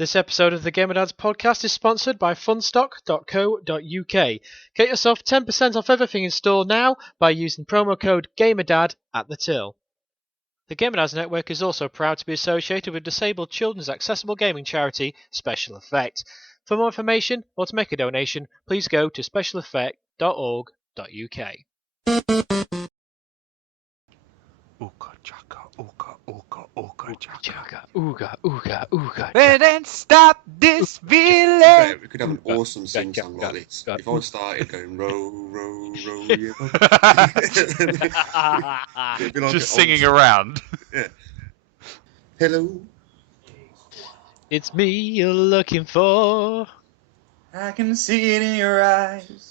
This episode of the Gamer Dads podcast is sponsored by funstock.co.uk. Get yourself 10% off everything in store now by using promo code GAMERDAD at the till. The Gamer Dads Network is also proud to be associated with disabled children's accessible gaming charity Special Effect. For more information or to make a donation, please go to specialeffect.org.uk. Ooga chaka, ooga, ooga, ooga chaka. Ooga, ooga, ooga. Then stop this feeling. We could have an awesome sing-song like this. If I started going row, row, row, your boat. It'd be like Just an singing old- around. Yeah. Hello. It's me you're looking for. I can see it in your eyes.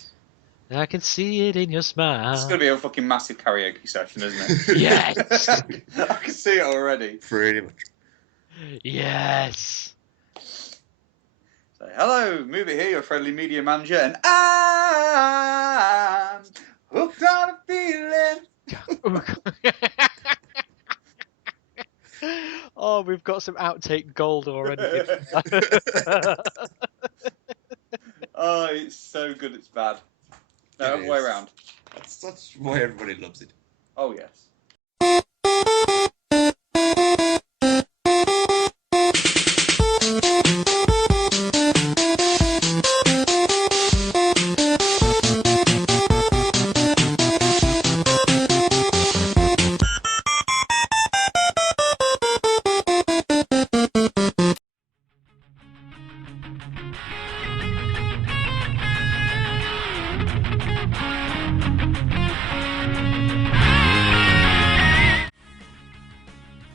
I can see it in your smile. It's going to be a fucking massive karaoke session, isn't it? Yes! I can see it already. Pretty much. Yes! So, hello, Moobit here, your friendly media manager, and I'm hooked on a feeling. Oh, we've got some outtake gold already. Oh, it's so good it's bad. No, It other way is. around. That's why everybody loves it. Oh, yes.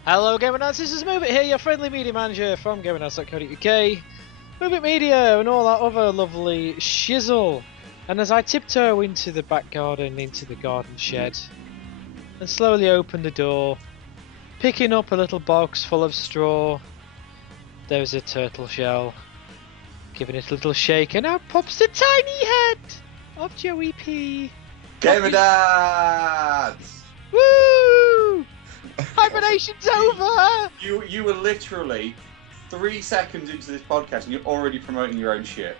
Hello, Gamer Dads. This is Moobit here, your friendly media manager from gamerdads.co.uk. Moobit Media and all that other lovely shizzle. And as I tiptoe into the back garden, into the garden shed, and slowly open the door, picking up a little box full of straw, there's a turtle shell. Giving it a little shake, and out pops the tiny head of JoeyP. Gamer Dads! Woo! Hibernation's over! You were literally 3 seconds into this podcast and you're already promoting your own shit.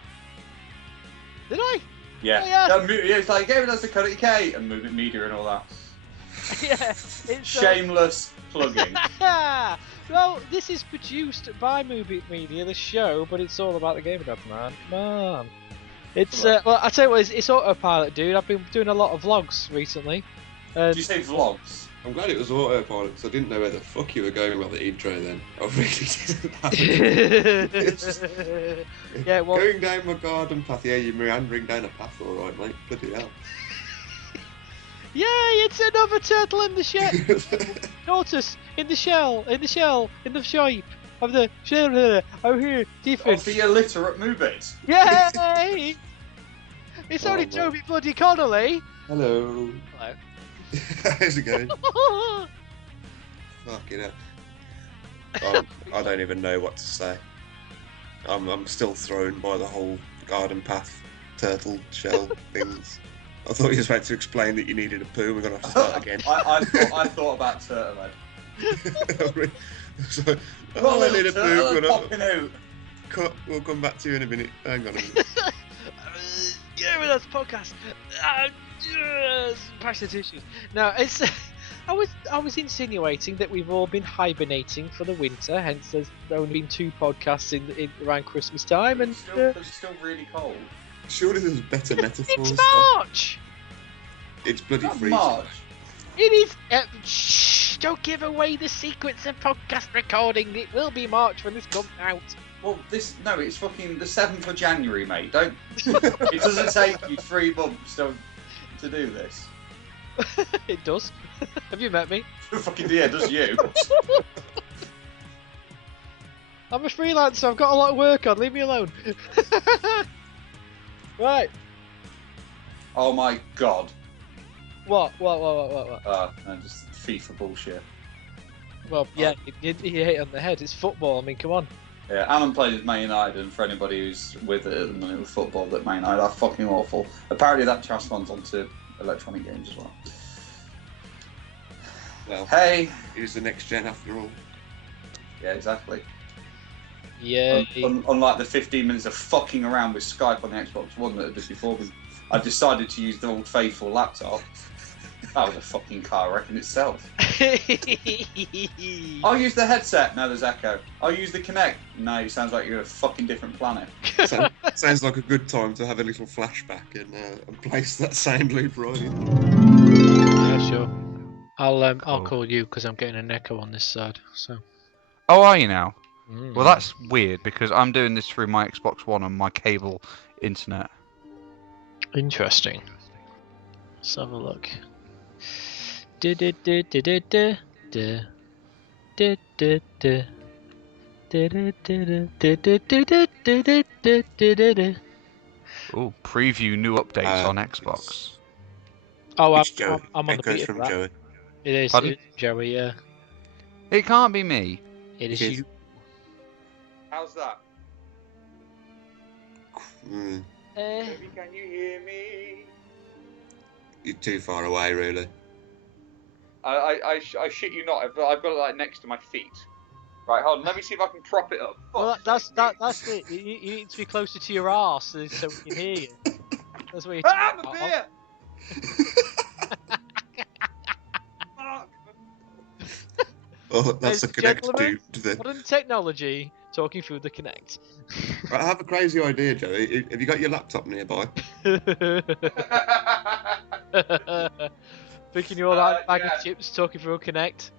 Did I? Yeah. Oh, yeah. Yeah, it's like gamerdads.co.uk and Moobit Media and all that. Yeah, it's Shameless plugging. Well, this is produced by Moobit Media, the show, but it's all about the Gamer Dads, man. Come on. It's well, I tell you what, it's autopilot, dude. I've been doing a lot of vlogs recently. Did you say vlogs? I'm glad it was autopilot because I didn't know where the fuck you were going with the intro then. I really didn't. Yeah, well, Going down my garden path, yeah, you're meandering down a path alright, mate. Bloody hell. yay! It's another turtle in the shed. Tortoise in the shell, in the shape of the shell. Oh, here, different. Of the illiterate Moobit. Yay! It's Oh, only man. Toby bloody Connolly. Hello. Hello. How's it going? Fucking hell. I don't even know what to say. I'm still thrown by the whole garden path, turtle shell things. I thought you were about to explain that you needed a poo. We're gonna have to start again. I thought about turtle head. So, I need a poo. Popping out. Cut. We'll come back to you in a minute. Hang on a minute. Yeah, that's podcast. Passionate issues. No, it's. I was insinuating that we've all been hibernating for the winter. Hence, there's only been 2 podcasts in around Christmas time, and It's still really cold. Surely there's better metaphors. it's March. It's bloody Not freezing. March. It is. Shh! Don't give away the secrets of podcast recording. It will be March when this comes out. Well, it's fucking the 7th of January, mate. Don't. It doesn't take you 3 months to do this. It does. Have you met me? Fucking yeah, does you? I'm a freelancer. I've got a lot of work on. Leave me alone. Right. Oh my god. What? No, just FIFA bullshit. Well, yeah, you hit it on the head. It's football. I mean, come on. Yeah, Alan played with Man United, and for anybody who's with it at the minute with football, that Man United are fucking awful. Apparently that transfers onto electronic games as well. Well, Hey! he was the next gen after all. Yeah, exactly. Yeah. Unlike the 15 minutes of fucking around with Skype on the Xbox One that I did before, I decided to use the old faithful laptop. That was a fucking car wreck in itself. I'll use the headset. No, there's echo. I'll use the Kinnect. No, it sounds like you're in a fucking different planet. Sounds like a good time to have a little flashback and place that sound loop right in. Yeah, sure. I'll Cool. call you because I'm getting an echo on this side. So. Oh, are you now? Mm. Well, that's weird because I'm doing this through my Xbox One on my cable internet. Interesting. Let's have a look. Oh, preview new updates on Xbox. Oh, It's Joey. I'm on the Echoes beta from for that. Joey. It is, Pardon? it is Joey, yeah. It can't be me. It is It is. you. How's that? Eh, Can you hear me? You're too far away, really. I shit you not. I've got it like next to my feet. Right, hold on. Let me see if I can prop it up. well, that's it. You need to be closer to your arse so we can hear you. That's what you're Ah, talking my about. beer! Fuck. Oh, that's a Ladies and Connect gentlemen, dude. modern technology talking through the Kinect. I have a crazy idea, Joey. Have you got your laptop nearby? Picking you all that bag yeah. of chips, talking through a Kinect.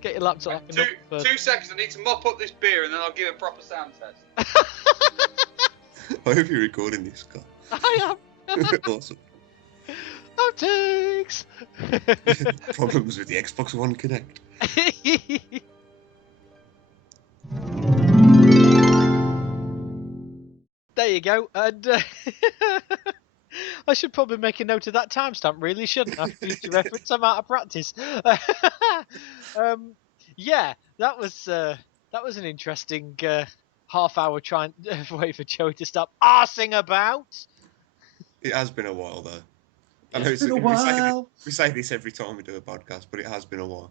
Get your laptop. I can knock Two seconds. I need to mop up this beer and then I'll give a proper sound test. I hope you're recording this, Scott. I am. Awesome. Outtakes. Problems with the Xbox One Connect. There you go. And I should probably make a note of that timestamp, really, shouldn't I? Future reference. I'm out of practice. Yeah, that was an interesting half hour trying wait for Joey to stop arsing about. It has been a while, though. I know It's been a while. we say this every time we do a podcast, but it has been a while.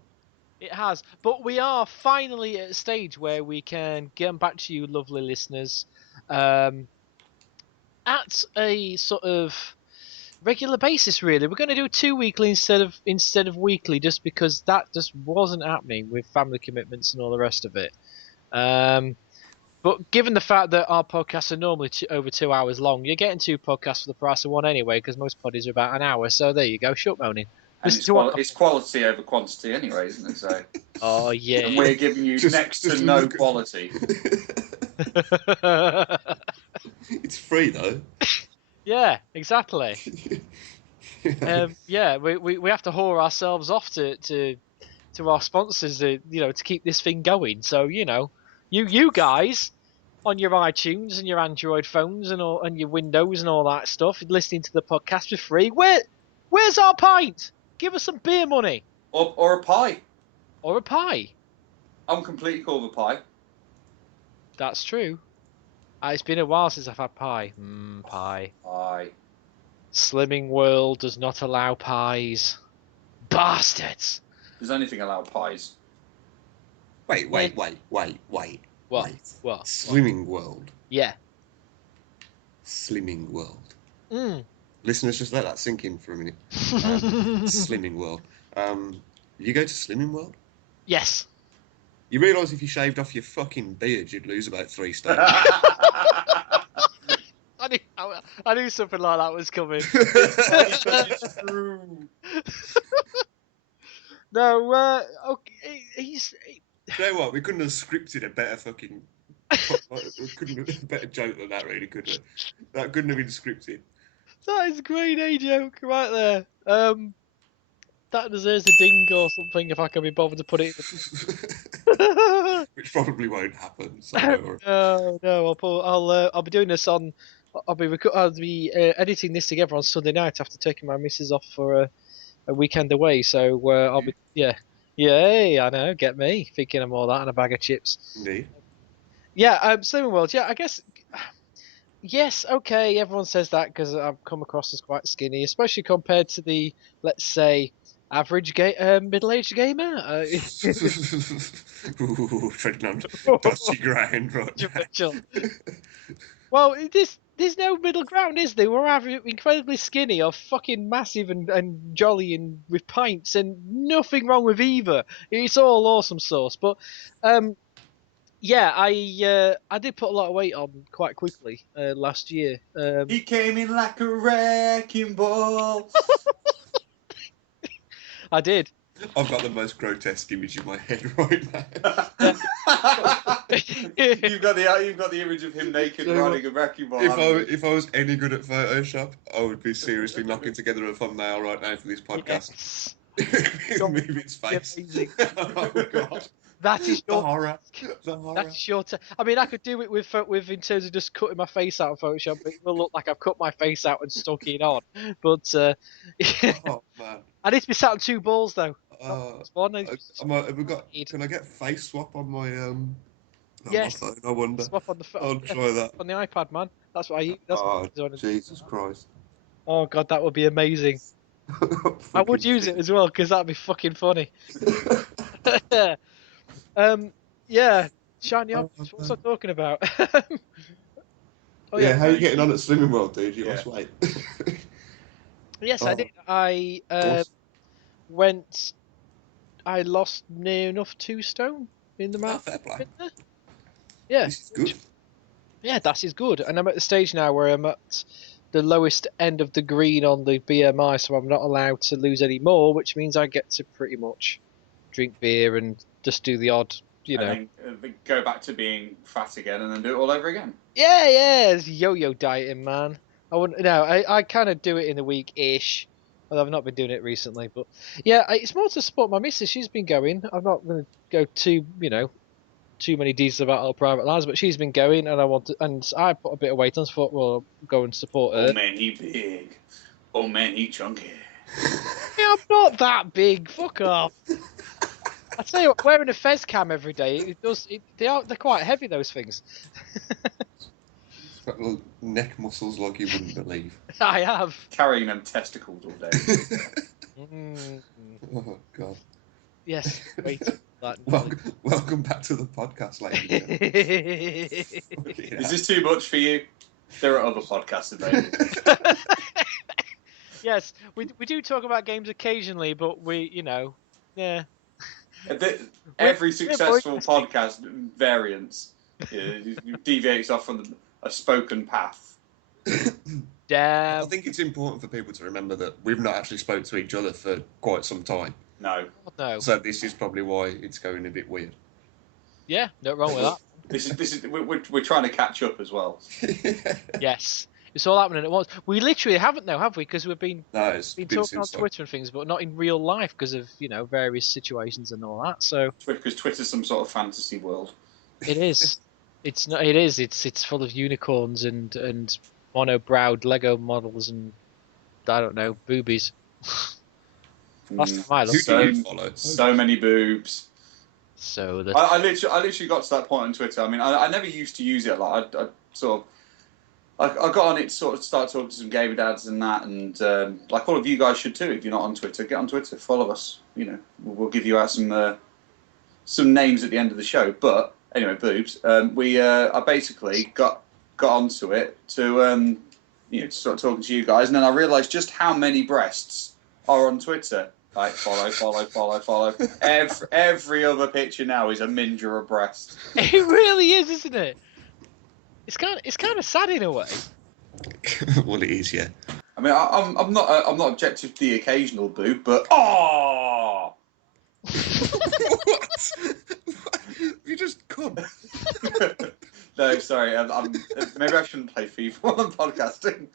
It has, but we are finally at a stage where we can get back to you, lovely listeners, at a sort of regular basis. Really, we're going to do 2 weekly instead of weekly, just because that just wasn't happening with family commitments and all the rest of it. But given the fact that our podcasts are normally over 2 hours long, you're getting 2 podcasts for the price of one anyway, because most podcasts are about an hour. So there you go, shut moaning. And it's quality over quantity anyway, isn't it? So. Oh yeah. And we're giving you next to no quality. It's free though. Yeah, exactly. Yeah, we have to whore ourselves off to our sponsors, to keep this thing going. So you guys on your iTunes and your Android phones and your Windows and all that stuff, listening to the podcast for free. Where's our pint? Give us some beer money. Or a pie. Or a pie. I'm completely cool with a pie. That's true. It's been a while since I've had pie. Pie. Pie. Slimming World does not allow pies. Bastards! Does anything allow pies? Wait. What? Wait. What? Slimming World. Yeah. Slimming World. Listeners, just let that sink in for a minute. Slimming World. You go to Slimming World? Yes. You realise if you shaved off your fucking beard, you'd lose about 3 stone. I knew something like that was coming. It's true. No, okay, You know what? We couldn't have scripted a better fucking... we couldn't have a better joke than that, really, could we? That couldn't have been scripted. That is a grade A joke right there. That deserves a ding or something if I can be bothered to put it. Which probably won't happen. So don't worry. No. I'll be doing this on. I'll be editing this together on Sunday night after taking my missus off for a weekend away. So I'll be I know, get me thinking of all that and a bag of chips. Indeed. Yeah, Slimming World. Yeah, I guess. Yes, okay, everyone says that because I've come across as quite skinny, especially compared to the, let's say, average middle-aged gamer. Ooh, treading on dusty ground right now. Controversial. Well, there's no middle ground, is there? We're either incredibly skinny or fucking massive and jolly and with pints, and nothing wrong with either. It's all awesome sauce. But yeah, I did put a lot of weight on quite quickly last year. He came in like a wrecking ball. I did. I've got the most grotesque image in my head right now. You've got the image of him naked riding a wrecking ball. If I was any good at Photoshop, I would be seriously knocking together a thumbnail right now for this podcast. Yes. Move its face. Amazing. Oh god. That is The your horror. The horror. That's your. I mean, I could do it with in terms of just cutting my face out of Photoshop. But it will look like I've cut my face out and stuck it on. But Oh man. I need to be sat on two balls though. That's one. Have we got? Can I get face swap on my on Yes. my phone? I wonder. Swap on the I'll try that. on the iPad, man. That's what I use. That's Oh, what I use on. Jesus Christ. Oh god, that would be amazing. I would use it as well because that'd be fucking funny. Yeah, shiny objects. What's I talking about? Oh yeah, how are you getting on at Slimming World, dude? You lost weight. Yes, I did. I went. I lost near enough 2 stone in the marathon. Fair play. Yeah, This is good. yeah, that is good. And I'm at the stage now where I'm at the lowest end of the green on the BMI, so I'm not allowed to lose any more, which means I get to pretty much drink beer and just do the odd, you know. And then go back to being fat again and then do it all over again. Yeah, it's yo-yo dieting, man. I wouldn't. No, I kind of do it in a week-ish. Although I've not been doing it recently, but yeah, it's more to support my missus. She's been going. I'm not going to go too many details about our private lives, but she's been going, and I put a bit of weight on, so I thought, well, I'll go and support her. Oh man, he big. Oh man, he chunky. Yeah, I'm not that big. Fuck off. I tell you what, wearing a fez cam every day, they're quite heavy, those things. Got little neck muscles like you wouldn't believe. I have. Carrying them testicles all day. Oh god. Yes. Wait. Welcome back to the podcast, ladies and gentlemen. Is this too much for you? There are other podcasts available. Yes, we do talk about games occasionally, but yeah. Every successful podcast variance deviates off from a spoken path. Damn. I think it's important for people to remember that we've not actually spoke to each other for quite some time. No. No. So this is probably why it's going a bit weird. Yeah, no wrong with that. This is we're trying to catch up as well. Yes, it's all happening at once. We literally haven't though, have we? Because we've been Been talking on Twitter and things, but not in real life because of various situations and all that. So Because Twitter's some sort of fantasy world. it is. It's not. It is. It's full of unicorns and mono-browed Lego models and I don't know, boobies. Last time I Who looked. do you follow? So many boobs. So the I literally got to that point on Twitter. I mean, I never used to use it a lot. I got on it to sort of start talking to some gamer dads and that, and like all of you guys should too. If you're not on Twitter, get on Twitter, follow us. We'll give you out some names at the end of the show. But anyway, boobs. I basically got onto it to start talking to you guys, and then I realised just how many breasts are on Twitter. Like follow. Every other picture now is a minger of breast. It really is, isn't it? It's kind of sad in a way. Well, it is, yeah. I mean, I'm not objective to the occasional boob, but oh. What? You just come. No, sorry. Maybe I shouldn't play FIFA while I'm podcasting.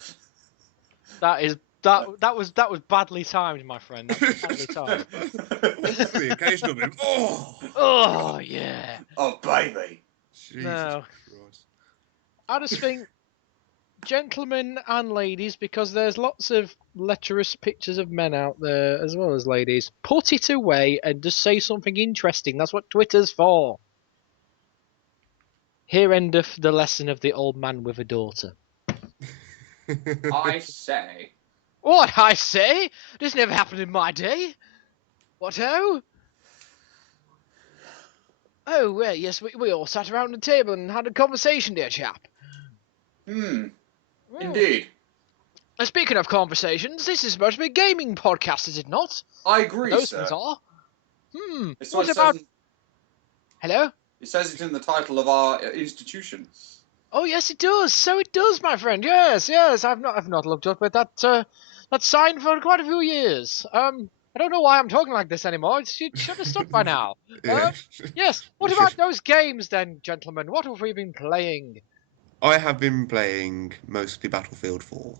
That was badly timed, my friend. That was badly timed. The occasional bit. Oh yeah. Oh baby. Jesus No. Christ. I just think, gentlemen and ladies, because there's lots of lecherous pictures of men out there as well as ladies, put it away and just say something interesting. That's what Twitter's for. Here endeth the lesson of the old man with a daughter. I say. What I say? This never happened in my day. What-o? Oh, well, yes, we all sat around the table and had a conversation, dear chap. Indeed. And speaking of conversations, this is supposed to be a gaming podcast, is it not? I agree, Those sir. things are. It's What it about... says Hello? it says it in the title of our institution. Oh, yes, it does. So it does, my friend. Yes, yes. I've not looked up at that sign for quite a few years. I don't know why I'm talking like this anymore. You should have stopped by now. Yeah. Yes. What You about should. those games then, gentlemen? What have we been playing? I have been playing mostly Battlefield 4.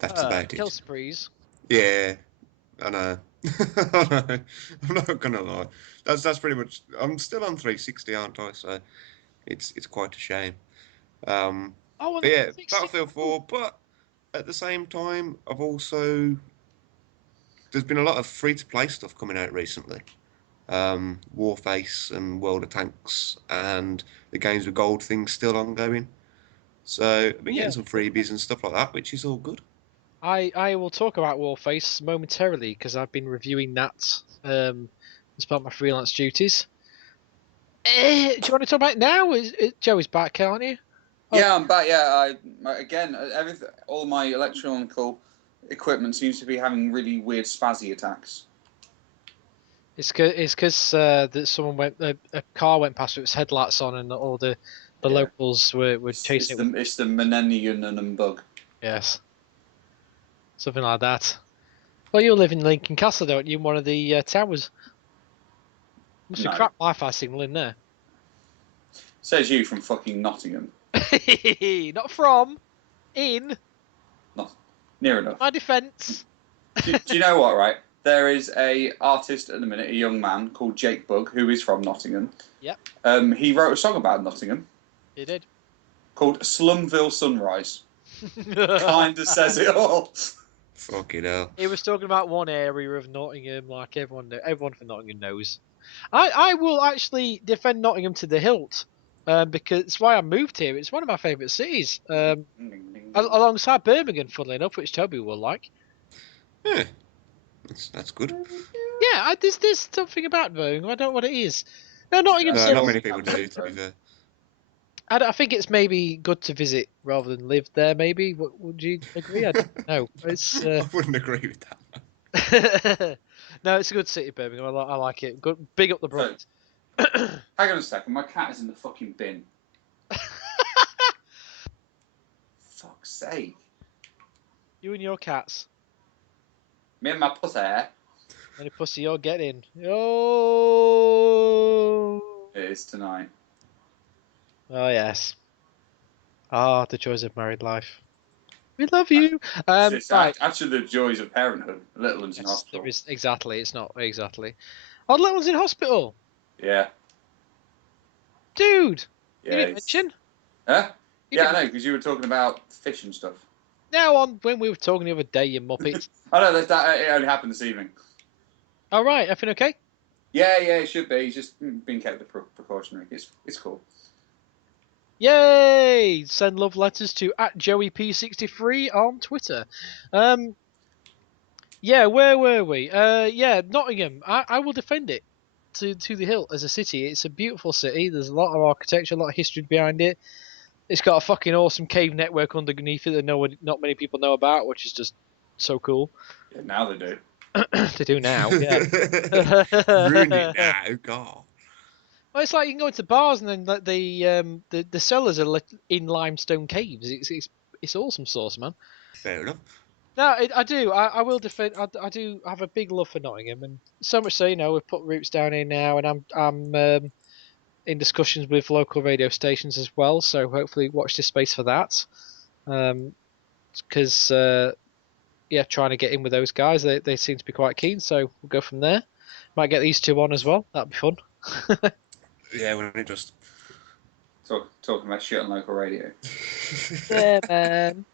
That's about Kill it. sprees. Yeah, I know. I know. I'm not gonna lie. That's pretty much. I'm still on 360, aren't I? So it's quite a shame. Oh, well, But yeah, 60. Battlefield 4. But at the same time, I've also there's been a lot of free-to-play stuff coming out recently. WARFACE and World of Tanks and the Games with Gold thing's still ongoing. So I've been getting some freebies and stuff like that, which is all good. I will talk about Warface momentarily because I've been reviewing that as part of my freelance duties. Do you want to talk about it now? Joey's back, aren't you? Yeah, I'm back. Yeah, everything, all my electronical equipment seems to be having really weird spazzy attacks. It's because that someone a car went past with its headlights on and all the locals were chasing it. It's the Menenian bug. Yes, something like that. Well, you live in Lincoln Castle, don't you? In one of the towers. Must be crap Wi-Fi signal in there. Says you from fucking Nottingham. Not from, in. Not near enough. My defence. do you know what? Right, there is a artist at the minute, a young man called Jake Bug, who is from Nottingham. Yep. He wrote a song about Nottingham. He did. Called Slumville Sunrise. Kinda says it all. Fucking hell. He was talking about one area of Nottingham, like everyone from Nottingham knows. I will actually defend Nottingham to the hilt, because it's why I moved here. It's one of my favourite cities, alongside Birmingham, funnily enough, which Toby will like. Yeah, that's good. Yeah, there's something about Birmingham. I don't know what it is. No, Nottingham's No, not many people do, to be fair. I think it's maybe good to visit rather than live there. Maybe would you agree? I don't know. It's. I wouldn't agree with that. No, it's a good city, Birmingham. I like it. Good, big up the Bronx. Hang on a second, my cat is in the fucking bin. Fuck's sake. You and your cats. Me and my pussy. Any pussy you're getting. Oh. It is tonight. Oh yes. Ah, the joys of married life. We love you. It's Right. actually the joys of parenthood. Little one's in hospital. Exactly. It's not exactly. Oh, little one's in hospital. Yeah. Dude. Yeah. You didn't mention. Huh? You Yeah, didn't- I know, because you were talking about fish and stuff. Now on when we were talking the other day, you muppet. I know that it only happened this evening. All right, everything okay? Yeah, it should be. He's just been kept precautionary. It's cool. Yay! Send love letters to @JoeyP63 on Twitter. Yeah, where were we? Yeah, Nottingham. I will defend it to the hilt as a city. It's a beautiful city. There's a lot of architecture, a lot of history behind it. It's got a fucking awesome cave network underneath it that not many people know about, which is just so cool. Yeah, now they do. They do now, yeah. Ruin it now, God. Well, it's like you can go into bars and then the cellars are in limestone caves. It's awesome sauce, man. Fair enough. No, I do. I will defend. I do have a big love for Nottingham, and so much so, we've put roots down here now, and I'm in discussions with local radio stations as well. So hopefully, watch this space for that. Because trying to get in with those guys, they seem to be quite keen. So we'll go from there. Might get these two on as well. That'd be fun. Yeah, when it just Talking about shit on local radio. Yeah, man.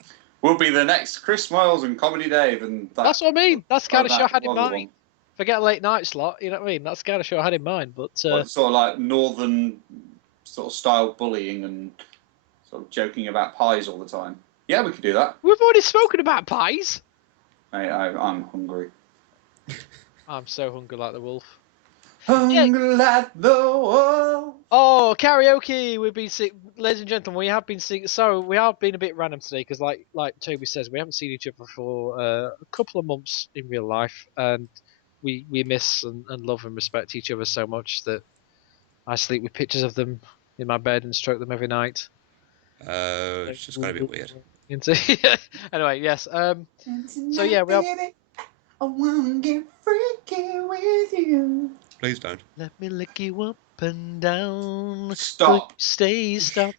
We'll be the next Chris Miles and Comedy Dave, and That's what I mean. That's the kind of show I had in was the mind. one. Forget a late night slot. You know what I mean? That's the kind of show I had in mind. But Sort of like northern sort of style bullying and sort of joking about pies all the time. Yeah, we could do that. we've already spoken about pies. Mate, I'm hungry. I'm so hungry like the wolf. Hungry like the wolf. Oh, karaoke! We've been sick, ladies and gentlemen. We have been sick. So we have been a bit random today because, like Toby says, we haven't seen each other for a couple of months in real life, and we miss and love and respect each other so much that I sleep with pictures of them in my bed and stroke them every night. It's just got a bit weird. Anyway, yes. And So yeah, we have. baby, I wanna get freaky with you. Please don't. Let me lick you up and down. Stop. Stop.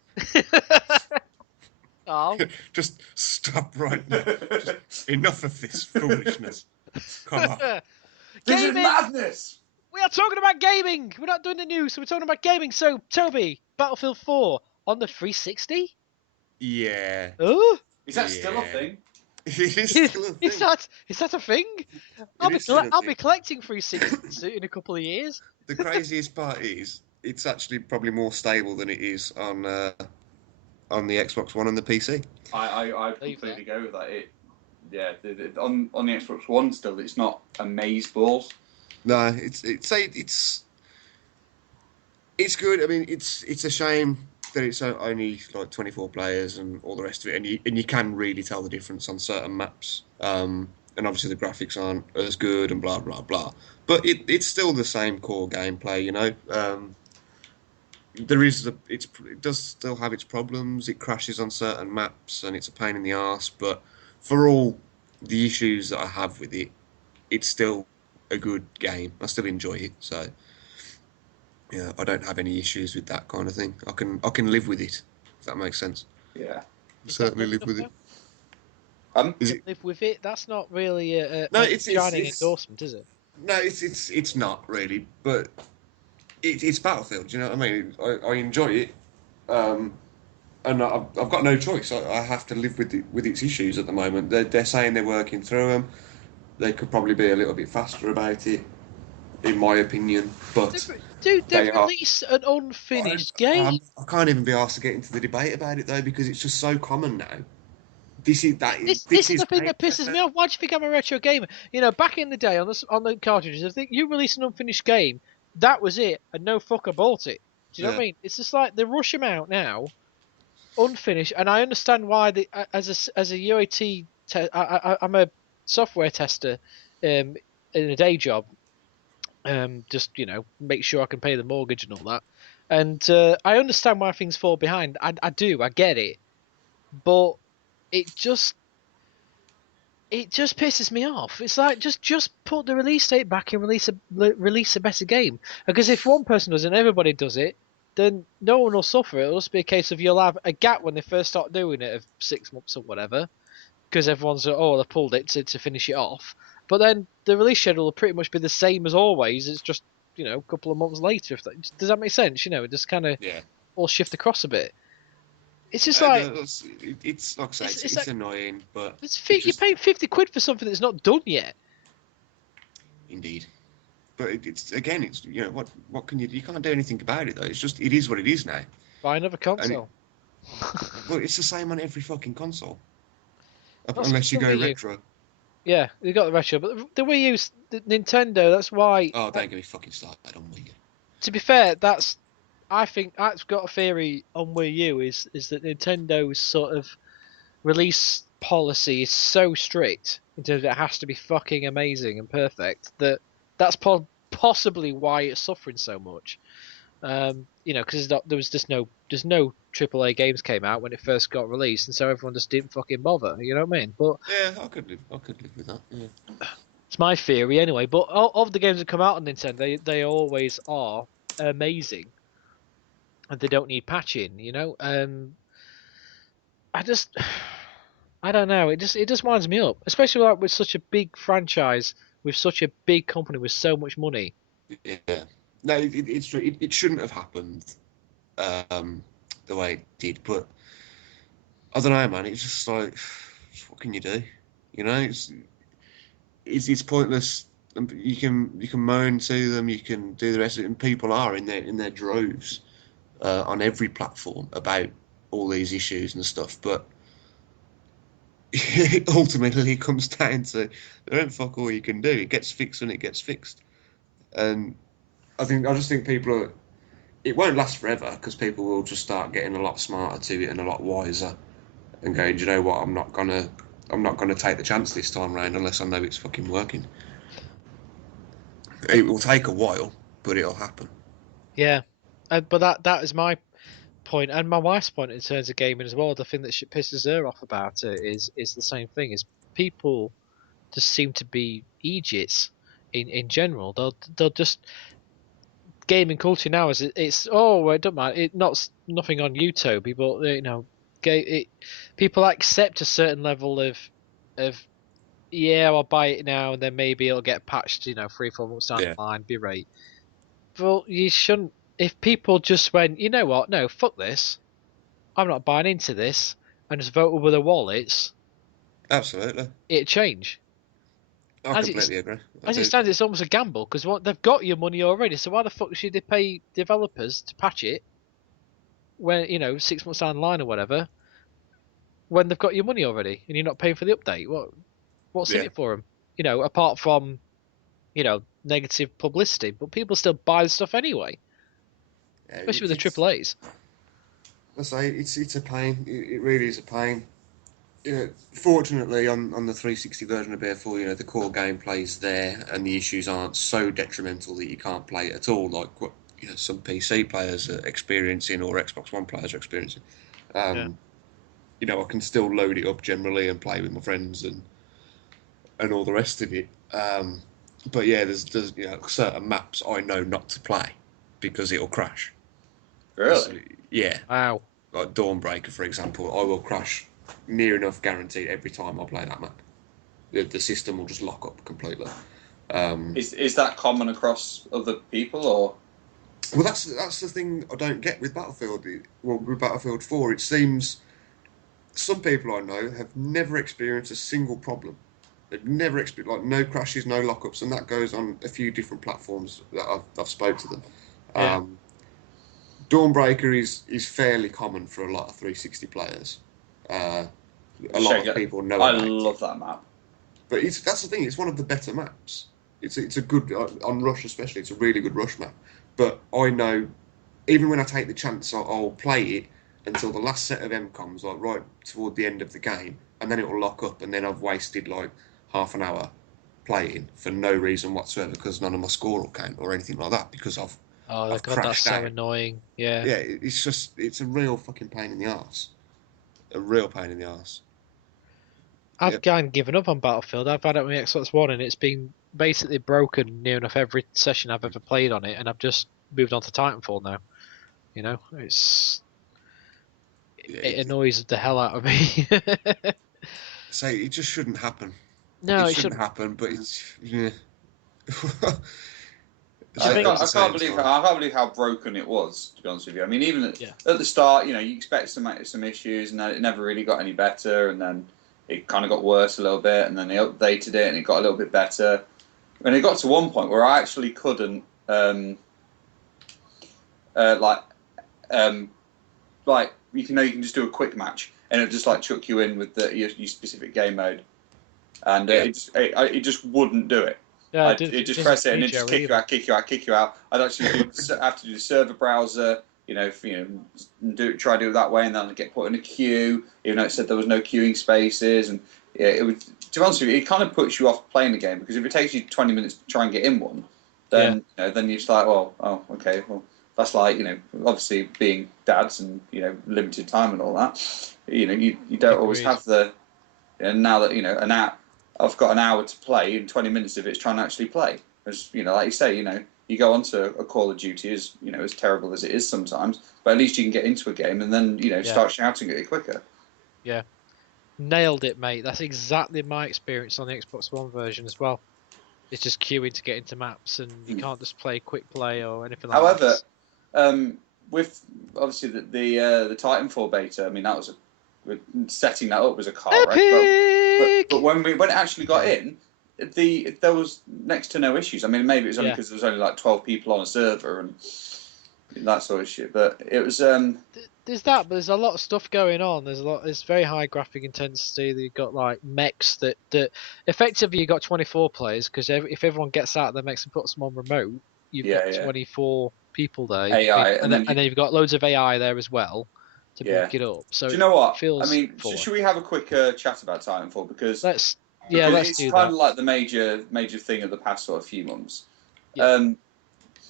Oh. Just stop right now. Just enough of this foolishness. Come on. This is Gaming! madness. We are talking about gaming. We're not doing the news, so we're talking about gaming. So, Toby, Battlefield 4 on the 360. Yeah. Oh, Is that still a thing? It is still a thing. is that a thing? I'll be collecting 360s in a couple of years. The craziest part is it's actually probably more stable than it is on the Xbox One and the PC. I completely go with that. On the Xbox One still, it's not amaze balls. No, it's good. I mean, it's a shame that it's only like 24 players and all the rest of it, and you can really tell the difference on certain maps. And obviously the graphics aren't as good and blah blah blah. But it's still the same core gameplay, you know. It does still have its problems. It crashes on certain maps and it's a pain in the arse. But for all the issues that I have with it, it's still a good game. I still enjoy it. So yeah, I don't have any issues with that kind of thing. I can live with it. If that makes sense. Yeah. Certainly live with it. Is it? Live with it. That's not really a It's shining endorsement, is it? No, it's not really, but it's Battlefield. You know what I mean? I enjoy it, and I've got no choice. I have to live with its issues at the moment. They're saying they're working through them. They could probably be a little bit faster about it, in my opinion. But They've released an unfinished game. I can't even be asked to get into the debate about it though, because it's just so common now. This is the thing that pisses me off. Why do you think I'm a retro gamer? You know, back in the day on the cartridges, if you released an unfinished game, that was it, and no fucker bought it. Do you know what I mean? It's just like they rush them out now, unfinished, and I understand why. As a UAT, I'm a software tester, in a day job. Just make sure I can pay the mortgage and all that, and I understand why things fall behind. I do, I get it, but it just pisses me off. It's like just put the release date back and release a better game. Because if one person does it and everybody does it, then no one will suffer. It'll just be a case of you'll have a gap when they first start doing it of 6 months or whatever, because everyone's they pulled it to finish it off. But then the release schedule will pretty much be the same as always. It's just a couple of months later. Does that make sense? It just kind of all shift across a bit. It's just like it's like I say, it's like, annoying, but you're paying £50 for something that's not done yet. Indeed, but it's what can you can't do anything about it though. It's just it is what it is now. Buy another console. Well, it's the same on every fucking console, unless you go retro. Yeah, you got the retro, but the Wii U, the Nintendo. That's why. Oh, don't get me fucking started on Wii U. To be fair, I think that's got a theory on Wii U is that Nintendo's sort of release policy is so strict in terms of it has to be fucking amazing and perfect that's possibly why it's suffering so much. Because there was just no AAA games came out when it first got released, and so everyone just didn't fucking bother. You know what I mean? But yeah, I could live with that. Yeah. It's my theory anyway. But of the games that come out on Nintendo, they always are amazing. And they don't need patching, I don't know. It just winds me up, especially like with such a big franchise, with such a big company with so much money. Yeah, no, it's true. It shouldn't have happened the way it did, but I don't know, man. It's just like, what can you do? It's pointless. You can moan to them, you can do the rest of it, and people are in their droves. On every platform about all these issues and stuff, but ultimately it comes down to there ain't fuck all you can do. It gets fixed when it gets fixed, and I just think people are. It won't last forever because people will just start getting a lot smarter to it and a lot wiser, and going, do you know what? I'm not gonna take the chance this time round unless I know it's fucking working. It will take a while, but it'll happen. Yeah, but that is my point, and my wife's point in terms of gaming as well. The thing that pisses her off about it is the same thing. Is people just seem to be idiots in general. They'll just gaming culture now is it's it don't matter. Nothing on you, Toby, but people accept a certain level of yeah, I'll buy it now, and then maybe it'll get patched, 3-4 months down the line, be right. Well, you shouldn't. If people just went, you know what, no, fuck this, I'm not buying into this, and just voted with their wallets, Absolutely. it'd change. I completely agree. As it stands, it's almost a gamble, because they've got your money already, so why the fuck should they pay developers to patch it when, 6 months down the line or whatever, when they've got your money already, and you're not paying for the update? What's in it for them? Apart from, negative publicity, but people still buy the stuff anyway, especially with the AAAs. I say it's a pain. It really is a pain. Fortunately, on the 360 version of BF4, the core gameplay's there, and the issues aren't so detrimental that you can't play it at all, like what some PC players are experiencing or Xbox One players are experiencing. I can still load it up generally and play with my friends and all the rest of it. But yeah, there's certain maps I know not to play because it'll crash. Really? Yeah. Wow. Like Dawnbreaker, for example, I will crash near enough guaranteed every time I play that map. The system will just lock up completely. Is that common across other people, or? Well, that's the thing I don't get with Battlefield. With Battlefield 4, it seems some people I know have never experienced a single problem. They've never experienced no crashes, no lockups, and that goes on a few different platforms that I've spoke to them. Yeah. Dawnbreaker is fairly common for a lot of 360 players. A lot of people know about it. I love that map. But that's the thing. It's one of the better maps. It's a good on Rush especially. It's a really good Rush map. But I know, even when I take the chance, I'll play it until the last set of MCOMs, like right toward the end of the game, and then it will lock up, and then I've wasted like half an hour playing for no reason whatsoever because none of my score will count or anything like that because I've God, that's so annoying. Yeah. Yeah, it's a real fucking pain in the arse. A real pain in the arse. I've kind of given up on Battlefield. I've had it on my Xbox One, and it's been basically broken near enough every session I've ever played on it, and I've just moved on to Titanfall now. It annoys the hell out of me. So it just shouldn't happen. No, it shouldn't happen, but it's I can't believe how broken it was, to be honest with you. I mean, even at the start, you expect some issues, and then it never really got any better, and then it kind of got worse a little bit, and then they updated it, and it got a little bit better. And it got to one point where I actually couldn't, you can just do a quick match, and it just chuck you in with your specific game mode, and it just wouldn't do it. Yeah, it just press it and it just kick you out. I'd actually have to do the server browser, try to do it that way, and then I'd get put in a queue, even though it said there was no queuing spaces, and it would. To be honest with you, it kind of puts you off playing the game because if it takes you 20 minutes to try and get in one, then then you're just like, okay, that's obviously being dads and limited time and all that. You don't always have the. And now that I've got an hour to play, and 20 minutes of it's trying to actually play. Because like you say, you go onto a Call of Duty, as terrible as it is sometimes, but at least you can get into a game and then start shouting at it quicker. Yeah, nailed it, mate. That's exactly my experience on the Xbox One version as well. It's just queuing to get into maps, and you can't just play quick play or anything like that. However, with obviously the Titanfall beta, I mean that was setting that up was a car wreck. But when it actually got in, there was next to no issues. I mean, maybe it was only because there was only 12 people on a server and that sort of shit. But it was. there's that, but there's a lot of stuff going on. There's very high graphic intensity. You've got like mechs that effectively you've got 24 players because if everyone gets out of their mechs and puts them on remote, you've got 24 people there. AI, and then you've got loads of AI there as well to Yeah. back it up. So Do you know what? it feels I mean, fuller. should we have a quick chat about Titanfall because Let's it's do kind that. of like the major thing of the past sort of few months. Yeah.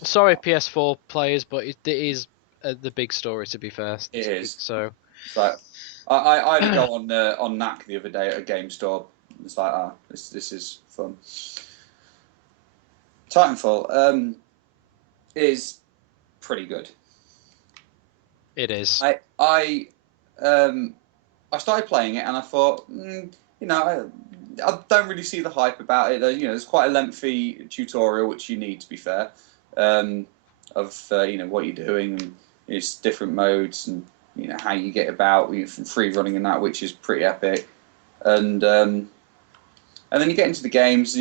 Sorry, PS4 players, but it is the big story. To be fair, It is. So It's like I had to go on KNACK the other day at a GameStop. It's like this is fun. Titanfall is pretty good. it is. I started playing it and I thought, I don't really see the hype about it. It's quite a lengthy tutorial, which you need to be fair, of what you're doing and it's different modes and how you get about from free running and that, which is pretty epic. And then you get into the games.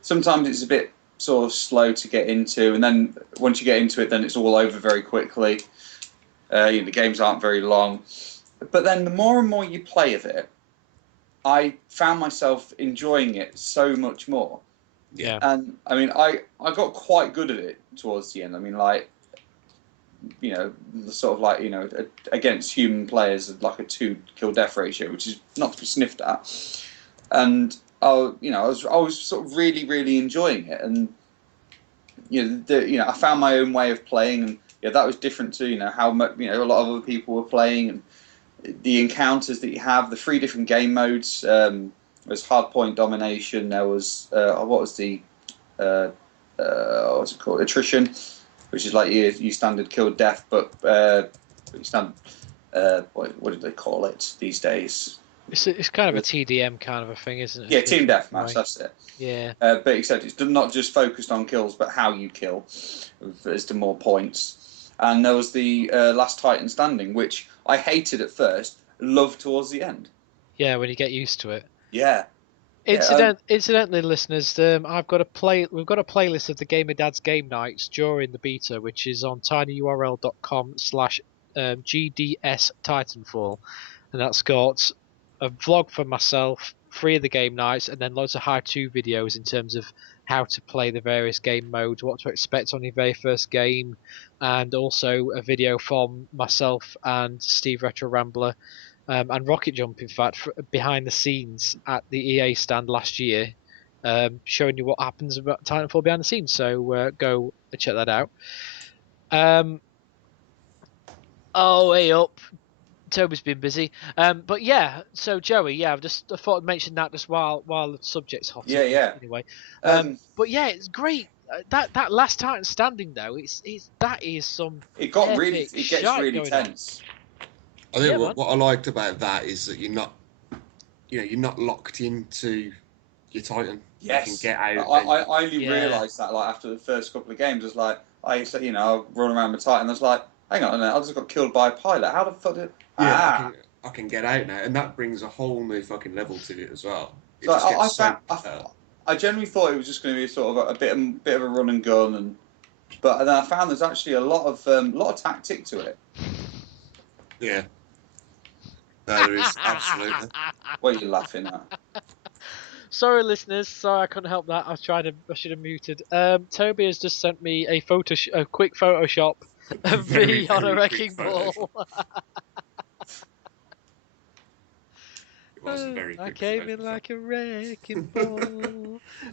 Sometimes it's a bit sort of slow to get into, and then once you get into it, then it's all over very quickly. The games aren't very long, but then the more and more you play of it, I found myself enjoying it so much more. Yeah. And I mean, I got quite good at it towards the end. I mean, like, sort of like, against human players, like a 2 kill death ratio, which is not to be sniffed at. And I was sort of really, really enjoying it. And I found my own way of playing, and that was different to how much a lot of other people were playing, and the encounters that you have, the 3 different game modes. There's hardpoint domination. There was what's it called? Attrition, which is like you standard kill death, but you stand. What did they call it these days? It's kind of a TDM kind of a thing, isn't it? Yeah, team deathmatch. That's it. Yeah. But except it's not just focused on kills, but how you kill, as to more points. And there was the Last Titan Standing, which I hated at first, loved towards the end. Yeah, when you get used to it. Yeah. Incidentally, listeners, we've got a playlist of the Gamer Dad's game nights during the beta, which is on tinyurl.com/GDS Titanfall, and that's got a vlog for myself, 3 of the game nights, and then loads of how-to videos in terms of how to play the various game modes, what to expect on your very first game, and also a video from myself and Steve Retro Rambler. And Rocket Jump, in fact, behind the scenes at the EA stand last year, showing you what happens about Titanfall behind the scenes. So go check that out. Way up. Toby's been busy. But yeah, so Joey, I thought I'd mention that just while the subject's hot. Yeah. Anyway, but yeah, it's great. That Last Titan Standing though, that is some. It gets really tense. I think what I liked about that is that you're not locked into your Titan. Yes. You can get out. I only realised that after the first couple of games. I was like, I run around with Titan. I was like, hang on a minute, I just got killed by a pilot. How the fuck did? I can get out now, and that brings a whole new fucking level to it as well. I generally thought it was just going to be sort of a bit of a run and gun, but then I found there's actually a lot of tactic to it. Yeah. There is, absolutely. What are you laughing at? Sorry, listeners. Sorry, I couldn't help that. I should have muted. Toby has just sent me a quick Photoshop of me on a wrecking ball. It was a very quick I came in like a wrecking ball.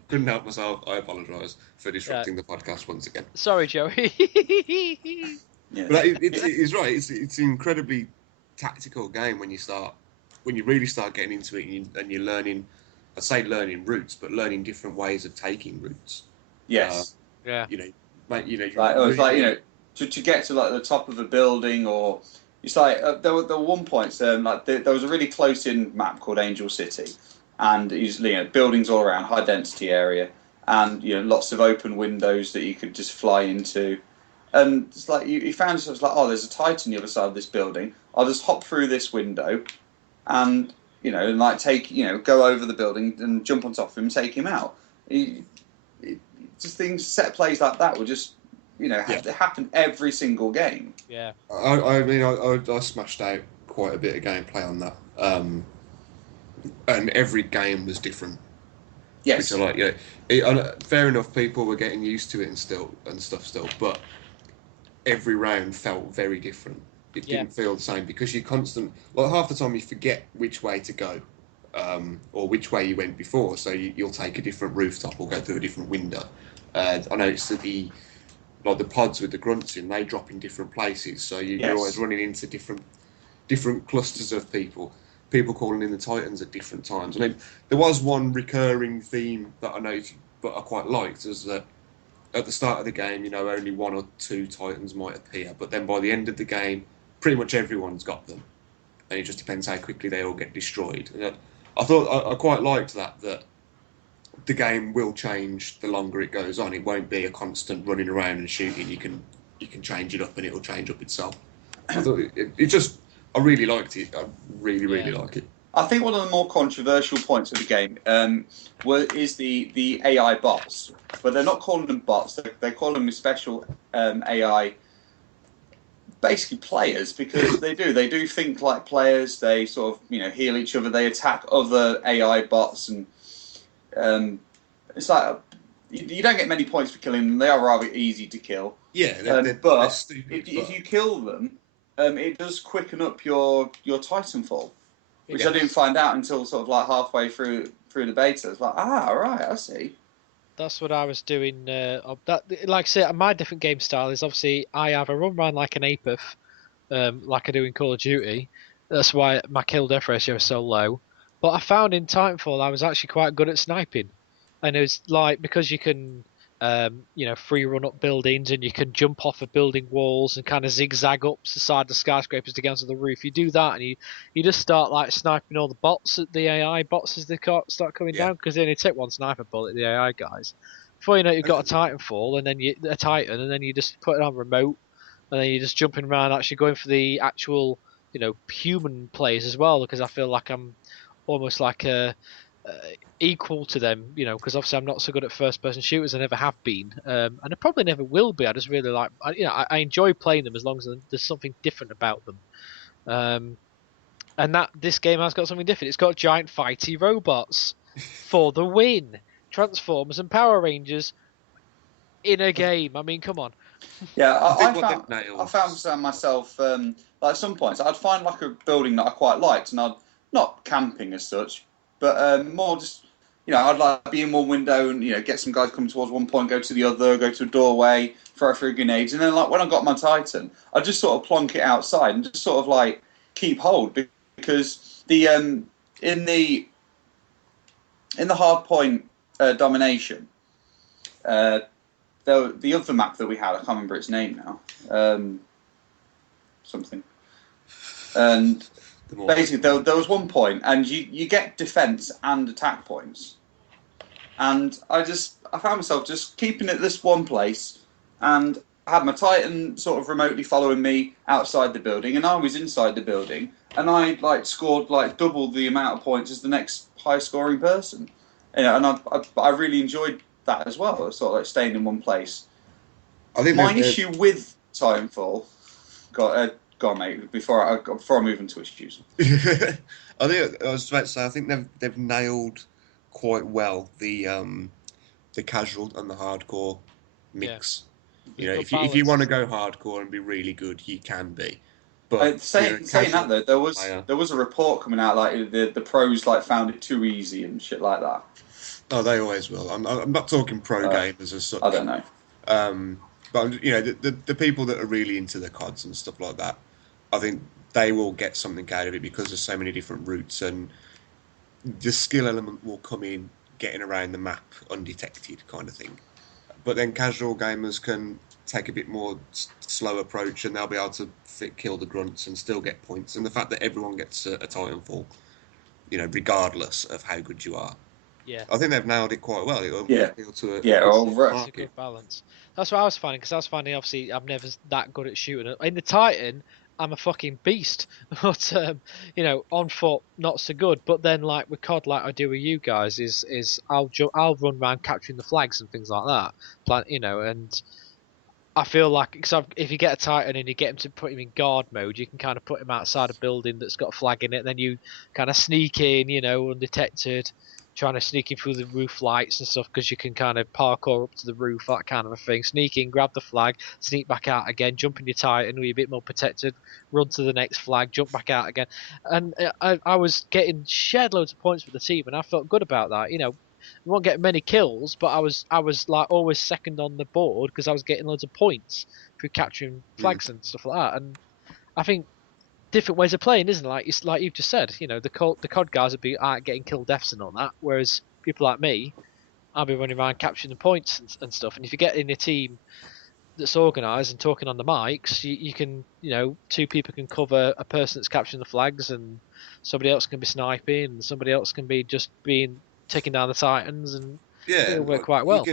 Couldn't help myself. I apologise for disrupting the podcast once again. Sorry, Joey. Yeah. But it's right. It's an incredibly tactical game when you really start getting into it and you're learning. I say learning routes, but learning different ways of taking routes. Yes. Yeah. To get to the top of a building, or it's like there were one point there was a really close-in map called Angel City, and buildings all around, high density area, and lots of open windows that you could just fly into, and it's like you found yourself like, oh, there's a Titan on the other side of this building. I'll just hop through this window, and go over the building and jump on top of him and take him out. Just things, set plays like that were just, they happen every single game. Yeah. I mean, I smashed out quite a bit of gameplay on that, and every game was different. Yes. Which I like. Fair enough. People were getting used to it and stuff still, but every round felt very different. It didn't feel the same because you half the time you forget which way to go, or which way you went before. So you'll take a different rooftop or go through a different window. I noticed that the pods with the grunts in, they drop in different places. So you're always running into different clusters of people calling in the Titans at different times. I mean, there was one recurring theme that I noticed, but I quite liked, is that at the start of the game, only 1 or 2 Titans might appear, but then by the end of the game, pretty much everyone's got them, and it just depends how quickly they all get destroyed. And I quite liked that the game will change the longer it goes on. It won't be a constant running around and shooting. You can change it up, and it will change up itself. I thought I really liked it. I really like it. I think one of the more controversial points of the game is the AI bots, but they're not calling them bots. They call them special AI, basically players, because they do think like players. They sort of heal each other. They attack other AI bots, and it's like you don't get many points for killing them. They are rather easy to kill. Yeah, but they're stupid. If you kill them, it does quicken up your Titanfall. Which I didn't find out until sort of like halfway through the beta. It's like, right, I see. That's what I was doing. Like I say, my different game style is obviously I have a run round like an APIF, like I do in Call of Duty. That's why my kill death ratio is so low. But I found in Titanfall I was actually quite good at sniping, and it was like because you can, free run up buildings and you can jump off of building walls and kind of zigzag up the side of the skyscrapers to get onto the roof. You do that and you just start like sniping all the bots, the AI bots as they start coming down, because they only take one sniper bullet, the AI guys. Before you know it, you've got a Titanfall and then a Titan, and then you just put it on remote, and then you're just jumping around actually going for the actual human players as well, because I feel like I'm almost like a equal to them, because obviously I'm not so good at first-person shooters. I never have been, and I probably never will be. I just really like, I enjoy playing them as long as there's something different about them. And that this game has got something different. It's got giant fighty robots for the win, Transformers and Power Rangers in a game. I mean, come on. Yeah, I found found myself like at some points I'd find like a building that I quite liked, and I'd not camping as such, but more just I'd like be in one window and get some guys coming towards one point, go to the other, go to a doorway, throw grenades, and then like when I got my Titan, I'd just sort of plonk it outside and just sort of like keep hold, because the in the hard point domination. The other map that we had, I can't remember its name now. Something. And basically, there was one point, and you get defense and attack points. And I found myself just keeping it this one place, and I had my Titan sort of remotely following me outside the building, and I was inside the building, and I scored double the amount of points as the next high scoring person. And I really enjoyed that as well, sort of staying in one place. I think my issue with Titanfall, go on, mate. Before I move into issues, I was about to say I think they've nailed quite well the casual and the hardcore mix. Yeah. If you want to go hardcore and be really good, you can be. But saying that though, there was a report coming out like the pros found it too easy and shit like that. Oh, they always will. I'm not talking pro gamers as such. I don't know. But the people that are really into the CODs and stuff like that, I think they will get something out of it because there's so many different routes, and the skill element will come in getting around the map undetected, kind of thing. But then casual gamers can take a bit more slow approach, and they'll be able to kill the grunts and still get points. And the fact that everyone gets a Titanfall, regardless of how good you are. Yeah, I think they've nailed it quite well. It'll appeal to it's a good balance. That's what I was finding, because I was finding obviously I'm never that good at shooting. In the Titan, I'm a fucking beast, but on foot not so good. But then with COD, like I do with you guys, is I'll run around capturing the flags and things like that. And I feel like because if you get a Titan and you get him to put him in guard mode, you can kind of put him outside a building that's got a flag in it. And then you kind of sneak in, undetected, trying to sneak in through the roof lights and stuff because you can kind of parkour up to the roof, that kind of a thing. Sneak in, grab the flag, sneak back out again, jump in your Titan, where you're a bit more protected, run to the next flag, jump back out again. And I was getting shed loads of points with the team, and I felt good about that. We won't get many kills, but I was like always second on the board because I was getting loads of points through capturing flags and stuff like that. And I think different ways of playing, isn't it? Like you've just said, the COD guys would be getting kill deaths and all that, whereas people like me, I'll be running around capturing the points and stuff. And if you get in a team that's organised and talking on the mics, you can, two people can cover a person that's capturing the flags, and somebody else can be sniping, and somebody else can be just taking down the Titans, and Yeah, it'll work like, quite well.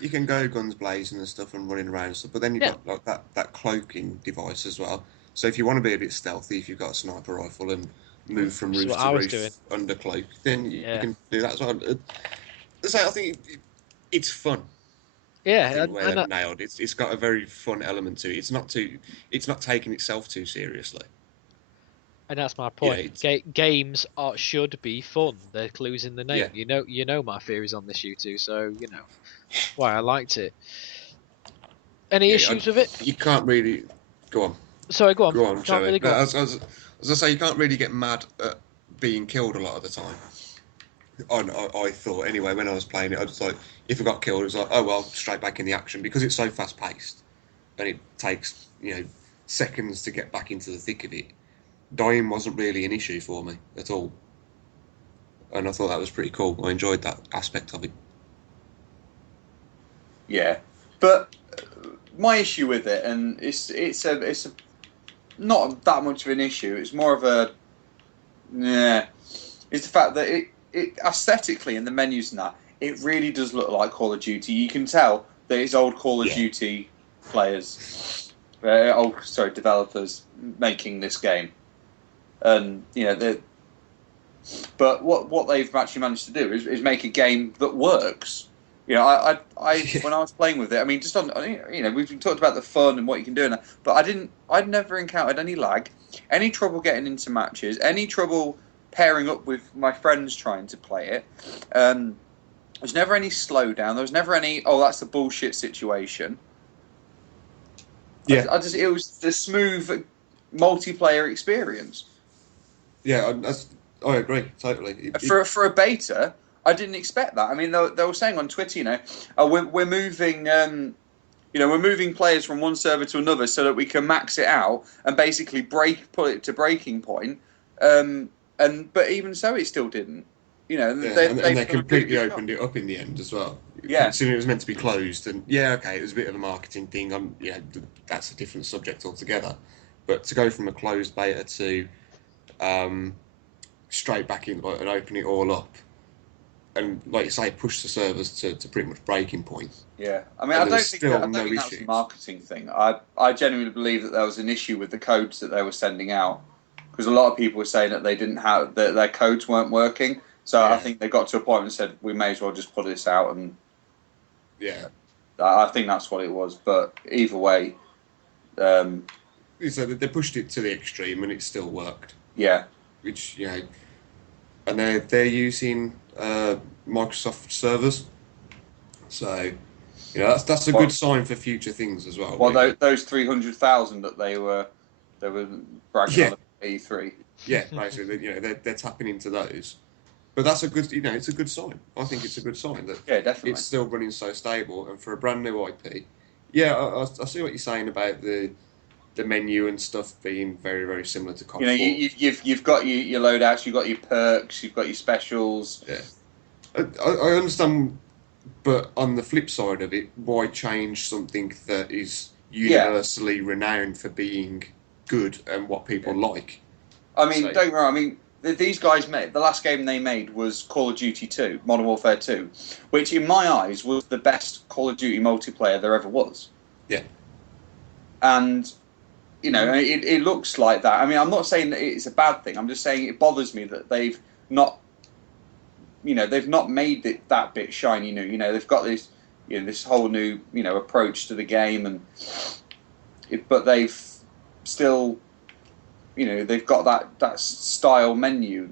you can go guns blazing and stuff and running around and stuff, but then you've got like that cloaking device as well. So if you want to be a bit stealthy, if you've got a sniper rifle and move from That's roof what to I was roof doing. under cloak, then you Yeah. can do that as well. So I think it's fun. Yeah, I think where and they've nailed it. It's got a very fun element to it. It's not taking itself too seriously. that's my You know, point. Games should be fun. They're clues in the name. yeah. You know my theories on this, you two. So why I liked it. Any issues with it? You can't really go on. Sorry, go on. Go on, Can't Joey. really go on. As I say, you can't really get mad at being killed a lot of the time. I thought anyway when I was playing it, I was like, if I got killed, it was like, oh well, straight back in the action because it's so fast paced, and it takes seconds to get back into the thick of it. Dying wasn't really an issue for me at all, and I thought that was pretty cool. I enjoyed that aspect of it. Yeah, but my issue with it, and it's not that much of an issue. It's more of a it's the fact that it aesthetically in the menus and that it really does look like Call of Duty. You can tell that it's old Call of Duty players, developers making this game, and but what they've actually managed to do is make a game that works. I when I was playing with it, I mean, just on we've talked about the fun and what you can do, but I'd never encountered any lag, any trouble getting into matches, any trouble pairing up with my friends trying to play it. There's never any slowdown. There was never any that's a bullshit situation. Yeah, it was the smooth multiplayer experience. Yeah, I agree totally. For a beta, I didn't expect that. I mean, they were saying on Twitter, we're moving, we're moving players from one server to another so that we can max it out and basically put it to breaking point. But even so, it still didn't. They completely opened it up in the end as well. Yeah, considering it was meant to be closed, and it was a bit of a marketing thing. That's a different subject altogether. But to go from a closed beta to straight back in and open it all up, and like you say, push the servers to pretty much breaking point. Yeah, I mean, I don't think that was a marketing thing. I genuinely believe that there was an issue with the codes that they were sending out, because a lot of people were saying that they didn't have that their codes weren't working. So I think they got to a point and said, we may as well just put this out, and I think that's what it was. But either way, so they pushed it to the extreme, and it still worked. Yeah, which and they're using Microsoft servers, so that's a good sign for future things as well. Well, those 300,000 that they were bragging on at E3. Yeah, basically, they're tapping into those. But that's a good, it's a good sign. I think it's a good sign that definitely it's still running so stable, and for a brand new IP. Yeah, I see what you're saying about the menu and stuff being very, very similar to COD 4. You've got your loadouts, you've got your perks, you've got your specials. Yeah, I understand, but on the flip side of it, why change something that is universally renowned for being good and what people like? I mean, don't get me wrong. I mean, these guys the last game they made was Call of Duty 2, Modern Warfare 2, which in my eyes was the best Call of Duty multiplayer there ever was. Yeah. And, it looks like that. I mean, I'm not saying that it's a bad thing. I'm just saying it bothers me that they've not made it that bit shiny new. They've got this this whole new approach to the game, and but they've still they've got that style menu.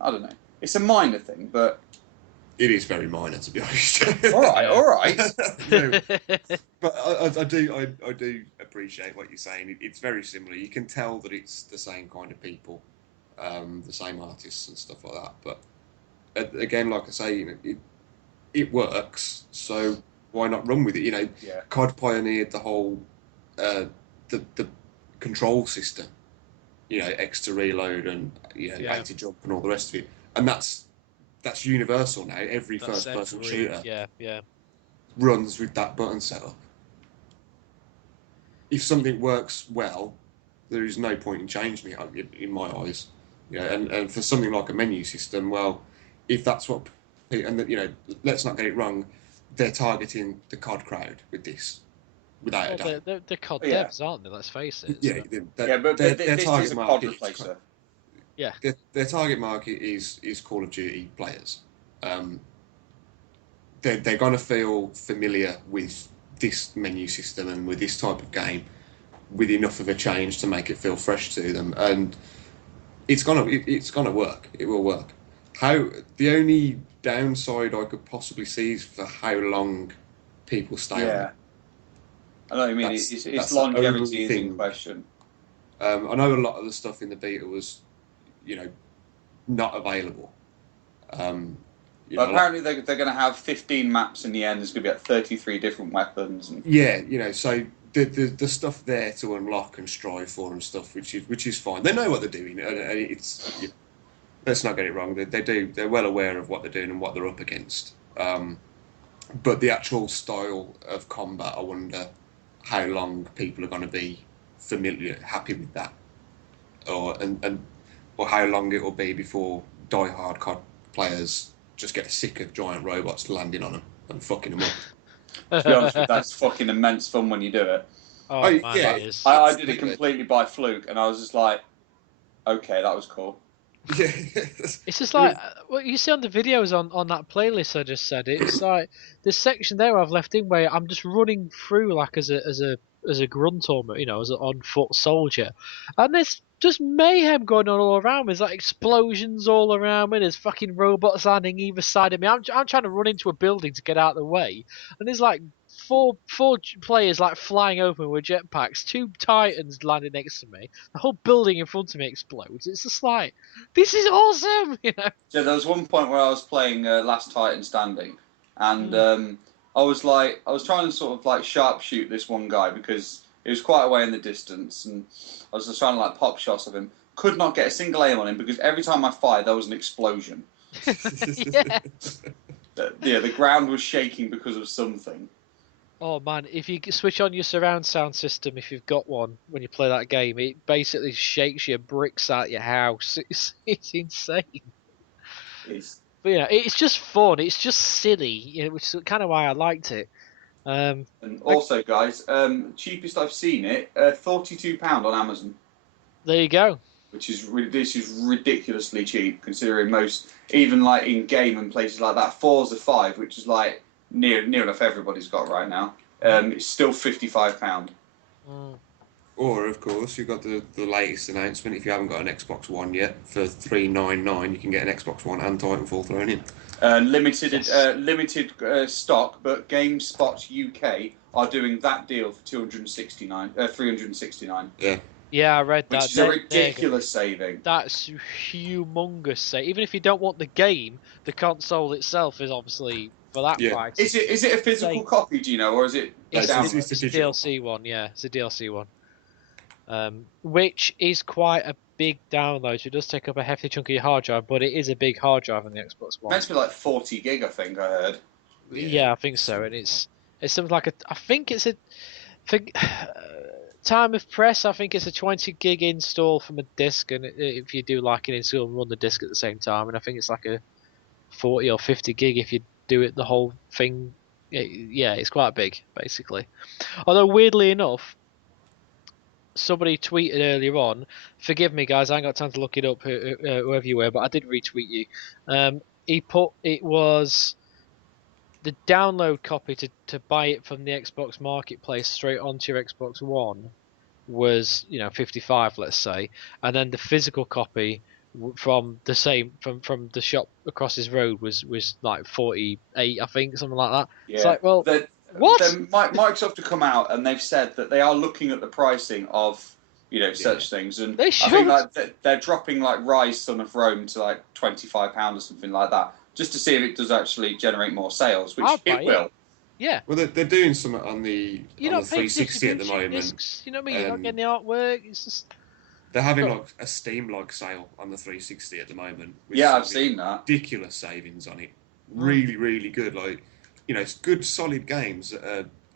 I don't know. It's a minor thing, but it is very minor, to be honest. all right. No, but I do appreciate what you're saying. It's very similar. You can tell that it's the same kind of people, the same artists and stuff like that. But again, like I say, it works. So why not run with it? Yeah. COD pioneered the whole the control system. X to reload and A to jump and all the rest of it, and that's universal now. Every first-person shooter runs with that button setup. If something works well, there is no point in changing it, in my eyes. And for something like a menu system, well, if that's what, and let's not get it wrong, they're targeting the COD crowd with this, without a doubt. They're COD devs, aren't they? Let's face it. Yeah, but their this target is a COD market replacer. Yeah. Their target market is Call of Duty players. They're going to feel familiar with this menu system and with this type of game, with enough of a change to make it feel fresh to them, and it's gonna work. It will work. The only downside I could possibly see is for how long people stay on it. I know what you mean. It's longevity is in question. I know a lot of the stuff in the beta was, not available. But apparently they're going to have 15 maps in the end. There's going to be 33 different weapons. And... Yeah, so the stuff there to unlock and strive for and stuff, which is fine. They know what they're doing, and it's let's not get it wrong. They're well aware of what they're doing and what they're up against. But the actual style of combat, I wonder how long people are going to be happy with that, or how long it will be before die-hard COD players just get sick of giant robots landing on them and fucking them up. To be honest with you, that's fucking immense fun when you do it. Oh, man, yeah, it is. I did it completely by fluke, and I was just like, okay, that was cool. Yeah. It's just like what you see on the videos on that playlist I just said. It's like this section there I've left in where I'm just running through like as a grunt or as an on foot soldier, and there's just mayhem going on all around me. There's like explosions all around me. There's fucking robots landing either side of me. I'm trying to run into a building to get out of the way, and there's like four players like flying over with jetpacks, 2 Titans landing next to me. The whole building in front of me explodes. It's just like, this is awesome, So there was one point where I was playing Last Titan Standing, and I was trying to sort of like sharpshoot this one guy because he was quite away in the distance, and I was just trying to like pop shots of him. Could not get a single aim on him because every time I fired, there was an explosion. Yeah. The ground was shaking because of something. Oh man, if you switch on your surround sound system, if you've got one, when you play that game, it basically shakes your bricks out your house. It's insane. But it's just fun. It's just silly, which is kind of why I liked it. And also, guys, cheapest I've seen it, £42 on Amazon. There you go. This is ridiculously cheap considering most, even like in game and places like that, Forza 5, which is like near enough everybody's got right now. It's still £55. Or of course you've got the latest announcement. If you haven't got an Xbox One yet, for $399 you can get an Xbox One and Titanfall thrown in. Limited stock, but GameSpot UK are doing that deal for $369. Yeah, I read that. Which is a ridiculous saving. That's humongous. Even if you don't want the game, the console itself is obviously for that price. Is it a physical copy? Do you know, or is it? It's a DLC one. Yeah, it's a DLC one. Which is quite a big download. So it does take up a hefty chunk of your hard drive, but it is a big hard drive on the Xbox One. Meant to be like 40 gig, I think I heard. Yeah, I think so, and it's something like time of press, I think it's a 20 gig install from a disc, and if you do like an install and run the disc at the same time, and I think it's like a 40 or 50 gig if you do it the whole thing. Yeah, it's quite big, basically. Although, weirdly enough, somebody tweeted earlier on, forgive me guys, I ain't got time to look it up, whoever you were, but I did retweet you. He put, it was the download copy to buy it from the Xbox Marketplace straight onto your Xbox One was 55, let's say, and then the physical copy from the same from the shop across his road was like 48, I think, something like that. Yeah. It's like, well, what? Microsoft have come out and they've said that they are looking at the pricing of such things, and They I should. think like they're dropping like Rise Son of Rome to like £25 or something like that, just to see if it does actually generate more sales, which it will. Yeah. Well, they're doing something on the You're on not the paying 360 at the distribution moment. discs. You know what I mean? You're not getting the artwork. It's just They're having like a Steam log sale on the 360 at the moment. With Yeah, I've seen that. Ridiculous savings on it. Really, really good. Like, it's good, solid games that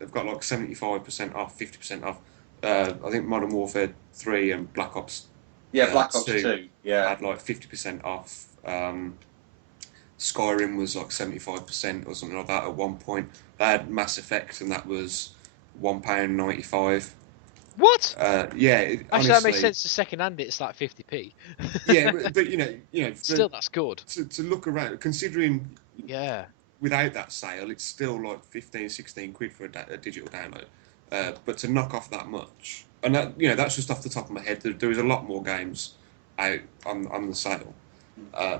have got like 75% off, 50% off. I think Modern Warfare 3 and Black Ops. Black Ops 2. Yeah. Had like 50% off. Skyrim was like 75% or something like that at one point. They had Mass Effect, and that was £1.95. what? Yeah. Actually, honestly, that makes sense. To second hand, it's like 50p. Yeah, but Still, that's good. To look around, considering Yeah. without that sale, it's still like 15, 16 quid for a digital download. But to knock off that much, and that's just off the top of my head. There is a lot more games out on the sale.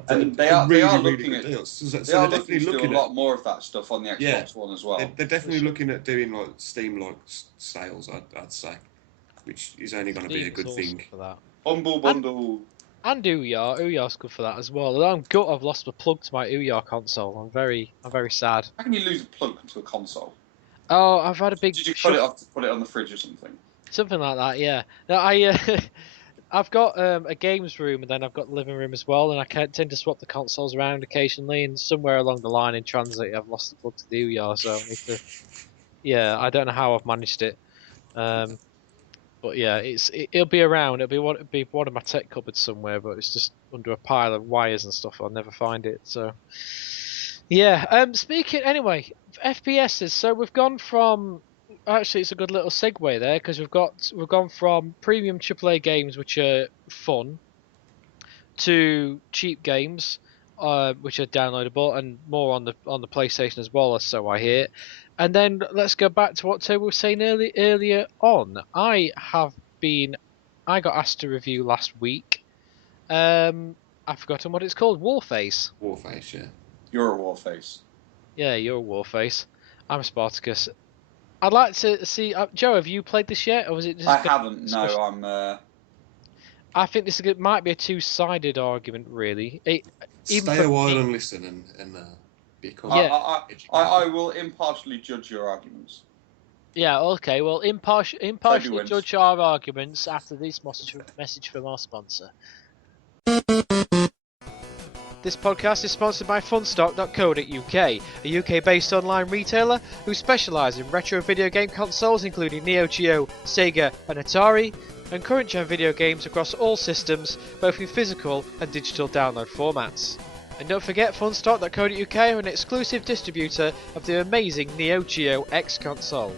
And they are looking at deals. So they are they're looking to do a lot more of that stuff on the Xbox One as well. They're definitely looking at doing like Steam like sales. I'd say, which is only going to be a good thing. For that. Humble bundle. And Ouya. Ouya's good for that as well. I'm gut I've lost the plug to my Ouya console. I'm very sad. How can you lose a plug to a console? Oh, I've had a big. Did you put it on the fridge or something? Something like that, yeah. No, I've got a games room, and then I've got the living room as well, and I tend to swap the consoles around occasionally. And somewhere along the line in transit, I've lost the plug to the Ouya, so I need to. Yeah, I don't know how I've managed it. But yeah, it'll be around. It'll be one of my tech cupboards somewhere, but it's just under a pile of wires and stuff. I'll never find it. So yeah. Speaking anyway, FPSs. So we've gone from. Actually, it's a good little segue there because we've gone from premium AAA games which are fun to cheap games, which are downloadable and more on the PlayStation as well, so I hear. And then let's go back to what Toby was saying earlier on. I got asked to review last week. I've forgotten what it's called. Warface. Warface, yeah. You're a Warface. Yeah, you're a Warface. I'm a Spartacus. I'd like to see Joe. Have you played this yet, or was it just? I haven't. No, I'm. I think this might be a two-sided argument, really. Stay a while and listen and become. I will impartially judge your arguments. Yeah. Okay. Well, impartially judge our arguments after this message from our sponsor. This podcast is sponsored by funstock.co.uk, a UK-based online retailer who specialise in retro video game consoles including Neo Geo, Sega and Atari, and current-gen video games across all systems, both in physical and digital download formats. And don't forget, funstock.co.uk are an exclusive distributor of the amazing Neo Geo X console.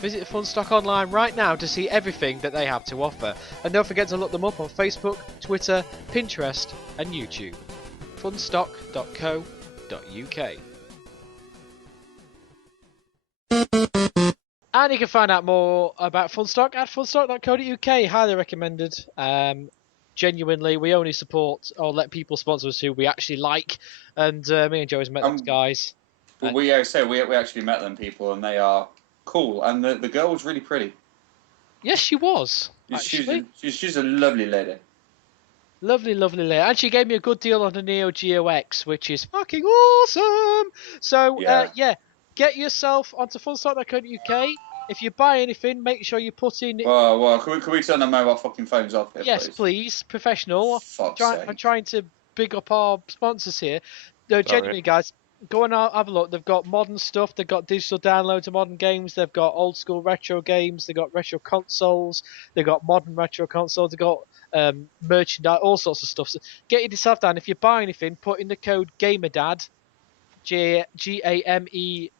Visit Funstock online right now to see everything that they have to offer, and don't forget to look them up on Facebook, Twitter, Pinterest and YouTube. funstock.co.uk. And you can find out more about Funstock at funstock.co.uk. Highly recommended. Genuinely, we only support or let people sponsor us who we actually like. And me and Joey's met those guys. Well, we actually met them people, and they are cool. And the girl was really pretty. Yes, she was. She's a lovely lady. Lovely lady. And she gave me a good deal on the Neo Geo X, which is fucking awesome. So, get yourself onto funstock.co.uk. If you buy anything, make sure you put in... Well, can we turn the mobile fucking phones off here, yes, please. Professional. I'm trying to big up our sponsors here. No, genuinely, guys, go and have a look. They've got modern stuff. They've got digital downloads of modern games. They've got old school retro games. They've got retro consoles. They've got modern retro consoles. They've got merchandise, all sorts of stuff. So get yourself down. If you buy anything, put in the code GAMERDAD, GAMERGAD,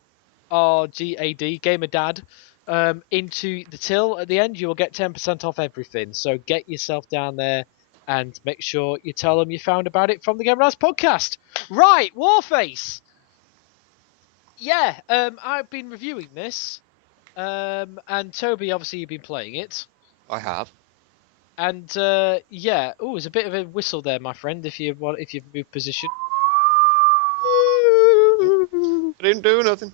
GAMERDAD, into the till. At the end, you will get 10% off everything. So get yourself down there and make sure you tell them you found about it from the Gametronics podcast. Right, Warface. yeah, I've been reviewing this, and Toby, obviously, you've been playing it, I have. and yeah, oh, there's a bit of a whistle there, my friend. If you move position. I didn't do nothing.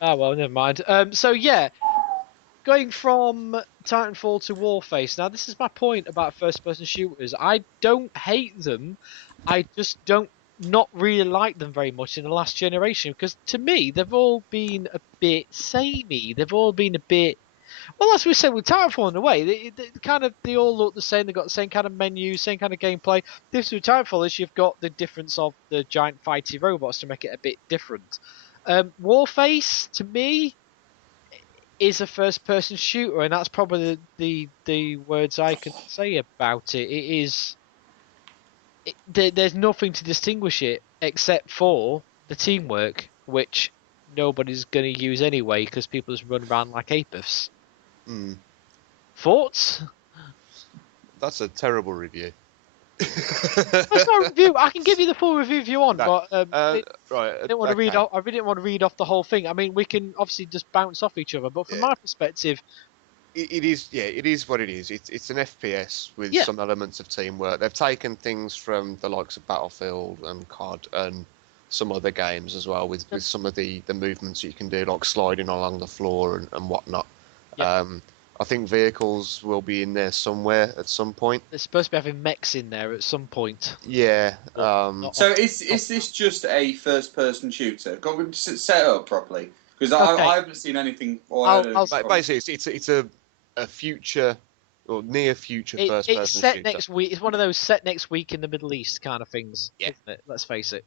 Ah, well, never mind. So yeah, going from Titanfall to Warface. Now, this is my point about first-person shooters. I don't hate them. I just don't not really like them very much in the last generation because to me they've all been a bit samey. They've all been a bit. Well, as we said with Titanfall in a way, they all look the same. They've got the same kind of menu, same kind of gameplay. This with Titanfall is you've got the difference of the giant fighty robots to make it a bit different. Warface to me is a first-person shooter, and that's probably the words I can say about it. It is. There's nothing to distinguish it except for the teamwork, which nobody's going to use anyway because people just run around like apists. Hmm. Thoughts? That's a terrible review. That's not a review. I can give you the full review if you want, No, but right. I didn't want to read okay. off. I really didn't want to read off the whole thing. I mean, we can obviously just bounce off each other, but from Yeah. my perspective, It is, yeah, it is what it is. It's an FPS with Yeah. some elements of teamwork. They've taken things from the likes of Battlefield and COD and some other games as well, with some of the movements you can do, like sliding along the floor and whatnot. Yeah. I think vehicles will be in there somewhere at some point. they're supposed to be having mechs in there at some point. Yeah. Not So off- is this just a first-person shooter? Got to set it up properly because Okay. I haven't seen anything. Or I'll- heard I'll- anything from it. Basically, it's a future or near future It's first-person set shooter. next week. It's one of those set next week in the Middle East kind of things, Yeah. isn't it? Let's face it.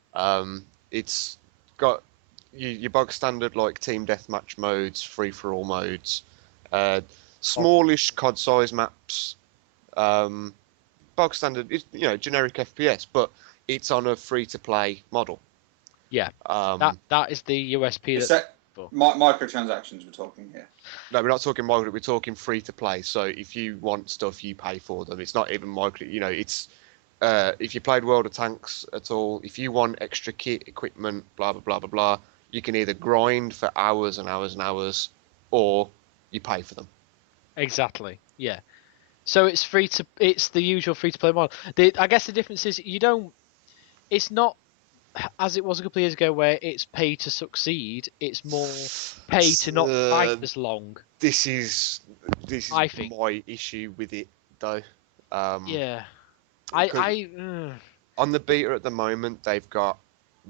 It's got your bog standard like team deathmatch modes, free for all modes, smallish COD size maps, bog standard. It's generic FPS, but it's on a free to play model. Yeah. Um, That is the USP. It's That microtransactions we're talking here. No, we're not talking micro. We're talking free to play. So if you want stuff, you pay for them. It's not even micro. It's if you played World of Tanks at all, if you want extra kit, equipment, blah blah blah blah blah, you can either grind for hours and hours and hours, or you pay for them. exactly. Yeah. So it's free to. It's the usual free to play model. I guess the difference is you don't. It's not as it was a couple of years ago where it's pay to succeed. It's more pay to not fight as long. This is I think. my issue with it, though. Yeah. On the beta at the moment, they've got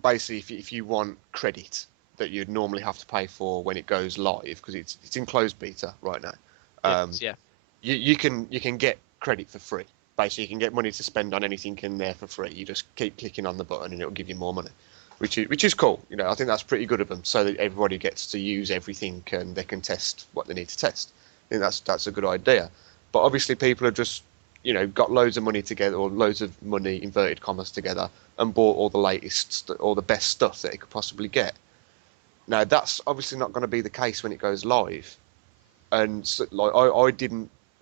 basically if you want credit that you'd normally have to pay for when it goes live, because it's in closed beta right now. Yeah. You can get credit for free. Basically, you can get money to spend on anything in there for free. You just keep clicking on the button and it'll give you more money, which is cool. I think that's pretty good of them, so that everybody gets to use everything and they can test what they need to test. I think that's a good idea. But obviously, people have just got loads of money together, or loads of money, inverted commas, together, and bought all the latest, all the best stuff that they could possibly get. Now, that's obviously not going to be the case when it goes live. And so,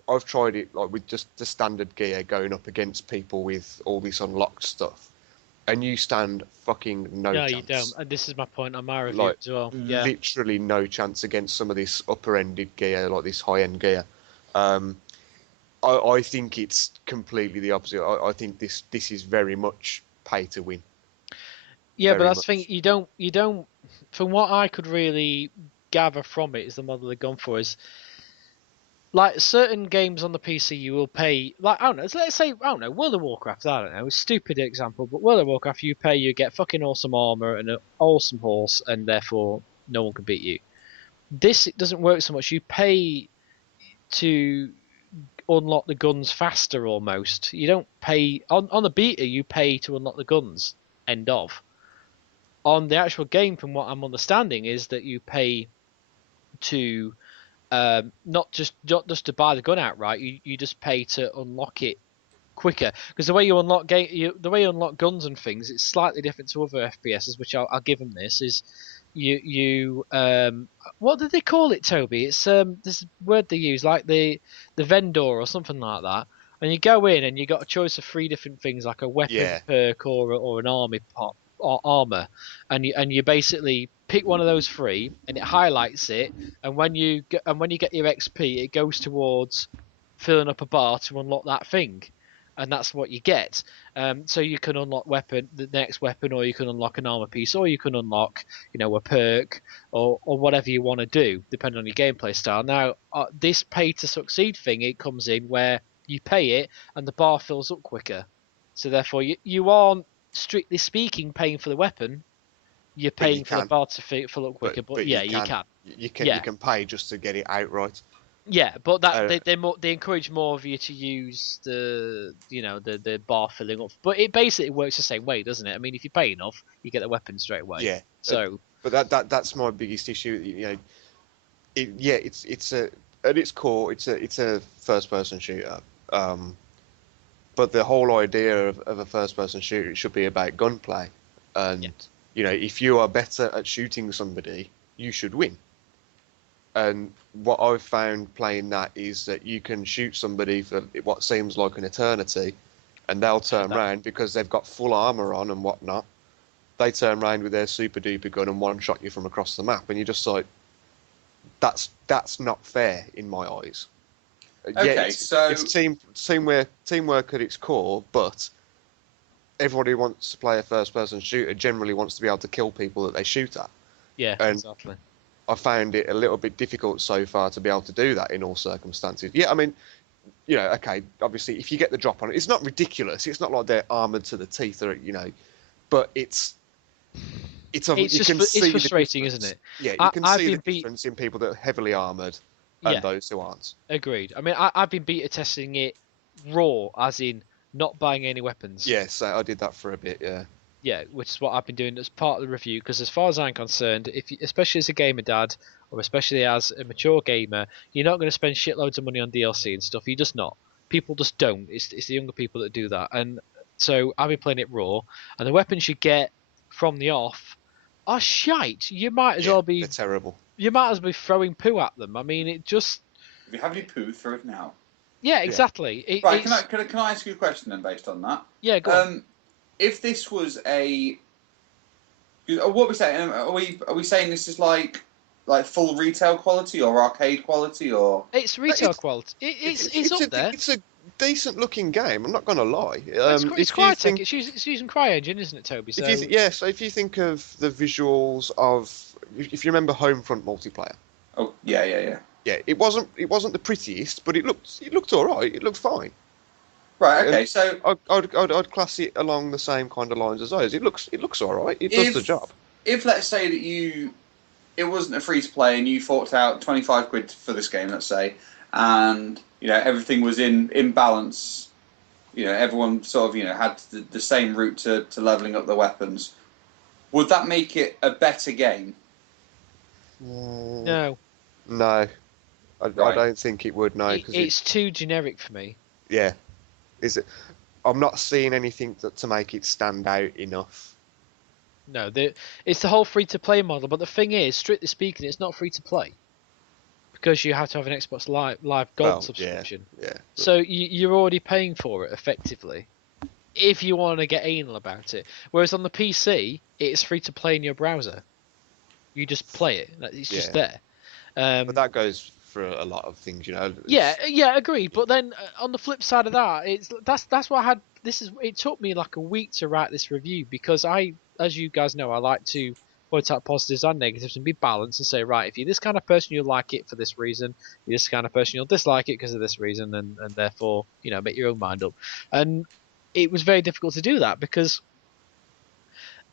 I've tried it like with just the standard gear going up against people with all this unlocked stuff, and you stand fucking no chance. You don't. And this is my point on my review as well. Yeah. Literally no chance against some of this upper-ended gear, like this high-end gear. I think it's completely the opposite. I think this is very much pay to win. Yeah, but Very that's the thing. You don't. From what I could really gather from it, is the model they've gone for is like certain games on the PC you will pay. Like I don't know. Let's say World of Warcraft. I don't know. A stupid example, but World of Warcraft you pay, you get fucking awesome armor and an awesome horse, and therefore no one can beat you. This it doesn't work so much. You pay to unlock the guns faster almost. You don't pay on the beta. You pay to unlock the guns. End of. On the actual game, from what I'm understanding, is that you pay to not just to buy the gun outright. You just pay to unlock it quicker, because the way you unlock guns and things, it's slightly different to other FPSs, which I'll give them. This is you what do they call it, Toby? It's this word they use, like the vendor or something like that. And you go in and you got a choice of 3 different things, like a weapon perk or an army armor, and you basically pick one of those three, and it highlights it, and when you get your XP, it goes towards filling up a bar to unlock that thing, and that's what you get. So you can unlock the next weapon, or you can unlock an armor piece, or you can unlock, a perk, or whatever you want to do, depending on your gameplay style. Now, this pay to succeed thing, it comes in where you pay it, and the bar fills up quicker. So therefore, you aren't, strictly speaking, paying for the weapon. You're paying for the bar to fill up quicker, but yeah, you can. You can pay just to get it outright. Yeah, but they encourage more of you to use the bar filling up. But it basically works the same way, doesn't it? I mean, if you pay enough, you get the weapon straight away. Yeah. So, but that's my biggest issue. It's at its core, it's a first-person shooter. But the whole idea of a first-person shooter, it should be about gunplay, and if you are better at shooting somebody, you should win. And what I've found playing that is that you can shoot somebody for what seems like an eternity, and they'll turn around because they've got full armor on and whatnot. They turn around with their super duper gun and one-shot you from across the map, and you're just like, that's not fair in my eyes. Okay, so it's teamwork at its core, but everybody who wants to play a first-person shooter generally wants to be able to kill people that they shoot at. Yeah, and exactly. I found it a little bit difficult so far to be able to do that in all circumstances. Yeah, I mean, okay, obviously, if you get the drop on it, it's not ridiculous. It's not like they're armoured to the teeth, or but it's frustrating, isn't it? Yeah, you can see the difference in people that are heavily armoured and those who aren't. Agreed. I mean, I've been beta testing it raw, as in not buying any weapons. Yes, I did that for a bit, yeah. Yeah, which is what I've been doing as part of the review, because as far as I'm concerned, especially as a gamer dad, or especially as a mature gamer, you're not going to spend shitloads of money on DLC and stuff. You're just not. People just don't. It's the younger people that do that. And so I've been playing it raw, and the weapons you get from the off are shite. You might as well be... they're terrible. You might as well be throwing poo at them. I mean, it just... If you have any poo, throw it now. Yeah, exactly. Right, can I ask you a question then, based on that? Yeah, go on. If this was what are we saying? Are we saying this is like full retail quality or arcade quality, or? It's retail quality. It's up there. It's a decent looking game. I'm not going to lie. It's Crytek. It's using CryEngine, isn't it, Toby? So... So if you think of the visuals of, if you remember Homefront multiplayer. Oh yeah. Yeah, it wasn't the prettiest, but it looked all right. It looked fine. Right. Okay. So I'd class it along the same kind of lines as those. It looks all right. It does the job. If let's say that it wasn't a free to play and you forked out 25 quid for this game, let's say, and everything was in balance, everyone sort of had the same route to leveling up the weapons, would that make it a better game? No. No, I don't think it would. No, because it's too generic for me. Yeah. Is it? I'm not seeing anything to make it stand out enough. No, it's the whole free-to-play model, but the thing is, strictly speaking, it's not free-to-play. Because you have to have an Xbox Live Gold subscription. Yeah. So you're already paying for it, effectively, if you want to get anal about it. Whereas on the PC, it's free-to-play in your browser. You just play it. It's just there. But that goes for a lot of things, Yeah, agreed. But then on the flip side of that, that's why I had it took me like a week to write this review, because as you guys know, I like to point out positives and negatives and be balanced and say, right, if you're this kind of person, you'll like it for this reason. If you're this kind of person, you'll dislike it because of this reason, and therefore, make your own mind up. And it was very difficult to do that because,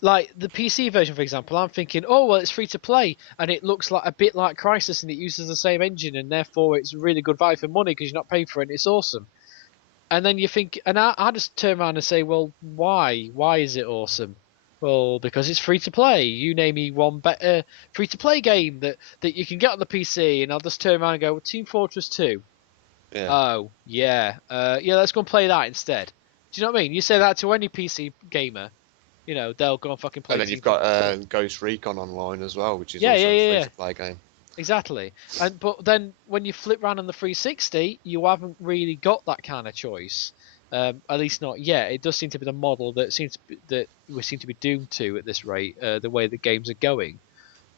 like the PC version, for example, I'm thinking, oh well, it's free to play and it looks like a bit like Crysis and it uses the same engine and therefore it's really good value for money because you're not paying for it and it's awesome. And then you think, and I just turn around and say, well, why? Why is it awesome? Well, because it's free to play. You name me one better free to play game that you can get on the PC, and I'll just turn around and go, well, Team Fortress 2. Yeah. Oh yeah, let's go and play that instead. Do you know what I mean? You say that to any PC gamer. They'll go and fucking play. And then you've got Ghost Recon Online as well, which is also a free-to-play game. Exactly. But then when you flip around on the 360, you haven't really got that kind of choice. At least not yet. It does seem to be the model that we seem to be doomed to at this rate. The way the games are going,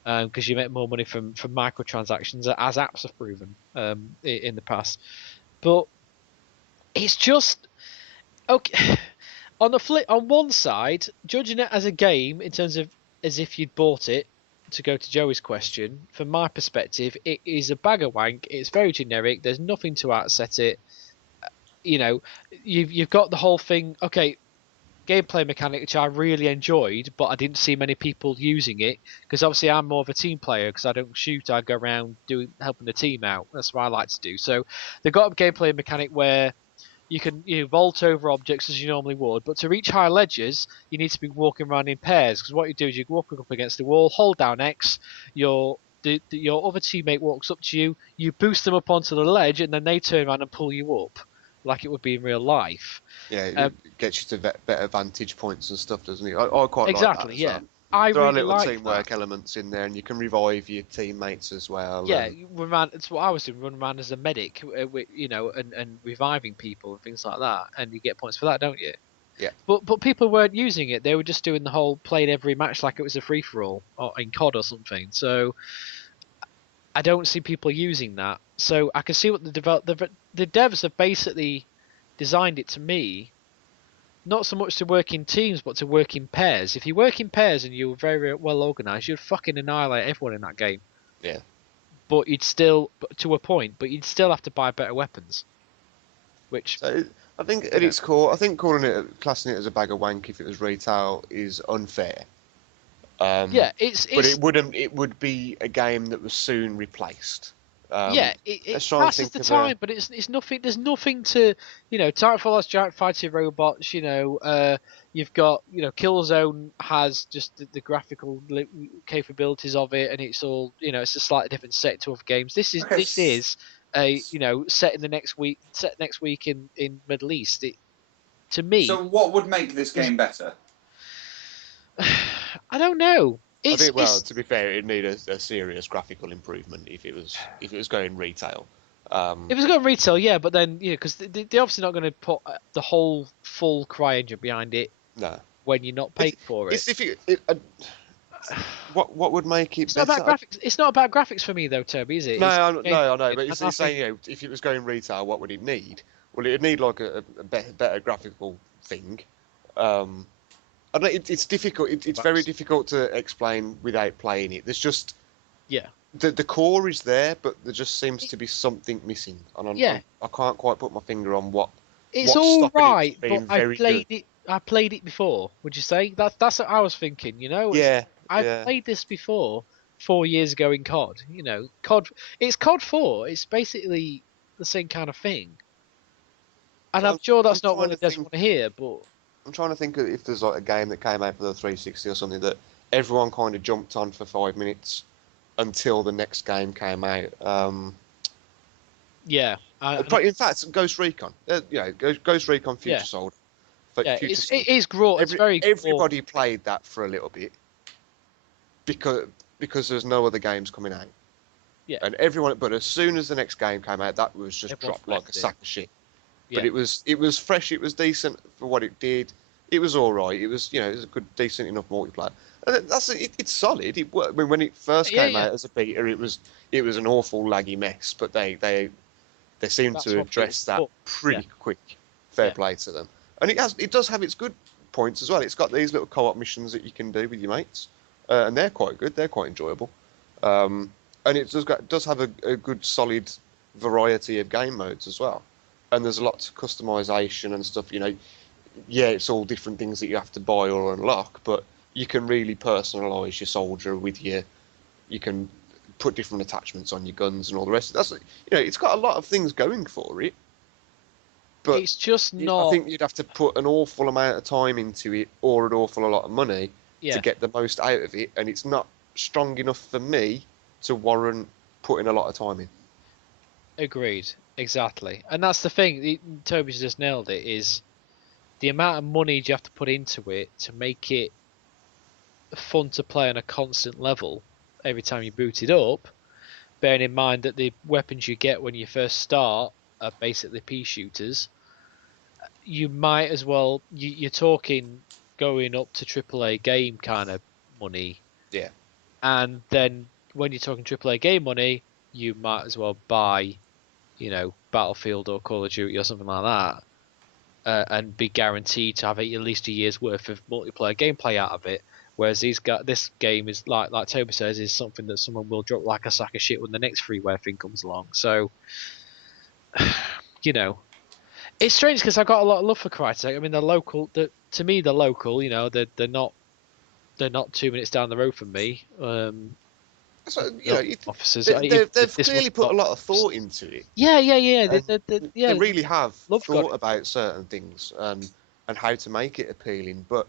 because you make more money from microtransactions, as apps have proven in the past. But it's just okay. On one side, judging it as a game in terms of as if you'd bought it, to go to Joey's question, from my perspective, it is a bag of wank. It's very generic. There's nothing to outset it. You know, you've got the whole thing. Okay, gameplay mechanic, which I really enjoyed, but I didn't see many people using it because obviously I'm more of a team player because I don't shoot. I go around helping the team out. That's what I like to do. So they've got a gameplay mechanic where you can vault over objects as you normally would, but to reach higher ledges, you need to be walking around in pairs. Because what you do is you walk up against the wall, hold down X, your other teammate walks up to you, you boost them up onto the ledge, and then they turn around and pull you up, like it would be in real life. Yeah, it gets you to better vantage points and stuff, doesn't it? I quite Exactly, like that as yeah. well. I There are really little like teamwork that. elements in there, and you can revive your teammates as well. Yeah, and- you run around. It's what I was doing. Run around as a medic, and reviving people and things like that, and you get points for that, don't you? Yeah. But people weren't using it. They were just doing the whole playing every match like it was a free for all or in COD or something. So I don't see people using that. So I can see what the devs have basically designed it to me. Not so much to work in teams, but to work in pairs. If you work in pairs and you're very, very well organized, you'd fucking annihilate everyone in that game. Yeah. But you'd still, to a point, but you'd still have to buy better weapons. Which, So I think at its core, I think classing it as a bag of wank if it was retail is unfair. yeah, it's But it would be a game that was soon replaced. it let's try and passes think the of time, but it's nothing. There's nothing to, Titanfall has giant fighting robots. You've got, Killzone has just the graphical capabilities of it, and it's all, it's a slightly different set to other games. This is Okay, a, set in the next week, in Middle East. To me, So what would make this game better? I don't know. I think, well, to be fair, it'd need a serious graphical improvement if it was going retail. If it's going retail, yeah, but then because they're obviously not going to put the whole full cry engine behind it. No. When you're not paying for it. It's difficult. What would make it It's not better? about graphics. It's not about graphics for me though, Toby, is it? No, I know, but And it's I saying, if it was going retail, what would it need? Well, it'd need like a better graphical thing. I don't know, it's difficult. It's very difficult to explain without playing it. There's just the core is there, but there just seems to be something missing. And I can't quite put my finger on what. It's what's all stopping it right, from being but I very played good. it. I played it before. Would you say that's what I was thinking? Yeah, I played this before 4 years ago in COD. COD. It's COD 4. It's basically the same kind of thing. And I'm sure that's not what the devs want to hear, but I'm trying to think of if there's like a game that came out for the 360 or something that everyone kind of jumped on for 5 minutes until the next game came out. Yeah. In fact, Ghost Recon. Ghost Recon Future Yeah. Soldier. Yeah, it is grow. It's very. Everybody played that for a little bit because there's no other games coming out. Yeah. And everyone, but as soon as the next game came out, that was just dropped like a sack of shit. Yeah. But it was fresh. It was decent for what it did. It was all right. It was it was a good, decent enough multiplayer. And it's solid. I mean, when it first came out as a beta, it was an awful laggy mess. But they seemed to address that pretty quick. Fair play to them. And it does have its good points as well. It's got these little co-op missions that you can do with your mates, and they're quite good. They're quite enjoyable. And it does have a good solid variety of game modes as well. And there's lots of customization and stuff. Yeah, it's all different things that you have to buy or unlock, but you can really personalise your soldier with you can put different attachments on your guns and all the rest. That's it's got a lot of things going for it. But it's just not. I think you'd have to put an awful amount of time into it or an awful lot of money to get the most out of it, and it's not strong enough for me to warrant putting a lot of time in. Agreed. Exactly. And that's the thing. Toby's just nailed it. Is the amount of money you have to put into it to make it fun to play on a constant level every time you boot it up, bearing in mind that the weapons you get when you first start are basically pea shooters. you might as well. You're talking going up to AAA game kind of money. Yeah. And then when you're talking AAA game money, you might as well buy, Battlefield or Call of Duty or something like that, and be guaranteed to have at least a year's worth of multiplayer gameplay out of it. Whereas this game is like Toby says, is something that someone will drop like a sack of shit when the next freeware thing comes along. So, it's strange because I've got a lot of love for Crytek. I mean, they're local. To me, they're local. They're not 2 minutes down the road from me. So, Officers. they've clearly put a lot of thought into it. Yeah. They really have Love thought God. about certain things and how to make it appealing. But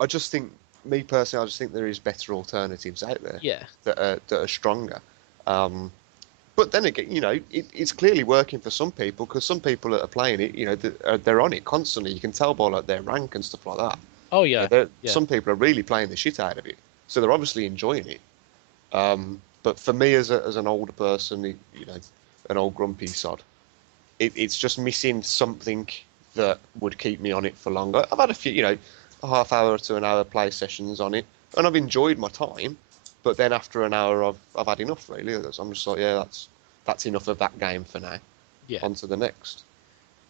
I just think, me personally, I just think there is better alternatives out there. Yeah. That are stronger. But then again, it's clearly working for some people because some people that are playing it, they're on it constantly. You can tell by like their rank and stuff like that. Oh yeah. Some people are really playing the shit out of it, so they're obviously enjoying it. But for me, as an older person, an old grumpy sod, it's just missing something that would keep me on it for longer. I've had a few, a half hour to an hour play sessions on it, and I've enjoyed my time. But then after an hour, I've had enough. Really, I'm just like, yeah, that's enough of that game for now. Yeah. On to the next.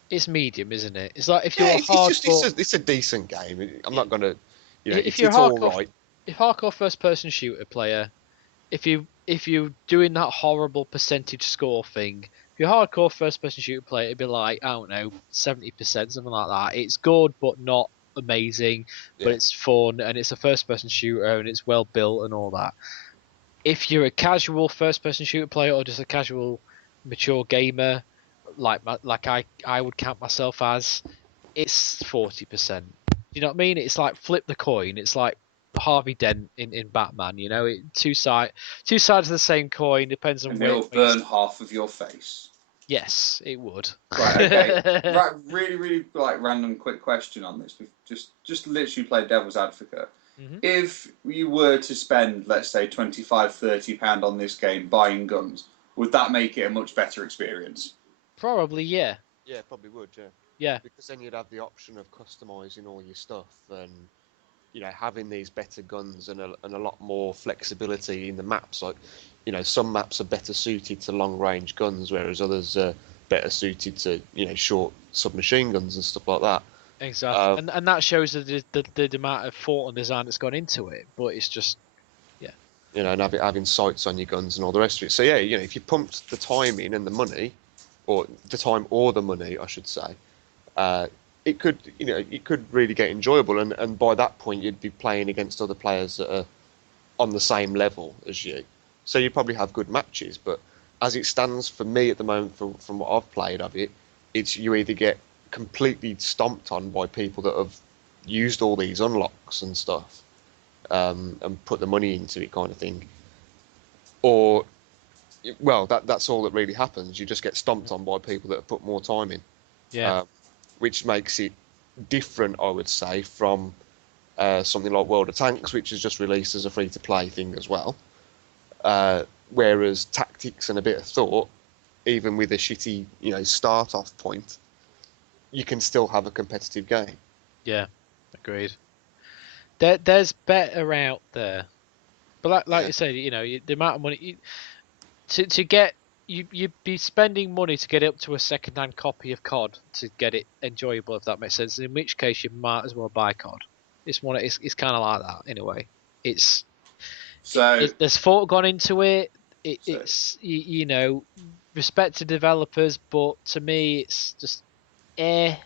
It's medium, isn't it? It's like if you're it's a decent game. I'm not gonna, if it's you're all hardcore, right. if hardcore first-person shooter player, if you're doing that horrible percentage score thing, if you're hardcore first-person shooter player, it'd be like, I don't know, 70%, something like that. It's good, but not amazing. But it's fun, and it's a first-person shooter, and it's well built and all that. If you're a casual first-person shooter player or just a casual mature gamer, like I would count myself as, it's 40%. Do you know what I mean? It's like flip the coin. It's like Harvey Dent in Batman. Two sides of the same coin. Depends on And where. it'll burn half of your face. Yes, it would. Right. Okay. Right. Really, really like random quick question on this. We've just literally played devil's advocate. Mm-hmm. If you were to spend, let's say, £25-30 on this game buying guns, would that make it a much better experience? Probably, yeah. Yeah, probably would. Yeah. Yeah. Because then you'd have the option of customizing all your stuff and having these better guns and a lot more flexibility in the maps. Like, some maps are better suited to long range guns, whereas others are better suited to short submachine guns and stuff like that. Exactly, and that shows the amount of thought and design that's gone into it. But it's just, and having sights on your guns and all the rest of it. So yeah, if you pumped the time in and the money, or the time or the money, I should say, it could really get enjoyable. And by that point, you'd be playing against other players that are on the same level as you. So you'd probably have good matches. But as it stands for me at the moment, from what I've played of it, it's you either get completely stomped on by people that have used all these unlocks and stuff, and put the money into it, kind of thing, or that's all that really happens. You just get stomped on by people that have put more time in. yeah. Which makes it different, I would say, from something like World of Tanks, which is just released as a free-to-play thing as well. Whereas tactics and a bit of thought, even with a shitty start-off point, you can still have a competitive game. Yeah, agreed. There's better out there, but like you said, the amount of money to get you'd be spending money to get it up to a second-hand copy of COD to get it enjoyable, if that makes sense. In which case, you might as well buy COD. It's kind of like that in a way. There's thought gone into it. It's respect to developers, but to me, it's just it's.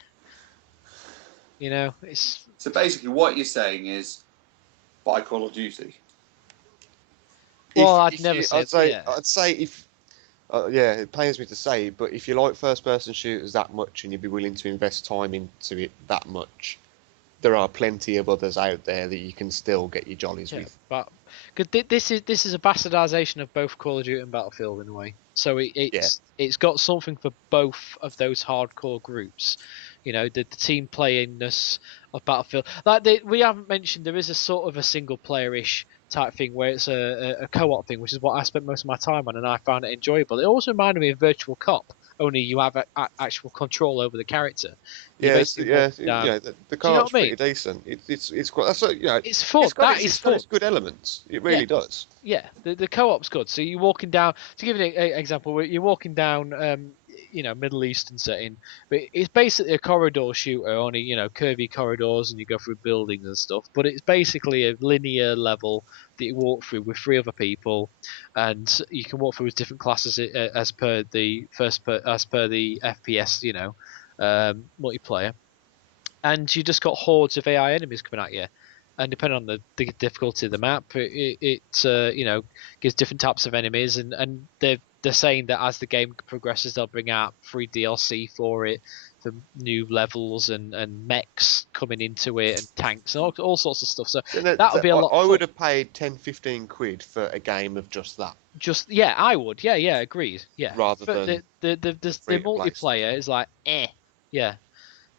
So basically, what you're saying is, buy Call of Duty. Well, I'd never say. I'd say if. It pains me to say, but if you like first-person shooters that much and you'd be willing to invest time into it that much, there are plenty of others out there that you can still get your jollies with. But this is a bastardization of both Call of Duty and Battlefield in a way. So it's got something for both of those hardcore groups. The team playingness of Battlefield. We haven't mentioned, there is a sort of a single player-ish type thing where it's a co-op thing, which is what I spent most of my time on, and I found it enjoyable. It also reminded me of Virtual Cop, only you have actual control over the character. You Yeah, basically walk down. the Do you know co-op's what I mean? pretty decent. It's quite that's It's fun. That is it's got fun. its good elements. It really does. Yeah, the co-op's good. So you're walking down. To give you an example, you're walking down, Middle Eastern setting, but it's basically a corridor shooter. Only curvy corridors, and you go through buildings and stuff. But it's basically a linear level that you walk through with 3 other people, and you can walk through with different classes as per the FPS, multiplayer. And you just got hordes of AI enemies coming at you. And depending on the difficulty of the map, it gives different types of enemies, and they're saying that as the game progresses, they'll bring out free DLC for it, for new levels and mechs coming into it, and tanks and all sorts of stuff. So that would be a lot. I would have paid 10-15 quid for a game of just that. I would. Yeah, agreed. Yeah. Rather but than the multiplayer is like yeah.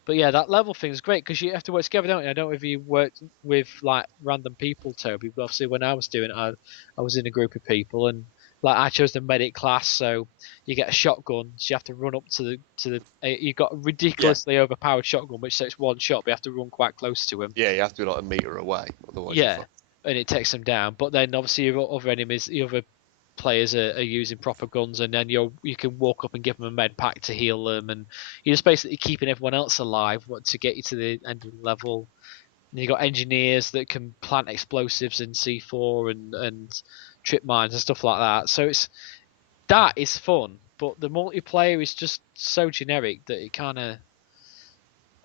But yeah, that level thing is great because you have to work together, don't you? I don't know if you worked with like random people, Toby. But obviously, when I was doing it, I was in a group of people, and like I chose the medic class, so you get a shotgun. So you have to run up to the. You got a ridiculously overpowered shotgun, which takes 1 shot, but you have to run quite close to him. Yeah, you have to be like a meter away, otherwise. Yeah, and it takes them down. But then obviously your other enemies, your other players are using proper guns, and then you can walk up and give them a med pack to heal them, and you're just basically keeping everyone else alive to get you to the end of the level. And you got engineers that can plant explosives in C4 and trip mines and stuff like that. So that is fun, but the multiplayer is just so generic that it kind of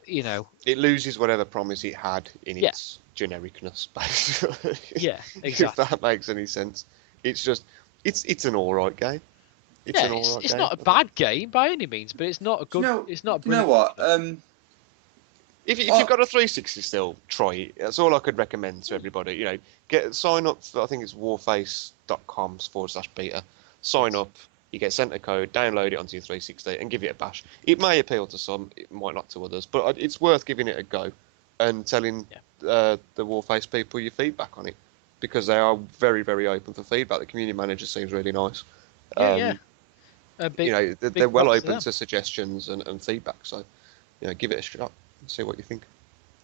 it loses whatever promise it had in its genericness, basically. Yeah, exactly. If that makes any sense. It's just it's an alright game. It's not a bad game by any means, but it's not a good. It's not. You know what? If you've got a 360 still, try it. That's all I could recommend to everybody. Sign up for, I think it's warface.com/beta. Sign up. You get sent a code, download it onto your 360, and give it a bash. It may appeal to some, it might not to others, but it's worth giving it a go and telling the Warface people your feedback on it, because they are very, very open for feedback. The community manager seems really nice. They're well open to suggestions and feedback. So, give it a shot and see what you think.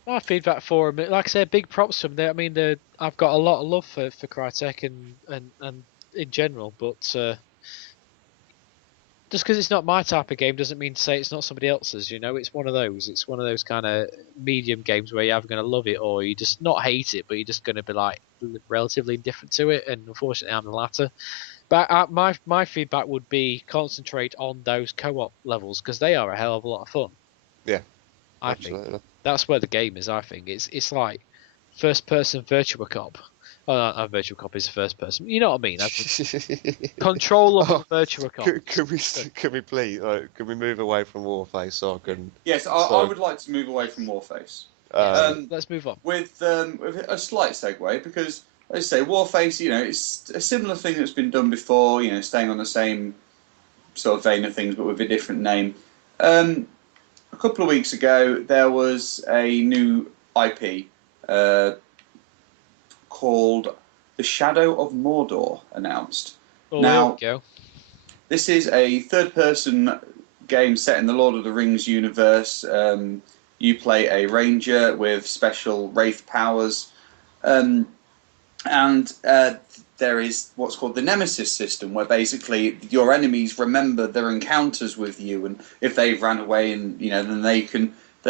My feedback for them, like I said, big props to them. I mean, I've got a lot of love for Crytek and in general, but just because it's not my type of game doesn't mean to say it's not somebody else's. It's one of those. It's one of those kind of medium games where you're either going to love it or you just not hate it, but you're just going to be like relatively indifferent to it. And unfortunately, I'm the latter. But my feedback would be concentrate on those co-op levels because they are a hell of a lot of fun. Yeah, I think that's where the game is. I think it's like first person Virtua Cop. Oh, no, Virtua Cop is first person. You know what I mean? Control of Virtua Cop. Can we please? Can we move away from Warface so I can? Yes, I would like to move away from Warface. Let's move on with a slight segue, because as I say, Warface, it's a similar thing that's been done before. Staying on the same sort of vein of things, but with a different name. A couple of weeks ago, there was a new IP called The Shadow of Mordor announced. Now, there we go. This is a third-person game set in the Lord of the Rings universe. You play a ranger with special wraith powers, and there is what's called the Nemesis system, where basically your enemies remember their encounters with you, and if they've ran away, and then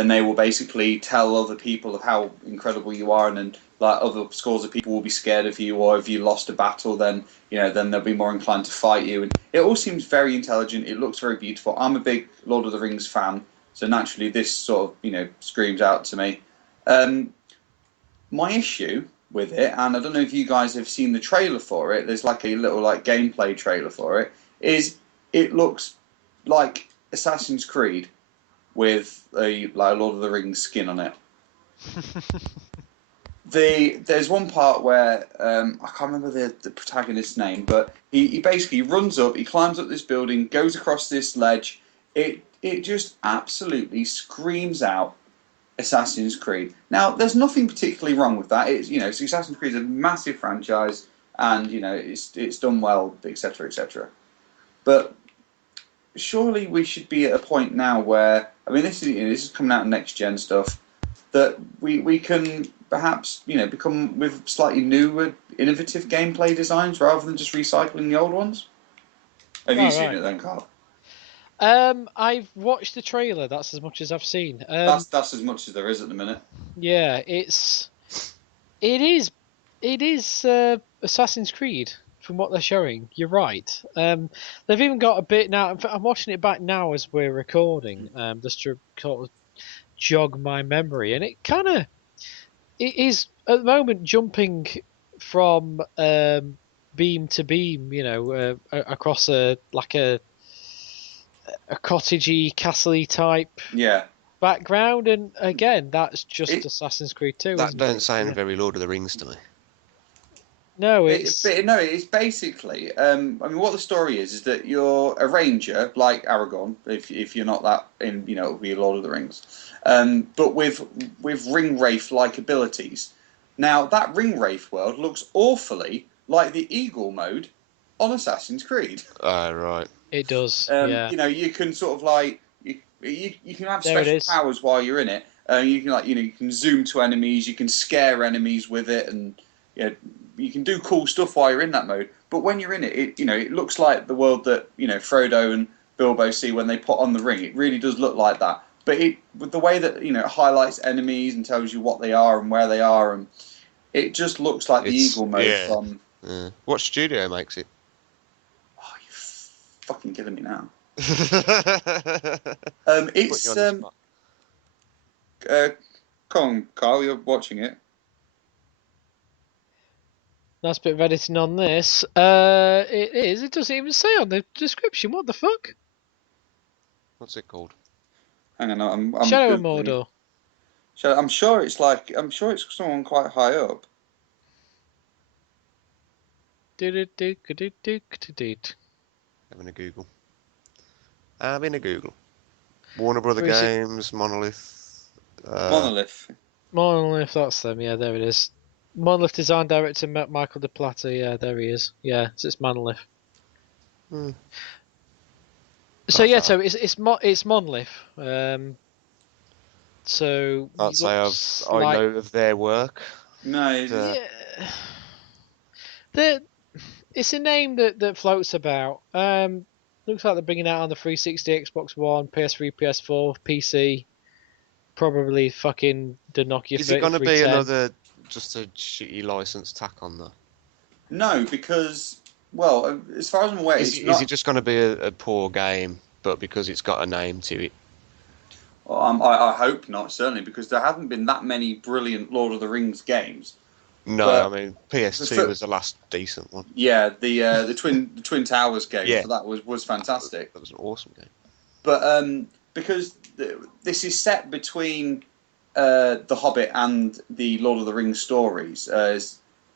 they will basically tell other people of how incredible you are, and then like other scores of people will be scared of you, or if you lost a battle, then then they'll be more inclined to fight you. And it all seems very intelligent. It looks very beautiful. I'm a big Lord of the Rings fan, so naturally this sort of screams out to me. My issue with it, and I don't know if you guys have seen the trailer for it. There's like a little gameplay trailer for it. Is it looks like Assassin's Creed with a Lord of the Rings skin on it. There's one part where I can't remember the protagonist's name, but he basically runs up, he climbs up this building, goes across this ledge. It just absolutely screams out Assassin's Creed. Now, there's nothing particularly wrong with that. It's Assassin's Creed is a massive franchise, and it's done well, etc., etc. But surely we should be at a point now where, I mean, this is coming out of next gen stuff, that we can perhaps become with slightly newer, innovative gameplay designs rather than just recycling the old ones. Have you seen it then, Carl? I've watched the trailer. That's as much as I've seen. That's as much as there is at the minute. Yeah, it is Assassin's Creed from what they're showing. You're right. They've even got a bit now. In fact, I'm watching it back now as we're recording, just to sort of jog my memory, and it is at the moment jumping from beam to beam. Across a cottagey, castle-y type background, and again, that's just Assassin's Creed 2. That isn't don't it? sound very Lord of the Rings to me. No, it's it's basically. I mean, what the story is that you're a ranger like Aragorn, if you're not that, it'll be Lord of the Rings, but with ring wraith-like abilities. Now that ring wraith world looks awfully like the Eagle mode on Assassin's Creed. Right. It does. Yeah. You can sort of like you can have special powers while you're in it. You can you can zoom to enemies, you can scare enemies with it, and you can do cool stuff while you're in that mode. But when you're in it, it looks like the world that Frodo and Bilbo see when they put on the ring. It really does look like that. But with the way that it highlights enemies and tells you what they are and where they are, and it just looks like the Eagle mode from. Yeah. What studio makes it? Oh, you fucking killing me now. Put It's you on the spot. Come on, Carl, you're watching it. Nice bit of editing on this. It is. It doesn't even say on the description. What the fuck? What's it called? Hang on, I'm Shadow of Googling. Mordor. I'm sure it's someone quite high up. Having a Google. Warner Brother Games, Monolith. Monolith. Monolith, that's them. Yeah, there it is. Monolith design director Michael De Plata. Yeah, there he is. Yeah, so it's Monolith. So yeah, so it's Monolith. So I'd say I know of their work. No, it's a name that floats about. Looks like they're bringing it out on the 360, Xbox One, PS3, PS4, PC. Probably fucking the Nokia 3310. Is it going to be another just a shitty license tack on there? No, because as far as I'm aware, is it just going to be a poor game, but because it's got a name to it? Well, I hope not, certainly, because there haven't been that many brilliant Lord of the Rings games. No, but I mean PS2 was the last decent one. Yeah, the Twin Towers game. Yeah. That was fantastic. That was an awesome game. But because this is set between The Hobbit and the Lord of the Rings stories,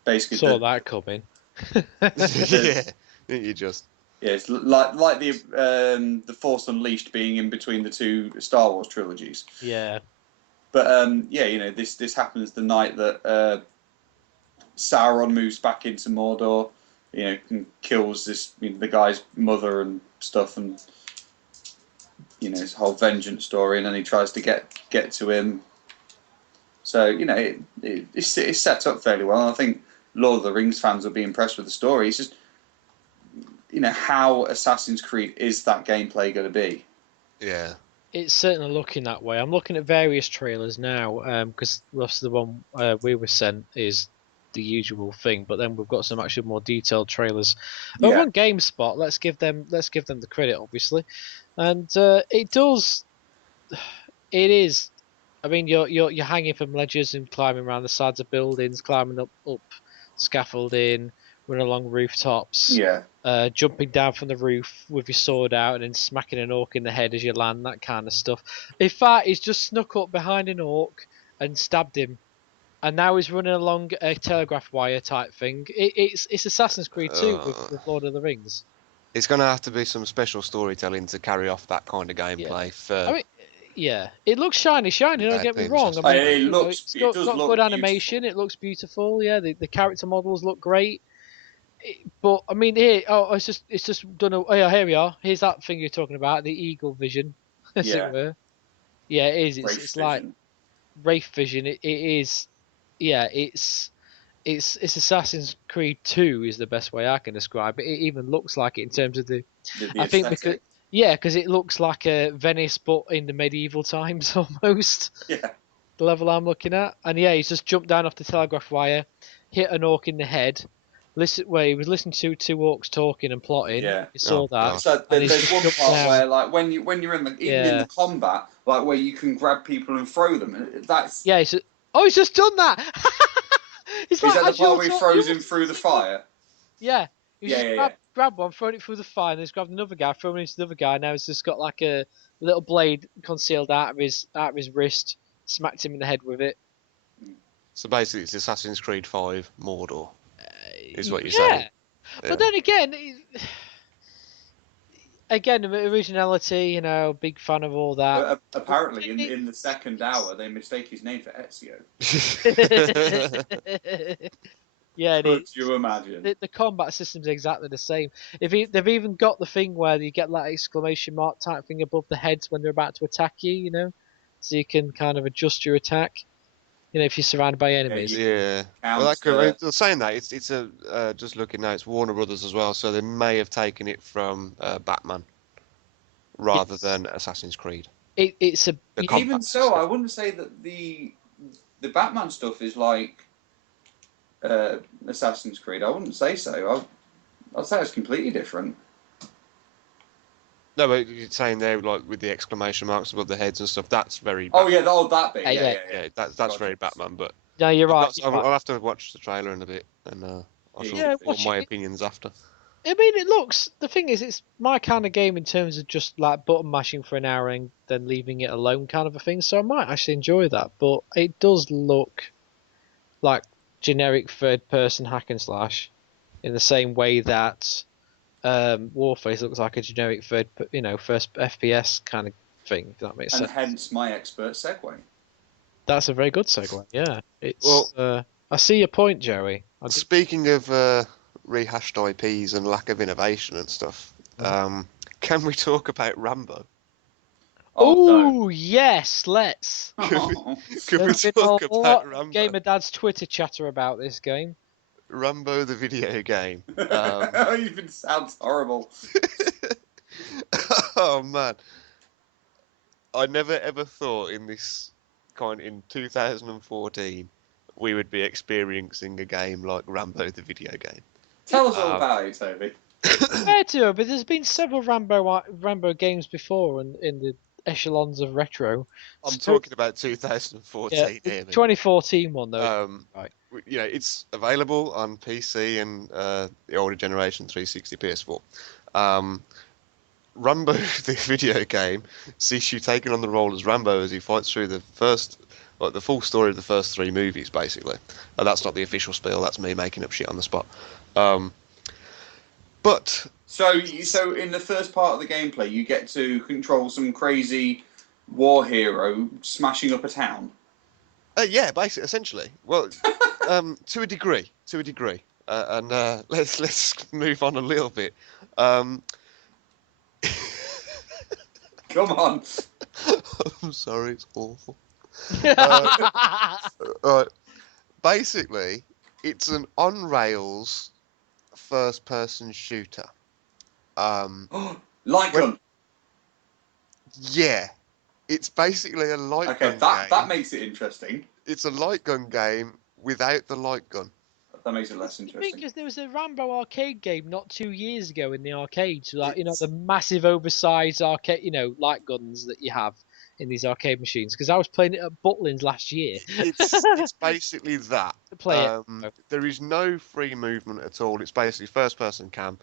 basically saw that coming. You just. Yeah, it's like the Force Unleashed being in between the two Star Wars trilogies. Yeah. But this happens the night that Sauron moves back into Mordor, and kills the guy's mother and stuff, and his whole vengeance story, and then he tries to get to him. So it's set up fairly well, and I think Lord of the Rings fans will be impressed with the story. It's just how Assassin's Creed is that gameplay going to be? Yeah. It's certainly looking that way. I'm looking at various trailers now, because the one we were sent is the usual thing, but then we've got some actually more detailed trailers over on GameSpot. Let's give them the credit, obviously, and it is. I mean, you're hanging from ledges and climbing around the sides of buildings, climbing up scaffolding, running along rooftops, jumping down from the roof with your sword out and then smacking an orc in the head as you land, that kind of stuff. In fact, he's just snuck up behind an orc and stabbed him. And now he's running along a telegraph wire type thing. It's Assassin's Creed 2 with Lord of the Rings. It's going to have to be some special storytelling to carry off that kind of gameplay. I mean, it looks shiny. Don't get me wrong. I mean, it's got good animation. It looks beautiful. Yeah, the character models look great. But I mean, here, it's just done. Oh yeah, here we are. Here's that thing you're talking about, the eagle vision, as Yeah. it were. Yeah, it is. Wraith It's like vision. Wraith vision. It is. Yeah, it's Assassin's Creed 2 is the best way I can describe it. It even looks like it in terms of the. The I think aesthetic. because it looks like a Venice, but in the medieval times almost. Yeah. The level I'm looking at, and yeah, he's just jumped down off the telegraph wire, hit an orc in the head. He was listening to two orcs talking and plotting. Yeah. You saw Oh, that. God. So And he's there's just one jumped part down. where, like, when you're in the even in Yeah. the combat, like where you can grab people and throw them. And that's Yeah, he's just done that. It's is like, that the as you're part where he talking- throws you're him through the sitting there- fire? Yeah. He Yeah, just yeah, grabbed one, thrown it through the fire, and he's grabbed another guy, thrown it into the other guy. Now he's just got like a little blade concealed out of his wrist, smacked him in the head with it. So basically, it's Assassin's Creed 5 Mordor, is what you're Yeah. saying. Yeah. But then again, originality, big fan of all that. But apparently, in the second hour, they mistake his name for Ezio. Yeah, Could you imagine? the combat system's exactly the same. They've even got the thing where you get that exclamation mark type thing above the heads when they're about to attack you, so you can kind of adjust your attack. If you're surrounded by enemies. Yeah. Well, that could, saying that, it's just looking now, it's Warner Brothers as well, so they may have taken it from Batman rather than Assassin's Creed. It's a The you- combat Even so, system. I wouldn't say that the Batman stuff is like Assassin's Creed. I wouldn't say so. I'd say it's completely different. No, but you're saying there, like with the exclamation marks above the heads and stuff, that's very. Oh yeah, that bit. Yeah, Yeah. That's Gotcha. very Batman, but No, you're right. I'll have to watch the trailer in a bit, and I shall Yeah, form watch my it. opinions after. I mean, it looks. The thing is, it's my kind of game in terms of just like button mashing for an hour and then leaving it alone, kind of a thing. So I might actually enjoy that. But it does look like generic third-person hack and slash, in the same way that Warface looks like a generic first FPS kind of thing. If that makes And sense. hence my expert segue. That's a very good segue. Yeah, it's. Well- I see your point, Joey. Speaking of rehashed IPs and lack of innovation and stuff, can we talk about Rambo? Oh yes, let's. no. Can we There's been talk a lot about of Rambo? Gamer Dad's Twitter chatter about this game. Rambo the video game. Even sounds horrible. Oh man, I never ever thought in 2014 we would be experiencing a game like Rambo the video game. Tell us all about it, Toby. Fair to her, but there's been several Rambo games before in the echelons of retro. I'm So- talking about 2014 Yeah, here. the man. 2014 one though. Right. It's available on PC and the older generation 360 PS4. Rambo, the video game, sees you taking on the role as Rambo as he fights through the full story of the first three movies, basically. That's not the official spiel. That's me making up shit on the spot. But So in the first part of the gameplay, you get to control some crazy war hero smashing up a town. yeah, basically, essentially. Well, to a degree, and let's move on a little bit. Come on. I'm sorry, it's awful. Basically, it's an on-rails first-person shooter. Light gun. Yeah, it's basically a light Okay, gun that game. makes it interesting. It's a light gun game without the light gun. That makes it less I think interesting. because there was a Rambo arcade game not 2 years ago in the arcades, like the massive oversized arcade, light guns that you have in these arcade machines. Because I was playing it at Butlins last year. It's basically that. To play it. There is no free movement at all. It's basically first-person cam,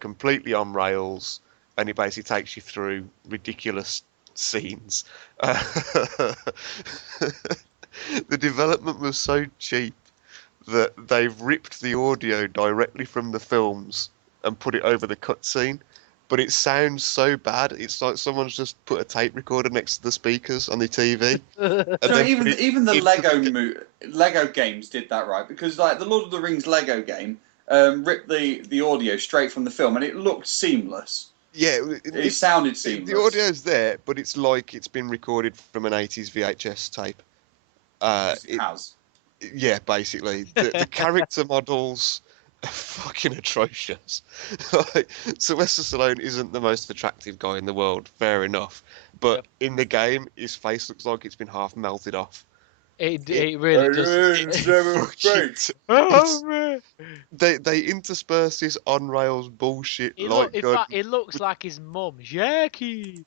completely on rails, and it basically takes you through ridiculous scenes. The development was so cheap that they've ripped the audio directly from the films and put it over the cutscene. But it sounds so bad. It's like someone's just put a tape recorder next to the speakers on the TV. And So then even put it even the into Lego games did that, right? Because like the Lord of the Rings Lego game ripped the audio straight from the film, and it looked seamless. Yeah, It sounded seamless. the audio's there, but it's like it's been recorded from an 80s VHS tape. It has. Yeah, basically. The character models are fucking atrocious. Like, Sylvester Stallone isn't the most attractive guy in the world, fair enough. But in the game, his face looks like it's been half melted off. It really does. They intersperse this on rails bullshit light In gun. fact, it looks like his mum, Jackie.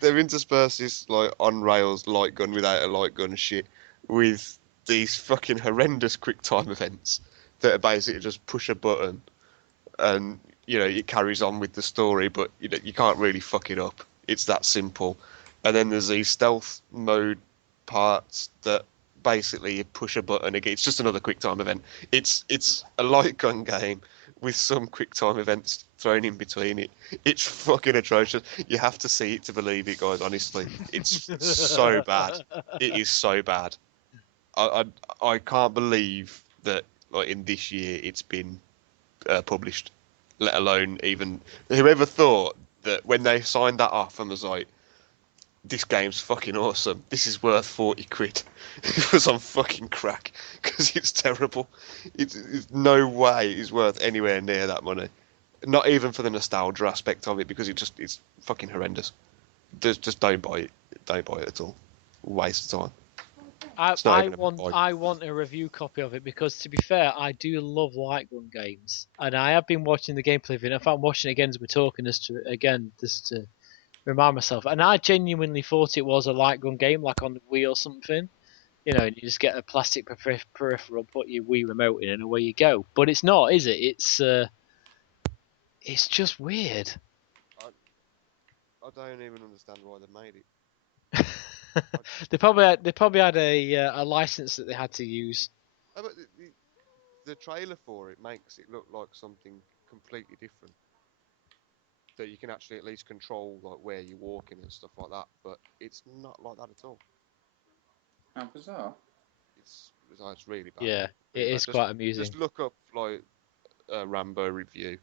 They've interspersed this like on rails light gun without a light gun shit with these fucking horrendous quick time events that are basically just push a button and it carries on with the story, but you can't really fuck it up. It's that simple. And then there's these stealth mode parts that basically you push a button again. It's just another quick time event. It's a light gun game with some quick time events thrown in between it. It's fucking atrocious. You have to see it to believe it, guys. Honestly, it's so bad. It is so bad. I can't believe that like in this year it's been published. Let alone even whoever thought that when they signed that off and was like, this game's fucking awesome. This is worth 40 quid. It was on fucking crack because it's terrible. It's no way it's worth anywhere near that money. Not even for the nostalgia aspect of it, because it's fucking horrendous. Just don't buy it. Don't buy it at all. Waste of time. I want a review copy of it because, to be fair, I do love light gun games, and I have been watching the gameplay of it. In fact, I'm watching it again as we're talking, just to remind myself. And I genuinely thought it was a light gun game, like on the Wii or something. And you just get a plastic peripheral, put your Wii remote in, and away you go. But it's not, is it? It's just weird. I don't even understand why they made it. They probably had a license that they had to use. Oh, but the trailer for it makes it look like something completely different. That you can actually at least control like where you're walking and stuff like that, but it's not like that at all. How bizarre. It's really bad. Yeah, it is quite amusing. Just look up like a Rambo review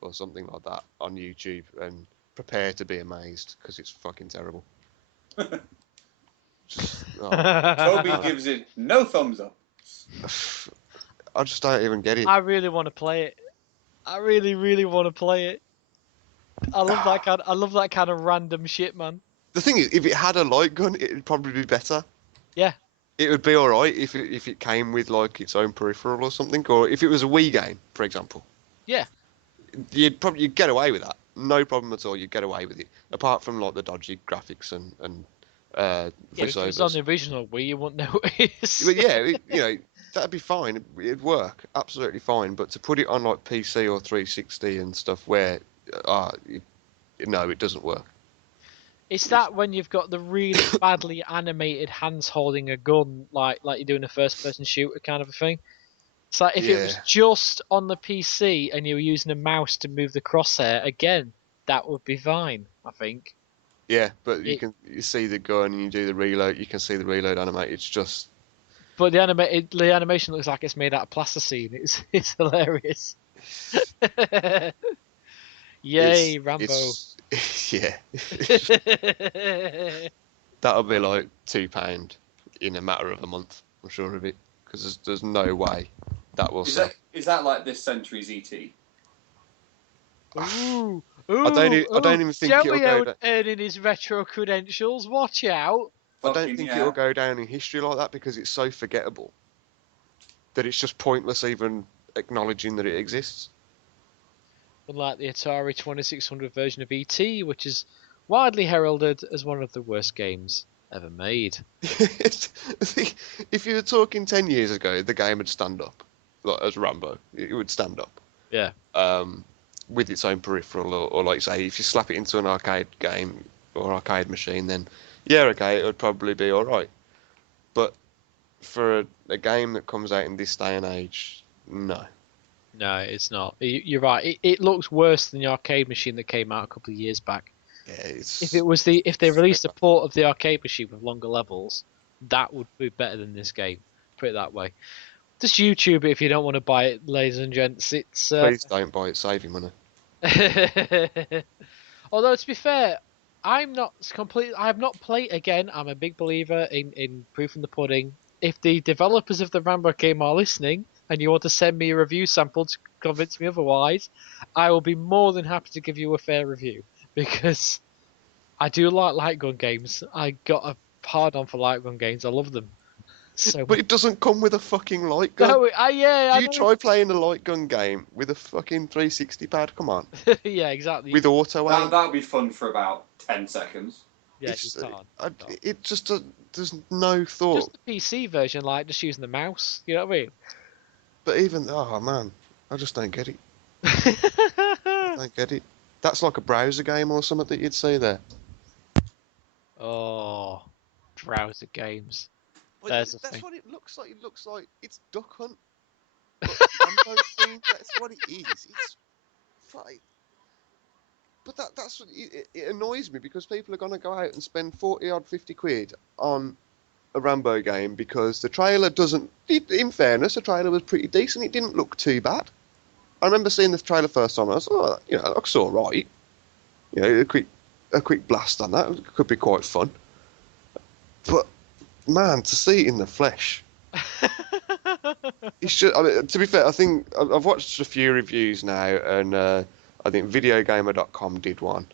or something like that on YouTube and prepare to be amazed because it's fucking terrible. Toby gives it no thumbs up. I just don't even get it. I really want to play it. I really, really want to play it. I love that kind of random shit, man. The thing is, if it had a light gun, it'd probably be better. Yeah. It would be alright if it came with like its own peripheral or something, or if it was a Wii game, for example. Yeah. You'd get away with that. No problem at all. You'd get away with it, apart from like the dodgy graphics and if it was on the original Wii, you wouldn't notice. But yeah, that'd be fine. It'd work absolutely fine. But to put it on like PC or 360 and stuff, where no, it doesn't work. It's that when you've got the really badly animated hands holding a gun, like you're doing a first-person shooter kind of a thing. It's like if it was just on the PC and you were using a mouse to move the crosshair, again, that would be fine, I think. Yeah, but you see the gun and you do the reload. You can see the reload animate. It's just. But the animation looks like it's made out of plasticine. It's hilarious. Yay, Rambo! Yeah. That'll be like £2 in a matter of a month. I'm sure of it, because there's no way that will sell. Is that like this century's ET? Ooh, I don't even think it'll go down. earning his retro credentials. Watch out! I don't think it'll go down in history like that because it's so forgettable that it's just pointless even acknowledging that it exists. Unlike the Atari 2600 version of ET, which is widely heralded as one of the worst games ever made. If you were talking 10 years ago, the game would stand up, like as Rambo. It would stand up. Yeah. With its own peripheral, or like you say, if you slap it into an arcade game or arcade machine, then yeah, okay, it would probably be all right. But for a game that comes out in this day and age, no. No, it's not. You're right. It looks worse than the arcade machine that came out a couple of years back. Yeah, If they released a port of the arcade machine with longer levels, that would be better than this game. Put it that way. Just YouTube it if you don't want to buy it, ladies and gents. It's Please don't buy it. Save your money. although to be fair, I'm not completely. I have not played again. I'm a big believer in proof in the pudding. If the developers of the Rambo game are listening and you want to send me a review sample to convince me otherwise, I will be more than happy to give you a fair review because I do like light gun games. I got a hard on for light gun games. I love them. So, But it doesn't come with a fucking light gun. no, yeah, I You know. try playing a light gun game with a fucking 360 pad. Come on, Yeah, exactly. with auto aim. That would be fun for about 10 seconds. Yeah, It's- you can't. It just there's no thought. Just the PC version, like just using the mouse. You know what I mean? But even man, I just don't get it. I don't get it. That's like a browser game or something that you'd see there. Oh, browser games. Well, There's the that's thing. what it looks like. It looks like it's Duck Hunt. But Rambo themed. That's what it is. It's like, but that's what it annoys me because people are gonna go out and spend 40 odd 50 quid on a Rambo game because the trailer doesn't. In fairness, the trailer was pretty decent. It didn't look too bad. I remember seeing the trailer first time. And I was, it looks all right. You know, a quick blast on that could be quite fun. But man, to see it in the flesh, it's just. I mean, to be fair, I think I've watched a few reviews now, and I think VideoGamer.com did one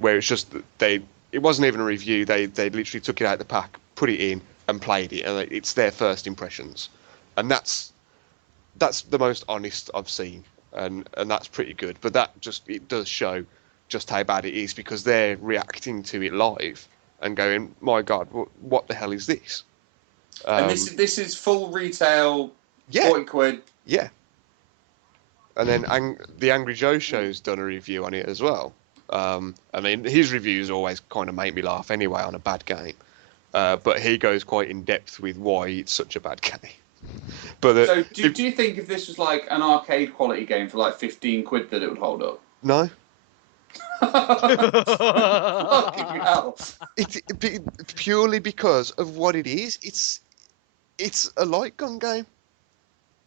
where it's just it wasn't even a review. They literally took it out of the pack, put it in, and played it, and it's their first impressions, and that's the most honest I've seen, and that's pretty good. But it does show just how bad it is because they're reacting to it live and going, "My God, what the hell is this?" And this is full retail, Yeah, 40 quid. yeah. And then the Angry Joe Show's done a review on it as well. I mean, his reviews always kind of make me laugh anyway on a bad game. But he goes quite in depth with why it's such a bad game. But So do you think if this was like an arcade quality game for like 15 quid that it would hold up? no, Fucking hell. purely because of what it is. It's a light gun game.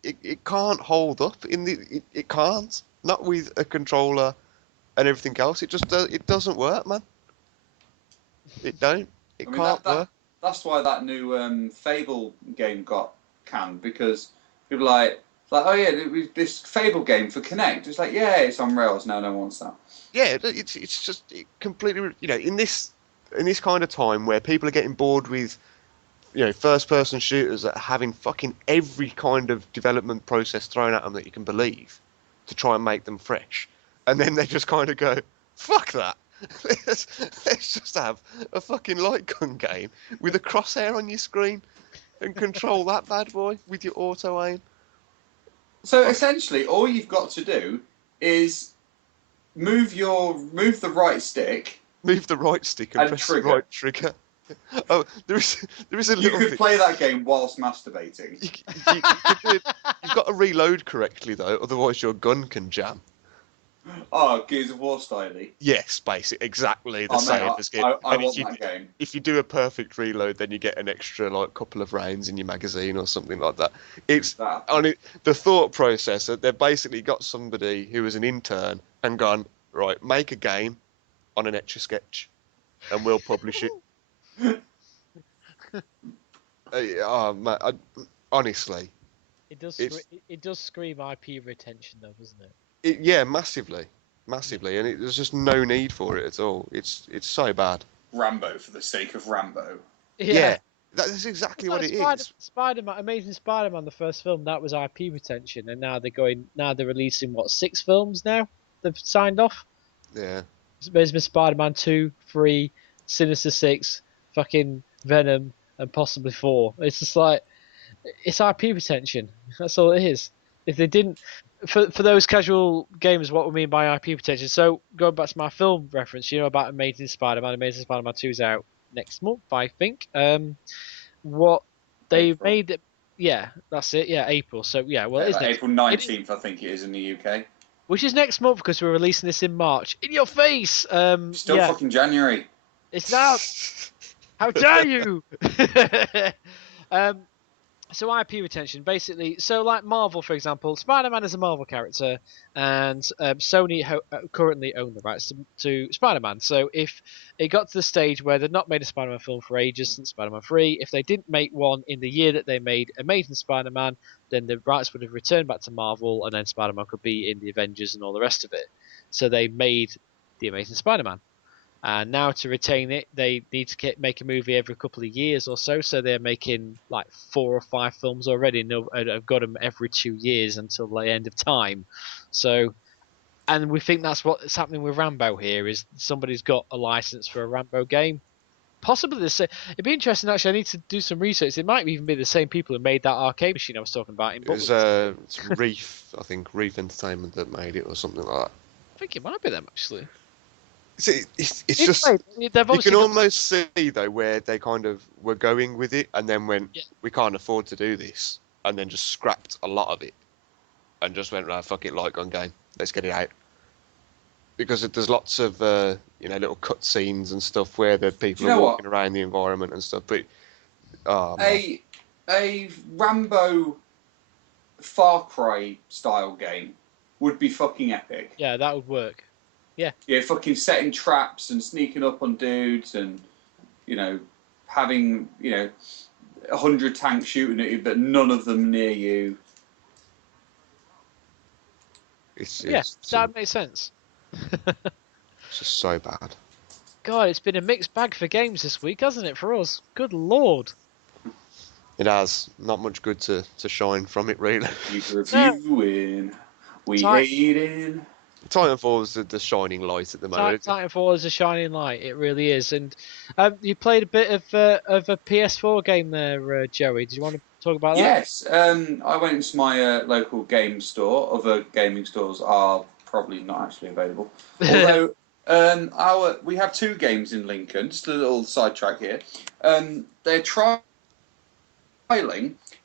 It can't hold up it can't, not with a controller and everything else. It just it doesn't work, man. It don't. It I mean, can't work. That's why that new Fable game got canned, because people are like, oh yeah, this Fable game for Kinect. It's like, yeah, it's on rails. No one wants that. Yeah, it's just completely, in this kind of time where people are getting bored with, first person shooters that are having fucking every kind of development process thrown at them that you can believe to try and make them fresh. And then they just kind of go, fuck that. Let's just have a fucking light gun game with a crosshair on your screen and control that bad boy with your auto aim. So essentially, all you've got to do is move the right stick. Move the right stick and press the right trigger. Oh, there is a You little could thing. play that game whilst masturbating. You've got to reload correctly though, otherwise your gun can jam. Oh, Gears of War styly. Yes, basically, exactly the Oh, same mate, as it. I And want that game. if you do a perfect reload, then you get an extra couple of rounds in your magazine or something like that. It's That. on it. The thought process that they've basically got somebody who was an intern and gone, right, make a game on an Etch-a-Sketch, and we'll publish it. Oh man, honestly, It does. It's- It does scream IP retention, though, doesn't it? yeah, massively, and there's just no need for it at all. It's so bad. Rambo for the sake of Rambo. Yeah, that's exactly what it is. Spider-Man, Amazing Spider-Man, the first film, that was IP retention, and now they're releasing 6 films now. They've signed off. Yeah. Amazing Spider-Man 2, 3, Sinister 6, fucking Venom, and possibly 4. It's just like, it's IP retention. That's all it is. If they didn't, for those casual gamers, what we mean by IP retention. So going back to my film reference, about Amazing Spider-Man 2 is out next month, I think. What they April. made it, yeah, that's it, yeah, April. So yeah, well, it is next, April 19th, I think it is in the UK. which is next month because we're releasing this in March. In your face. Still yeah, fucking January. it's out. How dare you? So IP retention, basically, so like Marvel, for example, Spider-Man is a Marvel character, and Sony currently own the rights to Spider-Man. So if it got to the stage where they'd not made a Spider-Man film for ages since Spider-Man 3, if they didn't make one in the year that they made Amazing Spider-Man, then the rights would have returned back to Marvel, and then Spider-Man could be in the Avengers and all the rest of it. So they made the Amazing Spider-Man. And now to retain it, they need to make a movie every couple of years or so. So they're making like 4 or 5 films already, and I've got them every 2 years until the end of time. So, and we think that's what's happening with Rambo here. Is somebody's got a license for a Rambo game? Possibly the same. It'd be interesting. Actually, I need to do some research. It might even be the same people who made that arcade machine I was talking about in It was Butler. it's Reef, I think, Reef Entertainment that made it or something like that. I think it might be them actually. See, it's just Anyway, they've you can obviously got- almost see though where they kind of were going with it, and then went, Yeah. we can't afford to do this, and then just scrapped a lot of it, and just went, right, fuck it, light gun game, let's get it out. Because there's lots of little cut scenes and stuff where the people you are know walking around the environment and stuff. But man. A Rambo Far Cry style game would be fucking epic. Yeah, that would work. Yeah, fucking setting traps and sneaking up on dudes and, having, 100 tanks shooting at you, but none of them near you. It's That makes sense. it's just so bad. God, it's been a mixed bag for games this week, hasn't it, for us? Good lord. It has not much good to shine from it, really. We reviewing, we hating. Titanfall is the shining light at the moment. Titanfall is a shining light, it really is. And you played a bit of a PS4 game there, Joey. Did you want to talk about that? Yes, I went into my local game store. Other gaming stores are probably not actually available. Although we have 2 games in Lincoln. Just a little sidetrack here. They're trialing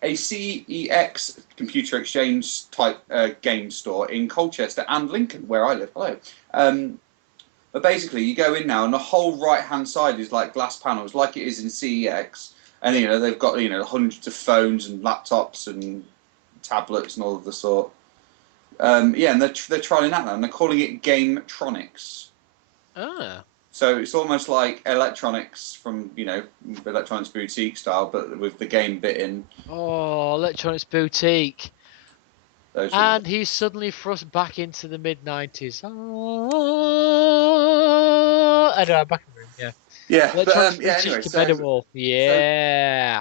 a CEX computer exchange type game store in Colchester and Lincoln, where I live. Hello. But basically, you go in now, and the whole right-hand side is like glass panels, like it is in CEX. And they've got hundreds of phones and laptops and tablets and all of the sort. And they're trialing that now, and they're calling it Gametronics. Ah. So it's almost like electronics from Electronics Boutique style, but with the game bit in. Oh, Electronics Boutique. And he's suddenly thrust back into the mid-90s. Oh, I don't know, back in the room, yeah. Yeah, Electronics but Boutique Compatible. Yeah.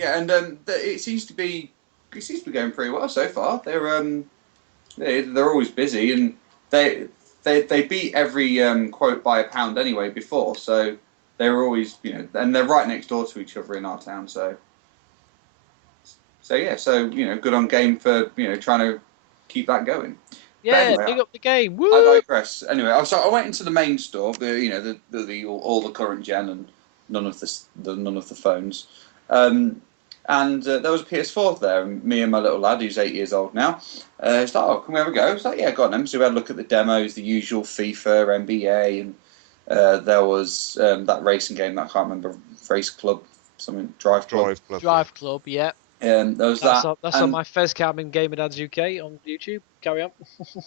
And it seems to be going pretty well so far. They're always busy, and they beat every quote by £1 anyway before, so they were always and they're right next door to each other in our town, so good on Game for trying to keep that going. Yeah, anyway, big up the game. Woo! I digress. Anyway, I went into the main store, all the current gen and none of the phones. And there was a PS4 there, and me and my little lad, who's 8 years old now, he's like, "Oh, can we have a go?" I was like, "Yeah, go on then." So we had a look at the demos, the usual FIFA, NBA, and there was that racing game that I can't remember, Race Club, something, Drive Club. Drive Club, yeah. There was that's on my Fezcam in GamerdadsUK on YouTube. Carry on.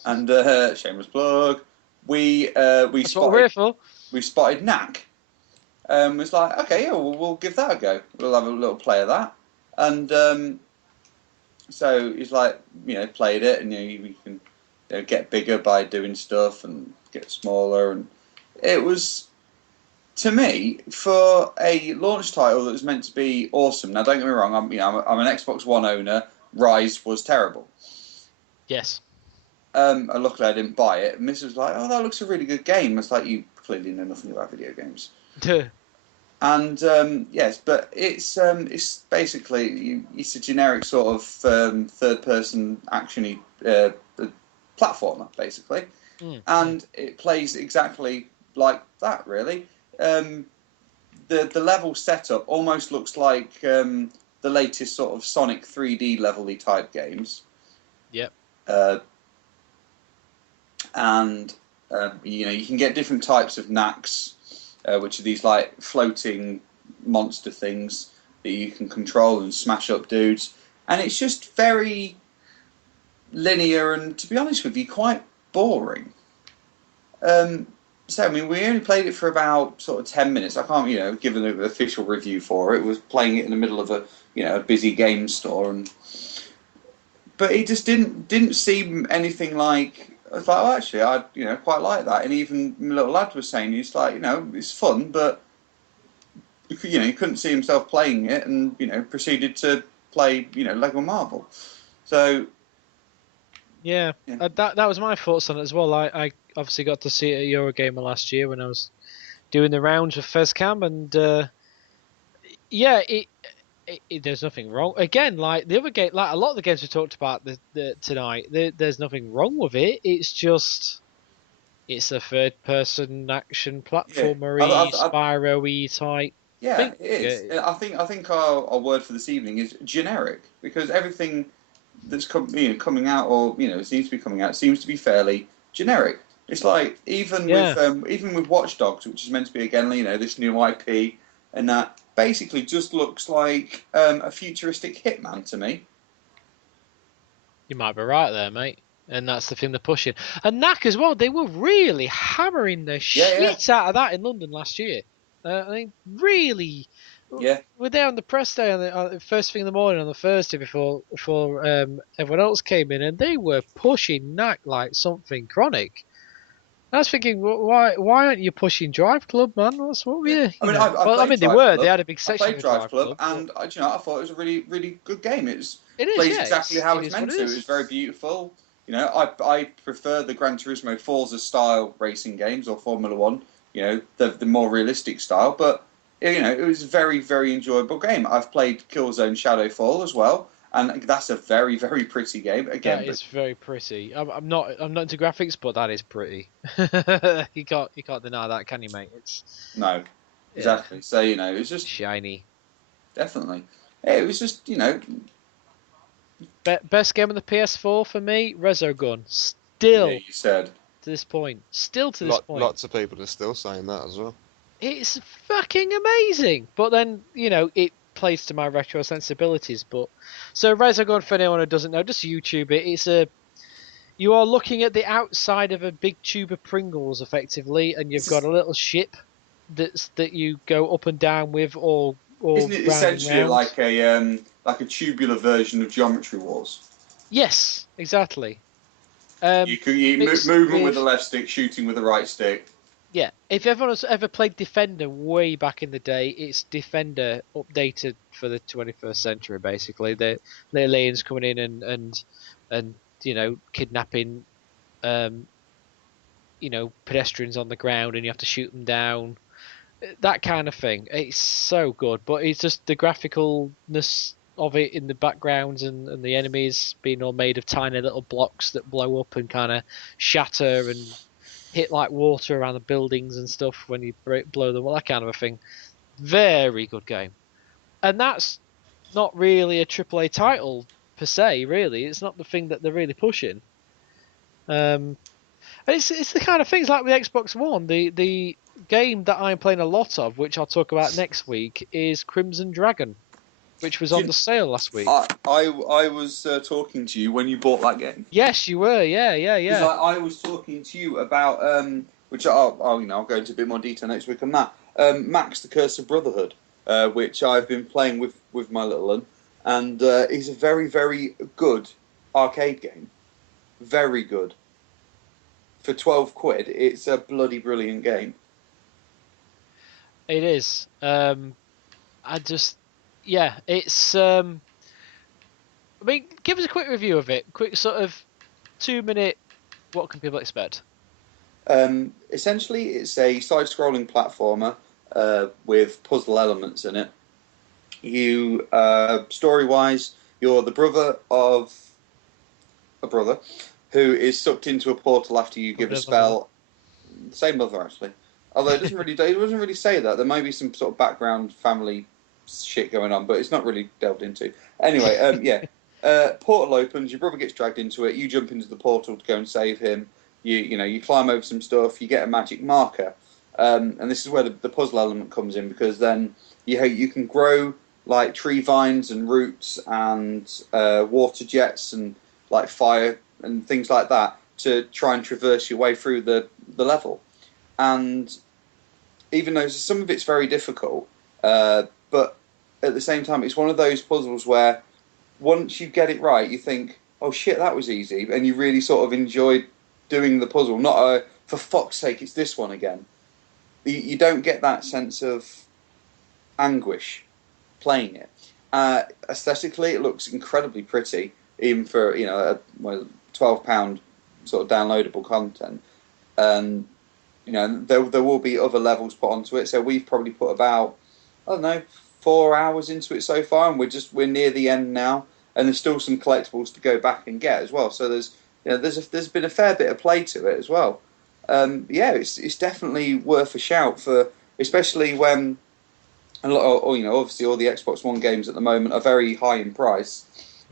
And shameless plug. We That's spotted, what we're here for. We spotted KNACK. It's like, okay, yeah, we'll give that a go. We'll have a little play of that. And so he's like, played it, and we can get bigger by doing stuff and get smaller. And it was, to me, for a launch title that was meant to be awesome. Now, don't get me wrong, I'm an Xbox One owner. Rise was terrible. Yes. Luckily, I didn't buy it. And Mrs. was like, "Oh, that looks a really good game." It's like, you clearly know nothing about video games. And yes, but it's basically it's a generic sort of third-person actiony platformer, basically, and it plays exactly like that. Really, the level setup almost looks like the latest sort of Sonic 3D level-y type games. Yep. And you can get different types of knacks, which are these like floating monster things. that you can control and smash up dudes, and it's just very linear and, to be honest with you, quite boring. So I mean, we only played it for about sort of 10 minutes. I can't, give an official review for it. It was playing it in the middle of a, a busy game store, but it just didn't seem anything like. I was like, oh, actually, I quite like that. And even my little lad was saying, he's like, it's fun, but he couldn't see himself playing it, and proceeded to play, Lego Marvel. So. Yeah. That was my thoughts on it as well. I obviously got to see it at Eurogamer last year when I was doing the rounds with Fezcam, and there's nothing wrong. Again, like the other game, like a lot of the games we talked about tonight, there's nothing wrong with it. It's just it's a third-person action platformer-y, Spyro-y type. Yeah, thing. it is. Yeah. I think our word for this evening is generic, because everything that's coming out, or seems to be coming out, seems to be fairly generic. It's like even with Watch Dogs, which is meant to be again this new IP, and that basically just looks like a futuristic Hitman to me. You might be right there, mate. And that's the thing they're pushing. And KNACK as well, they were really hammering the shit out of that in London last year. I mean, really. Yeah. We're there on the press day on the first thing in the morning on the Thursday before everyone else came in, and they were pushing KNACK like something chronic. I was thinking, why aren't you pushing Drive Club, man? What were you? They were. They had a big section. I played Drive Club, and I thought it was a really, really good game. It plays exactly how it's meant to. It was very beautiful. I prefer the Gran Turismo Forza style racing games, or Formula One. The more realistic style, but it was a very, very enjoyable game. I've played Killzone Shadowfall as well, and that's a very, very pretty game. Again, that is very pretty. I'm not into graphics, but that is pretty. you can't deny that, can you, mate? No, exactly. So it's just shiny. Definitely, it was just best game on the PS4 for me, RESOGUN. Still, you said to this point, point. Lots of people are still saying that as well. It's fucking amazing, but then it plays to my retro sensibilities. But so RESOGUN, for anyone who doesn't know, just YouTube it. You are looking at the outside of a big tube of Pringles, effectively, and you've got a little ship that you go up and down with, or isn't it essentially like a tubular version of Geometry Wars? Yes, exactly. Movement with the left stick, shooting with the right stick. Yeah, if everyone's ever played Defender way back in the day, it's Defender updated for the 21st century. Basically, the aliens coming in and kidnapping, pedestrians on the ground, and you have to shoot them down. That kind of thing. It's so good, but it's just the graphicalness of it in the backgrounds, and the enemies being all made of tiny little blocks that blow up and kind of shatter and hit like water around the buildings and stuff when you blow them, all that kind of a thing. Very good game. And that's not really a AAA title per se, really. It's not the thing that they're really pushing. And it's the kind of things like with Xbox One. The game that I'm playing a lot of, which I'll talk about next week, is Crimson Dragon, which was on the sale last week. I was talking to you when you bought that game. Yes, you were. Yeah. Because I was talking to you about which I'll go into a bit more detail next week on that. Max, the Curse of Brotherhood, which I've been playing with my little one, and is a very, very good arcade game. Very good. For £12, it's a bloody brilliant game. It is. It's. I mean, give us a quick review of it. Quick sort of 2-minute. What can people expect? Essentially, it's a side-scrolling platformer with puzzle elements in it. You, story-wise, you're the brother of a brother who is sucked into a portal after you give a spell. Same mother, actually. Although it doesn't really say that. There may be some sort of background family shit going on, but it's not really delved into. Anyway, portal opens, your brother gets dragged into it, you jump into the portal to go and save him. You climb over some stuff, you get a magic marker. And this is where the puzzle element comes in, because then you can grow like tree vines and roots and water jets and like fire and things like that to try and traverse your way through the level. And even though some of it's very difficult, but at the same time, it's one of those puzzles where once you get it right, you think, oh shit, that was easy, and you really sort of enjoy doing the puzzle. Not a, for fuck's sake, it's this one again. You don't get that sense of anguish playing it. Aesthetically, it looks incredibly pretty, even for a £12 sort of downloadable content. And there will be other levels put onto it. So we've probably put about, I don't know, 4 hours into it so far, and we're near the end now. And there's still some collectibles to go back and get as well. So there's been a fair bit of play to it as well. It's definitely worth a shout for, especially when a lot of, obviously all the Xbox One games at the moment are very high in price.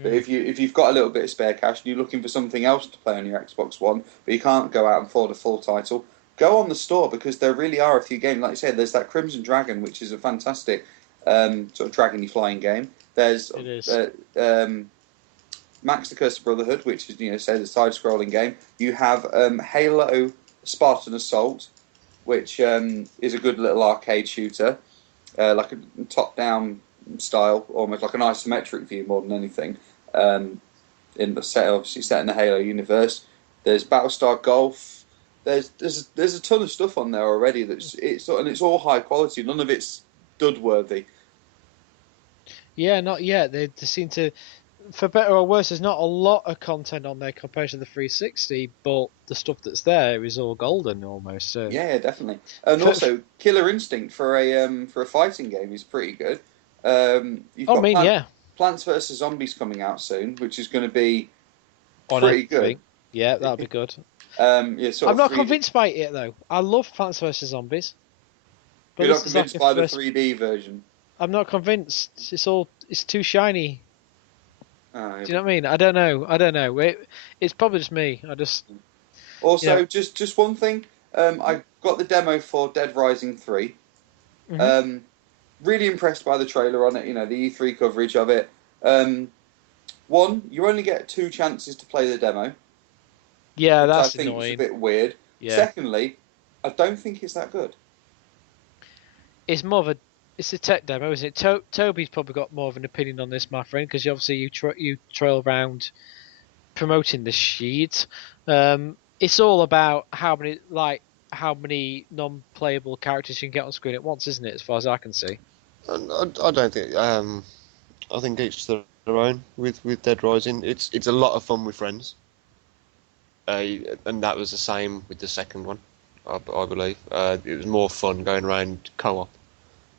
But if you've got a little bit of spare cash and you're looking for something else to play on your Xbox One, but you can't go out and afford a full title, go on the store, because there really are a few games. Like I said, there's that Crimson Dragon, which is a fantastic sort of dragony flying game. There's Max the Curse of Brotherhood, which is say the side-scrolling game. You have Halo Spartan Assault, which is a good little arcade shooter, like a top-down style, almost like an isometric view more than anything. Obviously set in the Halo universe. There's Battlestar Golf. There's a ton of stuff on there already. It's all high quality. None of it's dud worthy. Yeah, not yet. They seem to, for better or worse, there's not a lot of content on there compared to the 360, but the stuff that's there is all golden almost. So. Yeah, definitely. And also, Killer Instinct for a fighting game is pretty good. Plants vs Zombies coming out soon, which is going to be pretty good. Yeah, that'll be good. I'm not convinced by it yet, though. I love Plants vs Zombies. You're not convinced by the 3D version? I'm not convinced. It's too shiny. Do you know what I mean? I don't know. It's probably just me. Also, just one thing. I got the demo for Dead Rising 3. Mm-hmm. Really impressed by the trailer on it. The E3 coverage of it. One, you only get 2 chances to play the demo. Yeah, which that's I think annoying. is a bit weird. Yeah. Secondly, I don't think it's that good. It's more of it's a tech demo, isn't it? Toby's probably got more of an opinion on this, my friend, because obviously you trail around promoting this sheet. It's all about how many non-playable characters you can get on screen at once, isn't it? As far as I can see. I don't think. I think each to their own with Dead Rising. It's a lot of fun with friends. And that was the same with the second one, I believe. It was more fun going around co-op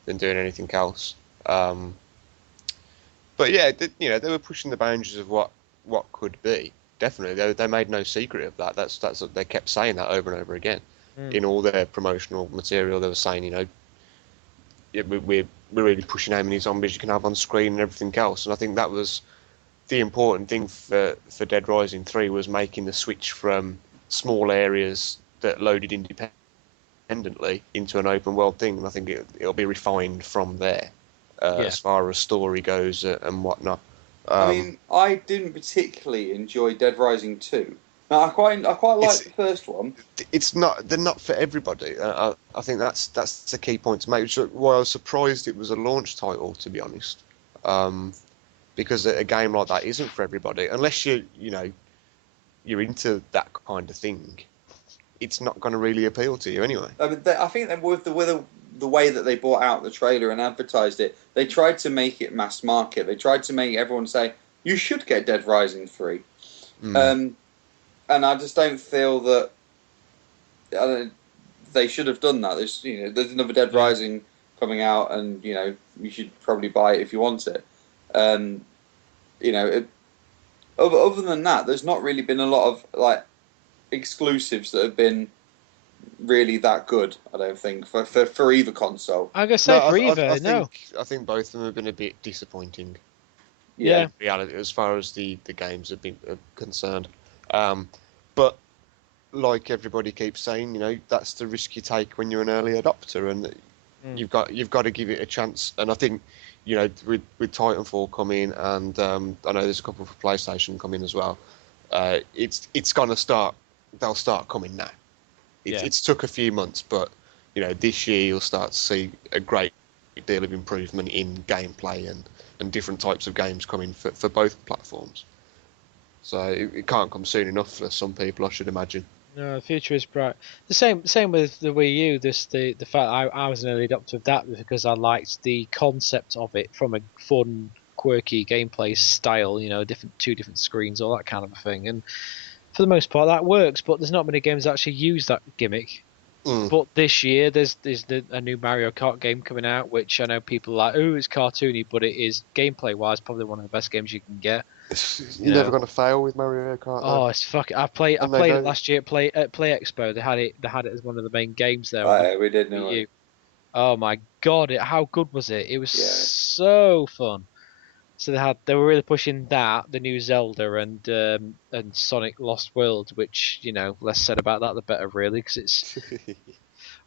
than doing anything else. But yeah, they were pushing the boundaries of what could be. Definitely, they made no secret of that. That's what they kept saying that over and over again in all their promotional material. They were saying, we're really pushing how many zombies you can have on screen and everything else. And I think that was the important thing for Dead Rising 3 was making the switch from small areas that loaded independently into an open world thing, and I think it'll be refined from there as far as story goes and whatnot. I didn't particularly enjoy Dead Rising 2. Now, I quite liked the first one. They're not for everybody. I think that's the key point to make. Why I was surprised it was a launch title, to be honest. Because a game like that isn't for everybody, unless you're into that kind of thing. It's not going to really appeal to you anyway. I think that with the way that they brought out the trailer and advertised it, they tried to make it mass market. They tried to make everyone say, "You should get Dead Rising 3." And I just don't feel that they should have done that. There's another Dead Rising coming out, and you should probably buy it if you want it. Other than that, there's not really been a lot of exclusives that have been really that good. I don't think for either console. I'm gonna say for either. I think both of them have been a bit disappointing. Yeah. In reality, as far as the games have been concerned, but like everybody keeps saying, that's the risk you take when you're an early adopter, and you've got to give it a chance. And I think you know, with Titanfall coming, and I know there's a couple for PlayStation coming as well. It's gonna start. They'll start coming now. It's took a few months, but you know, this year you'll start to see a great deal of improvement in gameplay and different types of games coming for both platforms. So it can't come soon enough for some people, I should imagine. No, the future is bright. The same with the Wii U. The fact I was an early adopter of that because I liked the concept of it from a fun, quirky gameplay style. You know, two different screens, all that kind of a thing. And for the most part, that works. But there's not many games that actually use that gimmick. But this year, there's a new Mario Kart game coming out, which I know people are like, oh, it's cartoony, but it is gameplay-wise probably one of the best games you can get. You're never going to fail with Mario Kart. Oh, it's fucking! I played it last year at Play Expo. They had it as one of the main games there. Yeah, we did know it. Oh my god! How good was it? It was so fun. So they were really pushing that, the new Zelda and Sonic Lost World, which, you know, less said about that the better, really, because it's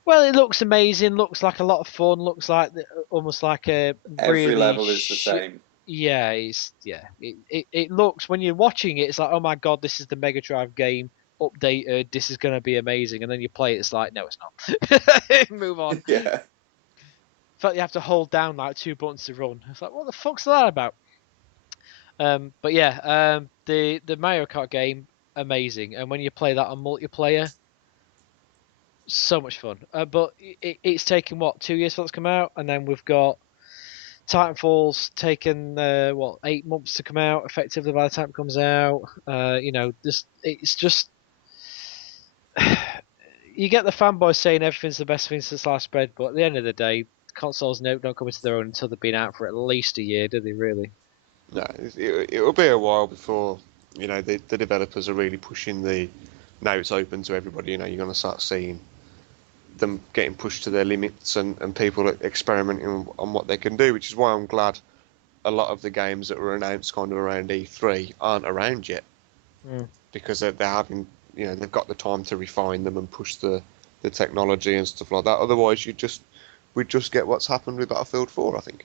well, it looks amazing, looks like a lot of fun, looks like almost like a every really level is the same. Yeah, it looks, when you're watching it, it's like, oh my god, this is the Mega Drive game updated. This is going to be amazing, and then you play it, it's like, no, it's not. Move on. Yeah. In fact, you have to hold down like 2 buttons to run. It's like, what the fuck's that about? But yeah, the Mario Kart game, amazing, and when you play that on multiplayer, so much fun. But it's taken 2 years for that to come out, and then we've got Titanfall's taken 8 months to come out effectively by the time it comes out. You know, it's just you get the fanboys saying everything's the best thing since sliced bread, but at the end of the day, consoles don't come into their own until they've been out for at least a year, do they? Really? No, it'll be a while before, you know, the developers are really pushing now it's open to everybody, you know, you're going to start seeing them getting pushed to their limits and people experimenting on what they can do, which is why I'm glad a lot of the games that were announced kind of around E3 aren't around yet. Because they're having, you know, they've got the time to refine them and push the technology and stuff like that. Otherwise, we'd just get what's happened with Battlefield 4, I think.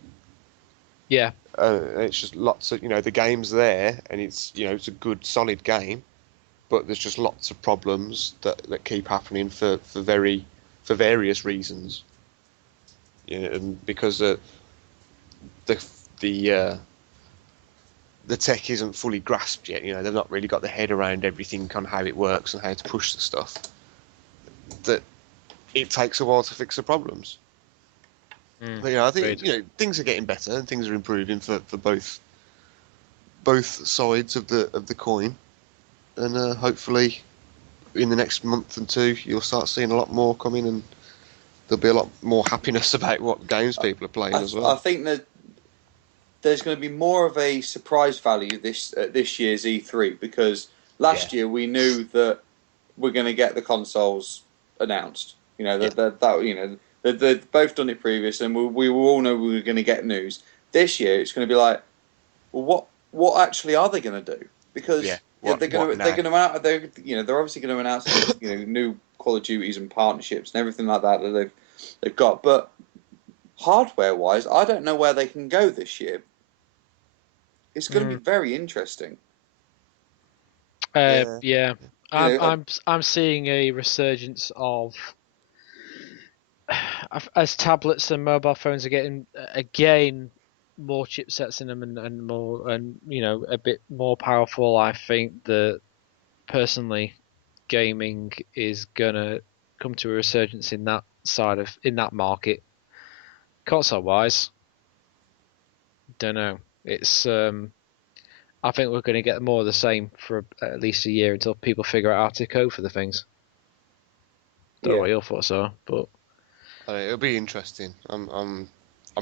Yeah. It's just lots of, you know, the game's there and it's, you know, it's a good solid game, but there's just lots of problems that keep happening for various reasons. You know, and because the tech isn't fully grasped yet, you know, they've not really got their head around everything on how it works and how to push the stuff. That it takes a while to fix the problems. But, you know, I think, you know, things are getting better and things are improving for both sides of the coin, and hopefully in the next month and two you'll start seeing a lot more coming, and there'll be a lot more happiness about what games people are playing as well. I think that there's going to be more of a surprise value this year's E3, because last year we knew that we're going to get the consoles announced. You know that you know. They've both done it previous, and we all know we were going to get news. This year, it's going to be like, well, what actually are they going to do? Because they're going to you know, they're obviously going to announce you know, new Call of Duties and partnerships and everything like that they've got. But hardware wise, I don't know where they can go this year. It's going to be very interesting. Yeah. I'm seeing a resurgence of, as tablets and mobile phones are getting again more chipsets in them and more, and you know, a bit more powerful. I think that personally, gaming is gonna come to a resurgence in that market. Console wise, don't know. It's I think we're going to get more of the same for at least a year until people figure out how to code for the things. Don't know what your thoughts are, but it'll be interesting. I'm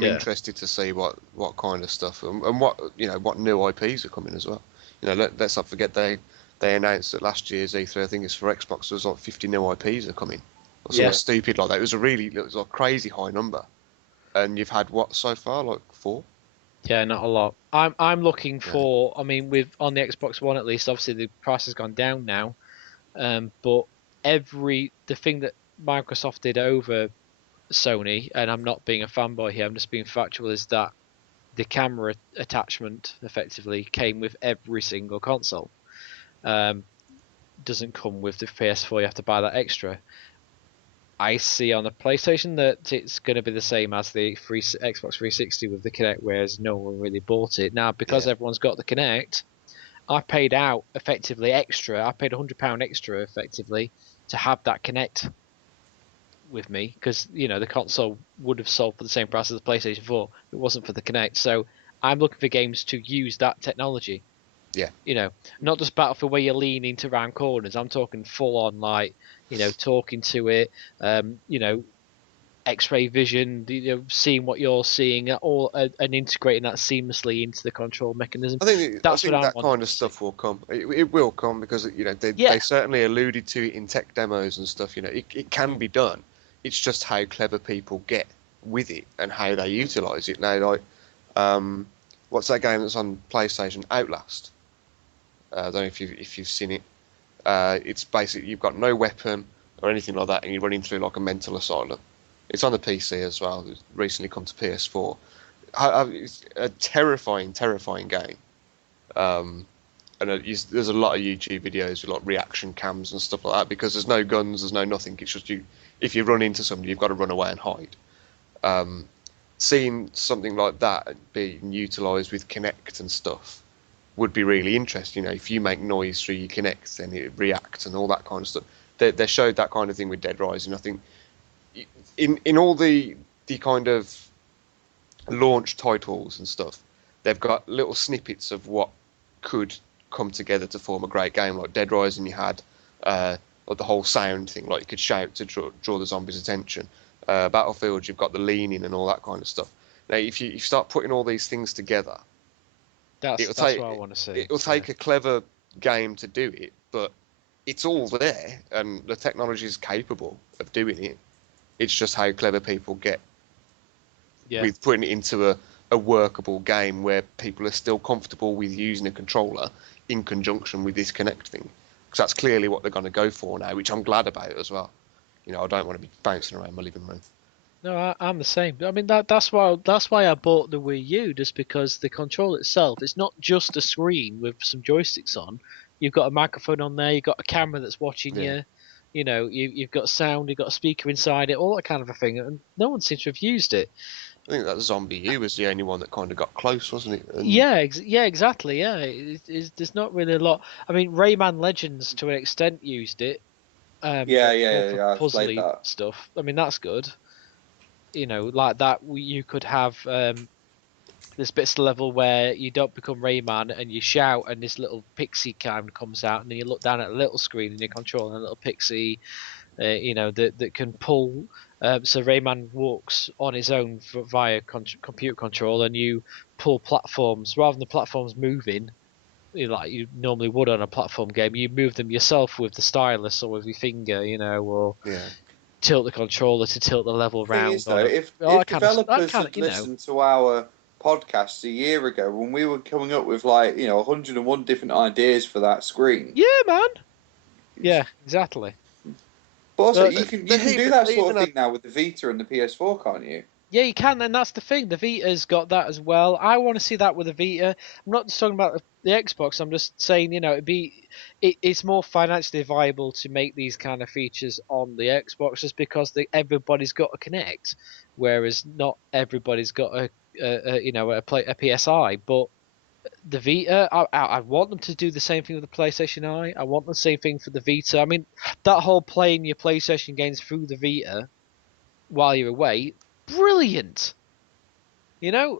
interested to see what kind of stuff and what, you know, what new IPs are coming as well. You know, let's not forget they announced that last year's E3, I think it's for Xbox, was like 50 new IPs are coming or something stupid like that. It was a crazy high number, and you've had what so far, like 4? Yeah, not a lot. I'm looking for. I mean, on the Xbox One at least, obviously the price has gone down now, but the thing that Microsoft did over Sony, and I'm not being a fanboy here, I'm just being factual, is that the camera attachment effectively came with every single console. Doesn't come with the PS4. You have to buy that extra. I see on the PlayStation that it's going to be the same as the Xbox 360 with the Kinect, whereas no one really bought it. Now, because everyone's got the Kinect, I paid out effectively extra. I paid £100 extra effectively to have that Kinect with me, because the console would have sold for the same price as the PlayStation 4 if it wasn't for the Kinect. So I'm looking for games to use that technology. Yeah. Not just Battlefield where you're leaning to round corners. I'm talking full on, like, talking to it, X-ray vision, seeing what you're seeing, and integrating that seamlessly into the control mechanism. I think That's what I that want kind to of see. stuff will come. It will come because they certainly alluded to it in tech demos and stuff. It can be done. It's just how clever people get with it and how they utilize it. Now, like, what's that game that's on PlayStation? Outlast. I don't know if you've seen it. It's basically you've got no weapon or anything like that, and you're running through like a mental asylum. It's on the PC as well. It's recently come to PS4. It's a terrifying game. And there's a lot of YouTube videos with like reaction cams and stuff like that, because there's no guns, there's no nothing. It's just if you run into somebody, you've got to run away and hide. Seeing something like that being utilised with Kinect and stuff would be really interesting. If you make noise through your Kinect, then it reacts and all that kind of stuff. They showed that kind of thing with Dead Rising. I think in all the kind of launch titles and stuff, they've got little snippets of what could come together to form a great game. Like Dead Rising, you had like the whole sound thing, like you could shout to draw the zombies' attention. Battlefield, you've got the leaning and all that kind of stuff. Now, if you start putting all these things together, That's what I want to see. It'll take a clever game to do it, but it's all there, and the technology is capable of doing it. It's just how clever people get with putting it into a workable game where people are still comfortable with using a controller in conjunction with this Kinect thing. Because that's clearly what they're going to go for now, which I'm glad about as well. I don't want to be bouncing around my living room. No, I'm the same. I mean, that's why I bought the Wii U, just because the controller itself, it's not just a screen with some joysticks on. You've got a microphone on there, you've got a camera that's watching you. You've got sound, you've got a speaker inside it, all that kind of a thing, and no one seems to have used it. I think that Zombie U was the only one that kind of got close, wasn't it? And Yeah, exactly. Yeah, there's not really a lot. I mean, Rayman Legends to an extent used it. For I've played puzzly that stuff. I mean, that's good. Like that, you could have there's bits of the level where you don't become Rayman and you shout, and this little pixie kind of comes out, and then you look down at a little screen and you're controlling a little pixie, that can pull. So Rayman walks on his own via computer control, and you pull platforms rather than the platforms moving, like you normally would on a platform game. You move them yourself with the stylus or with your finger, or tilt the controller to tilt the level The thing round. is, though, if developers had listened to our podcasts a year ago when we were coming up with 101 different ideas for that screen. Yeah, man. Yeah, exactly. But also, But you can do that sort of thing now with the Vita and the PS4, can't you? yeah, you can, and that's the thing. The Vita's got that as well. I want to see that with the Vita. I'm not just talking about the Xbox. I'm just saying, it's more financially viable to make these kind of features on the Xbox, just because everybody's got a Kinect, whereas not everybody's got a PSI. But the Vita, I want them to do the same thing with the PlayStation Eye. I want the same thing for the Vita. I mean, that whole playing your PlayStation games through the Vita while you're away, brilliant. You're not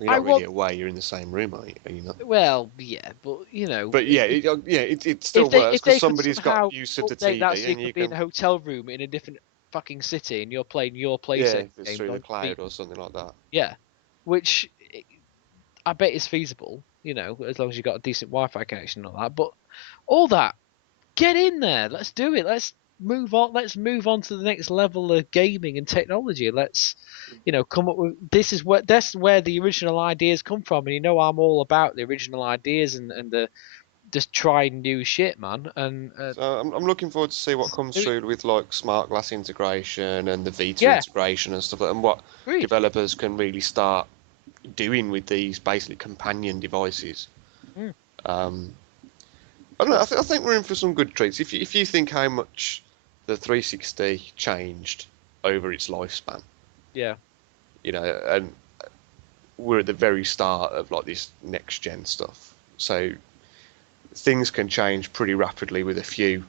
really away. You're in the same room, are you not? Well, yeah, but But it still works because somebody's got use of the TV, that, so you and could be in a hotel room in a different fucking city, and you're playing your PlayStation if it's game through the cloud or something like that. Yeah, which I bet is feasible. As long as you've got a decent Wi-Fi connection and all that. But all that, get in there. Let's do it. Let's move on. Let's move on to the next level of gaming and technology. Let's, come up with. That's where the original ideas come from. And I'm all about the original ideas and the just trying new shit, man. And so I'm looking forward to see what comes through with like smart glass integration and the Vita integration and stuff, and what developers can really start doing with these basically companion devices. Mm. I don't know. I think we're in for some good treats. If you think how much the 360 changed over its lifespan, Yeah. you know, and we're at the very start of like this next gen stuff, so things can change pretty rapidly with a few,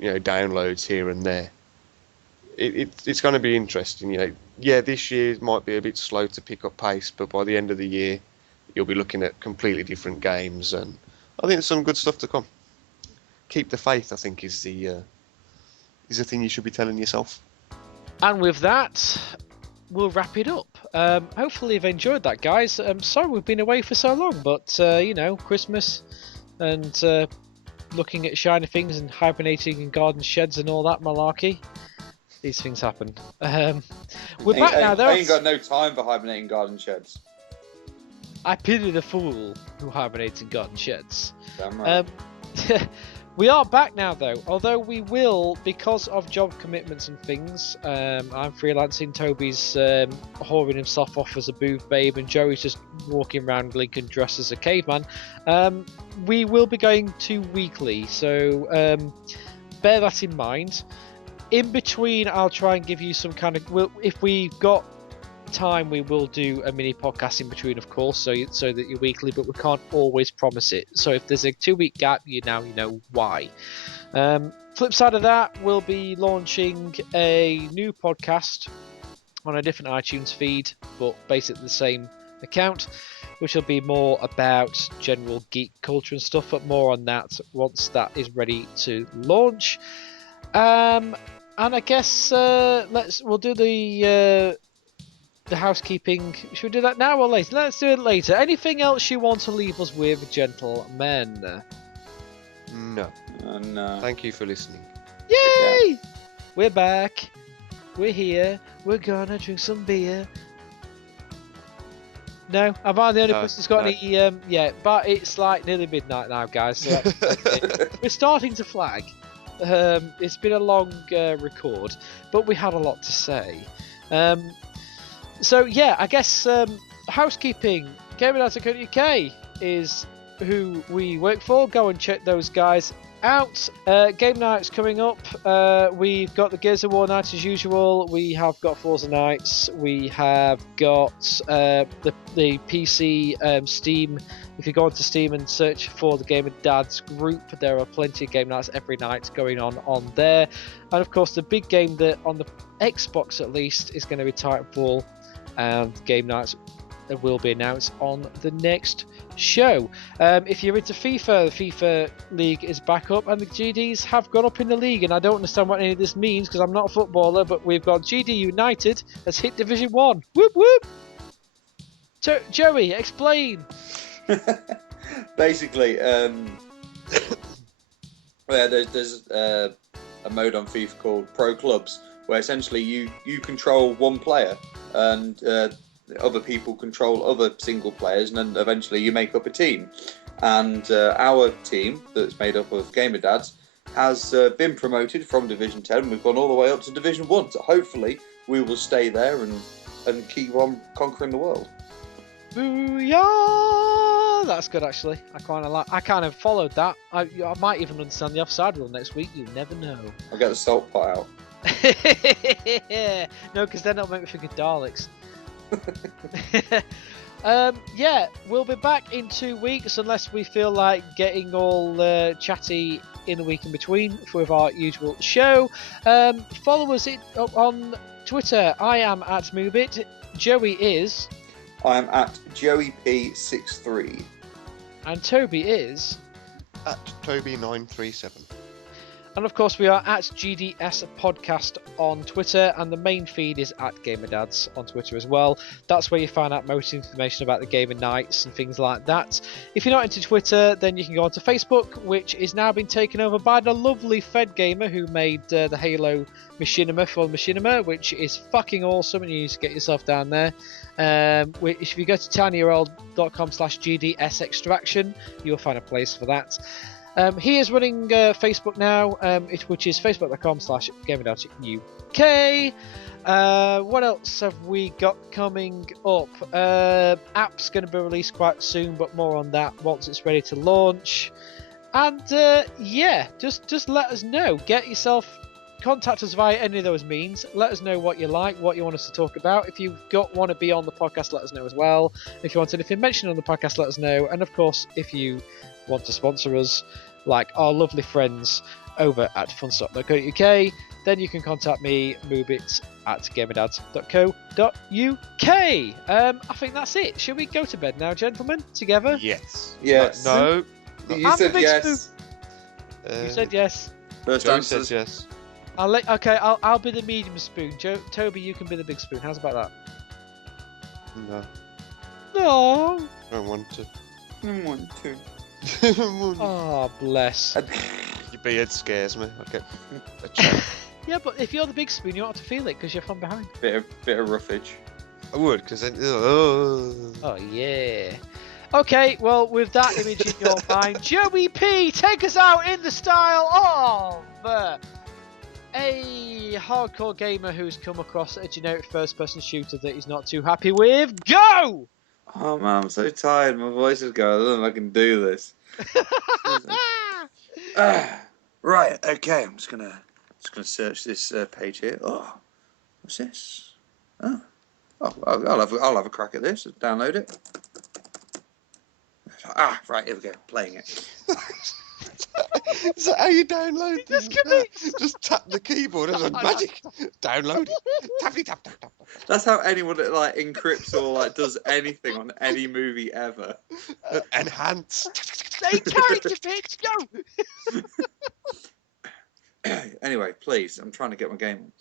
downloads here and there. It's going to be interesting, Yeah, this year might be a bit slow to pick up pace, but by the end of the year, you'll be looking at completely different games, and I think there's some good stuff to come. Keep the faith, I think, is the thing you should be telling yourself. And with that, we'll wrap it up. Hopefully you've enjoyed that, guys. Sorry we've been away for so long, but Christmas and looking at shiny things and hibernating in garden sheds and all that malarkey. These things happen. We're back now, though. I ain't got no time for hibernating garden sheds. I pity the fool who hibernates in garden sheds. Damn right. We are back now, though. Although we will, because of job commitments and things, I'm freelancing. Toby's whoring himself off as a booth babe, and Joey's just walking around Lincoln dressed as a caveman. We will be going to weekly, so bear that in mind. In between, I'll try and give you some kind of... if we've got time, we will do a mini podcast in between, of course, so that you're weekly, but we can't always promise it. So if there's a 2-week gap, you know why. Flip side of that, we'll be launching a new podcast on a different iTunes feed, but basically the same account, which will be more about general geek culture and stuff, but more on that once that is ready to launch. And I guess we'll do the housekeeping. Should we do that now or later? Let's do it later. Anything else you want to leave us with, gentlemen? No. No. Thank you for listening. Yay! We're back. We're here. We're gonna drink some beer. No, am I the only person that's got any? Yeah, but it's like nearly midnight now, guys. So that's we're starting to flag. It's been a long record, but we had a lot to say. So yeah, I guess housekeeping. GamerdadsUK is who we work for. Go and check those guys out. Game night's coming up. We've got the Gears of War night as usual. We have got Forza nights. We have got the PC Steam. If you go onto Steam and search for the Gamer Dads group, there are plenty of game nights every night going on there. And of course, the big game that on the Xbox at least is going to be Titanfall, and game nights will be announced on the next show. If you're into FIFA, the FIFA League is back up, and the GDs have gone up in the league. And I don't understand what any of this means because I'm not a footballer, but we've got GD United has hit Division 1. Whoop whoop! Joey, explain. Basically, there's a mode on FIFA called Pro Clubs, where essentially you control one player, and other people control other single players, and then eventually you make up a team. And our team, that's made up of Gamer Dads, has been promoted from Division 10. We've gone all the way up to Division 1, so hopefully we will stay there and keep on conquering the world. Booyah! That's good, actually. I kind of followed that. I might even understand the offside rule next week. You never know. I'll get the salt pot out. No, because then it'll make me think of Daleks. Yeah, we'll be back in 2 weeks unless we feel like getting all chatty in the week in between with our usual show. Follow us on Twitter. I am at moobit. Joey is... I am at JoeyP63. And Toby is... At Toby937. And of course, we are at GDS Podcast on Twitter, and the main feed is at GamerDads on Twitter as well. That's where you find out most information about the Gamer Nights and things like that. If you're not into Twitter, then you can go onto Facebook, which is now being taken over by the lovely Fed Gamer, who made the Halo machinima for Machinima, which is fucking awesome, and you need to get yourself down there. If you go to tinyurl.com/GDS Extraction, you'll find a place for that. He is running Facebook now, which is facebook.com/gamerdadsUK. What else have we got coming up? App's going to be released quite soon, but more on that once it's ready to launch. And yeah, just let us know. Contact us via any of those means. Let us know what you like, what you want us to talk about. If you want to be on the podcast, let us know as well. If you want anything mentioned on the podcast, let us know. And of course, if you want to sponsor us, like our lovely friends over at funstock.co.uk, then you can contact me, moobit at gamerdads.co.uk. I think that's it. Should we go to bed now, gentlemen, together? Yes. Yes. No. You I'm said the big yes. You said yes. First Joey answers. says yes. I'll be the medium spoon. Toby, you can be the big spoon. How's about that? No. No. I don't want to. I want to. Oh, bless. Your beard scares me. I get a check. Yeah, but if you're the big spoon, you don't have to feel it because you're from behind. Bit of roughage. I would, because then. Oh, yeah. Okay, well, with that image in your mind, JoeyP, take us out in the style of a hardcore gamer who's come across a generic first-person shooter that he's not too happy with. Go! Oh man, I'm so tired. My voice is going. I don't know if I can do this. Right. Okay. I'm just gonna search this page here. Oh, what's this? Oh, I'll have a crack at this. Download it. Ah, right. Here we go. Playing it. Is that how you download Just things? Just tap the keyboard as a magic. Download it. Tappy tap tap tap. That's how anyone that like encrypts or like does anything on any movie ever. Enhance. Say character picks, go! Anyway, please, I'm trying to get my game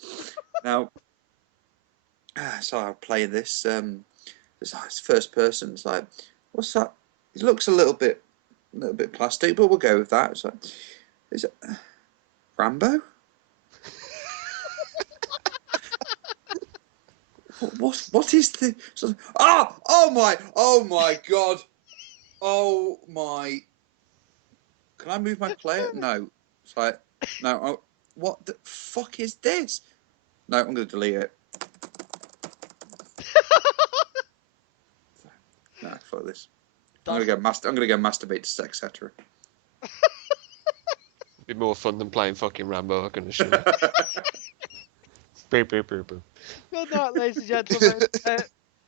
on. Now, so I'll play this. It's first person. It's like, what's that? It looks a little bit plastic, but we'll go with that. It's like, is it Rambo? What is the? Oh my god! Oh my! Can I move my player? No. It's like, no. Oh, what the fuck is this? No, I'm going to delete it. No, fuck this. I'm going to go masturbate to sex, etc. Be more fun than playing fucking Rambo, I can assure you. Boop, boop, boop, boop. Good night, ladies and gentlemen.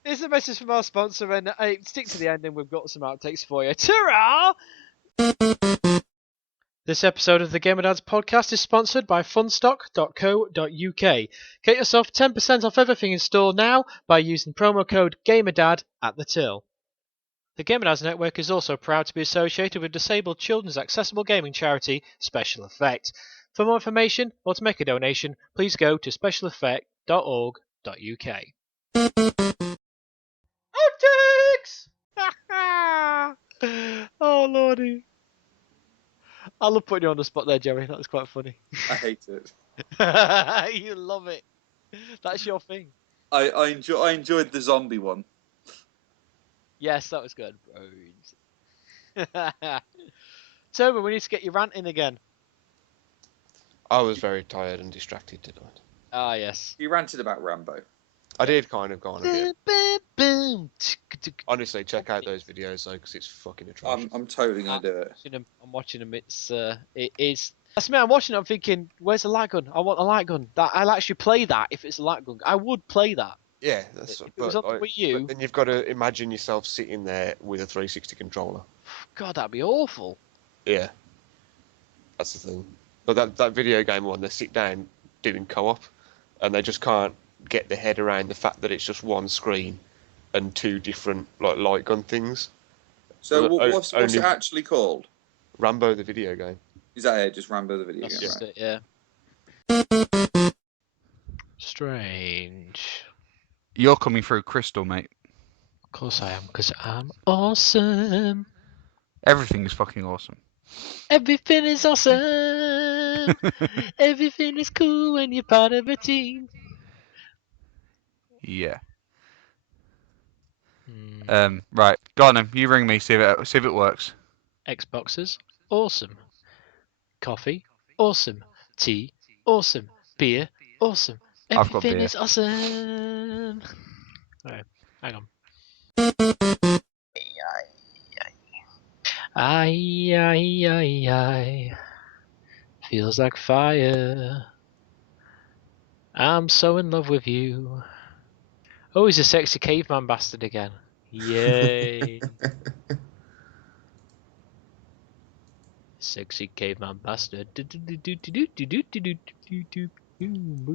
Here's a message from our sponsor, and stick to the end, and we've got some outtakes for you. Ta-ra! This episode of the Gamer Dads podcast is sponsored by funstock.co.uk. Get yourself 10% off everything in store now by using promo code GAMERDAD at the till. The Gamer Dads Network is also proud to be associated with disabled children's accessible gaming charity Special Effect. For more information or to make a donation, please go to specialeffect.org.uk. Outtakes! Oh, lordy. I love putting you on the spot there, Jerry. That was quite funny. I hate it. You love it. That's your thing. I enjoyed the zombie one. Yes, that was good. Toby, we need to get you ranting again. I was very tired and distracted tonight. Ah, yes. You ranted about Rambo. I did kind of go on a bit. Honestly, check out those videos though, because it's fucking atrocious. I'm totally gonna do it. I'm watching them. It is. That's me. I'm watching it. I'm thinking, where's the light gun? I want a light gun. I'll actually play that if it's a light gun. I would play that. Yeah, that's. If it was on the Wii U. But then you've got to imagine yourself sitting there with a 360 controller. God, that'd be awful. Yeah, that's the thing. But that video game one, they sit down doing co-op, and they just can't get their head around the fact that it's just one screen and two different like light gun things. So what's it actually called? Rambo the video game. Is that it? Just Rambo the video That's game? just Right. it, yeah. Strange. You're coming through Crystal, mate. Of course I am, because I'm awesome. Everything is fucking awesome. Everything is awesome. Everything is cool when you're part of a team. Yeah. Right, go on then. You ring me. See if it works. Xboxes, awesome. coffee, awesome. Tea, awesome. Beer, awesome. I've got Everything beer. is awesome. Alright, hang on. Aye. Feels like fire. I'm so in love with you. Oh, he's a sexy caveman bastard again. Yay. Sexy caveman bastard. I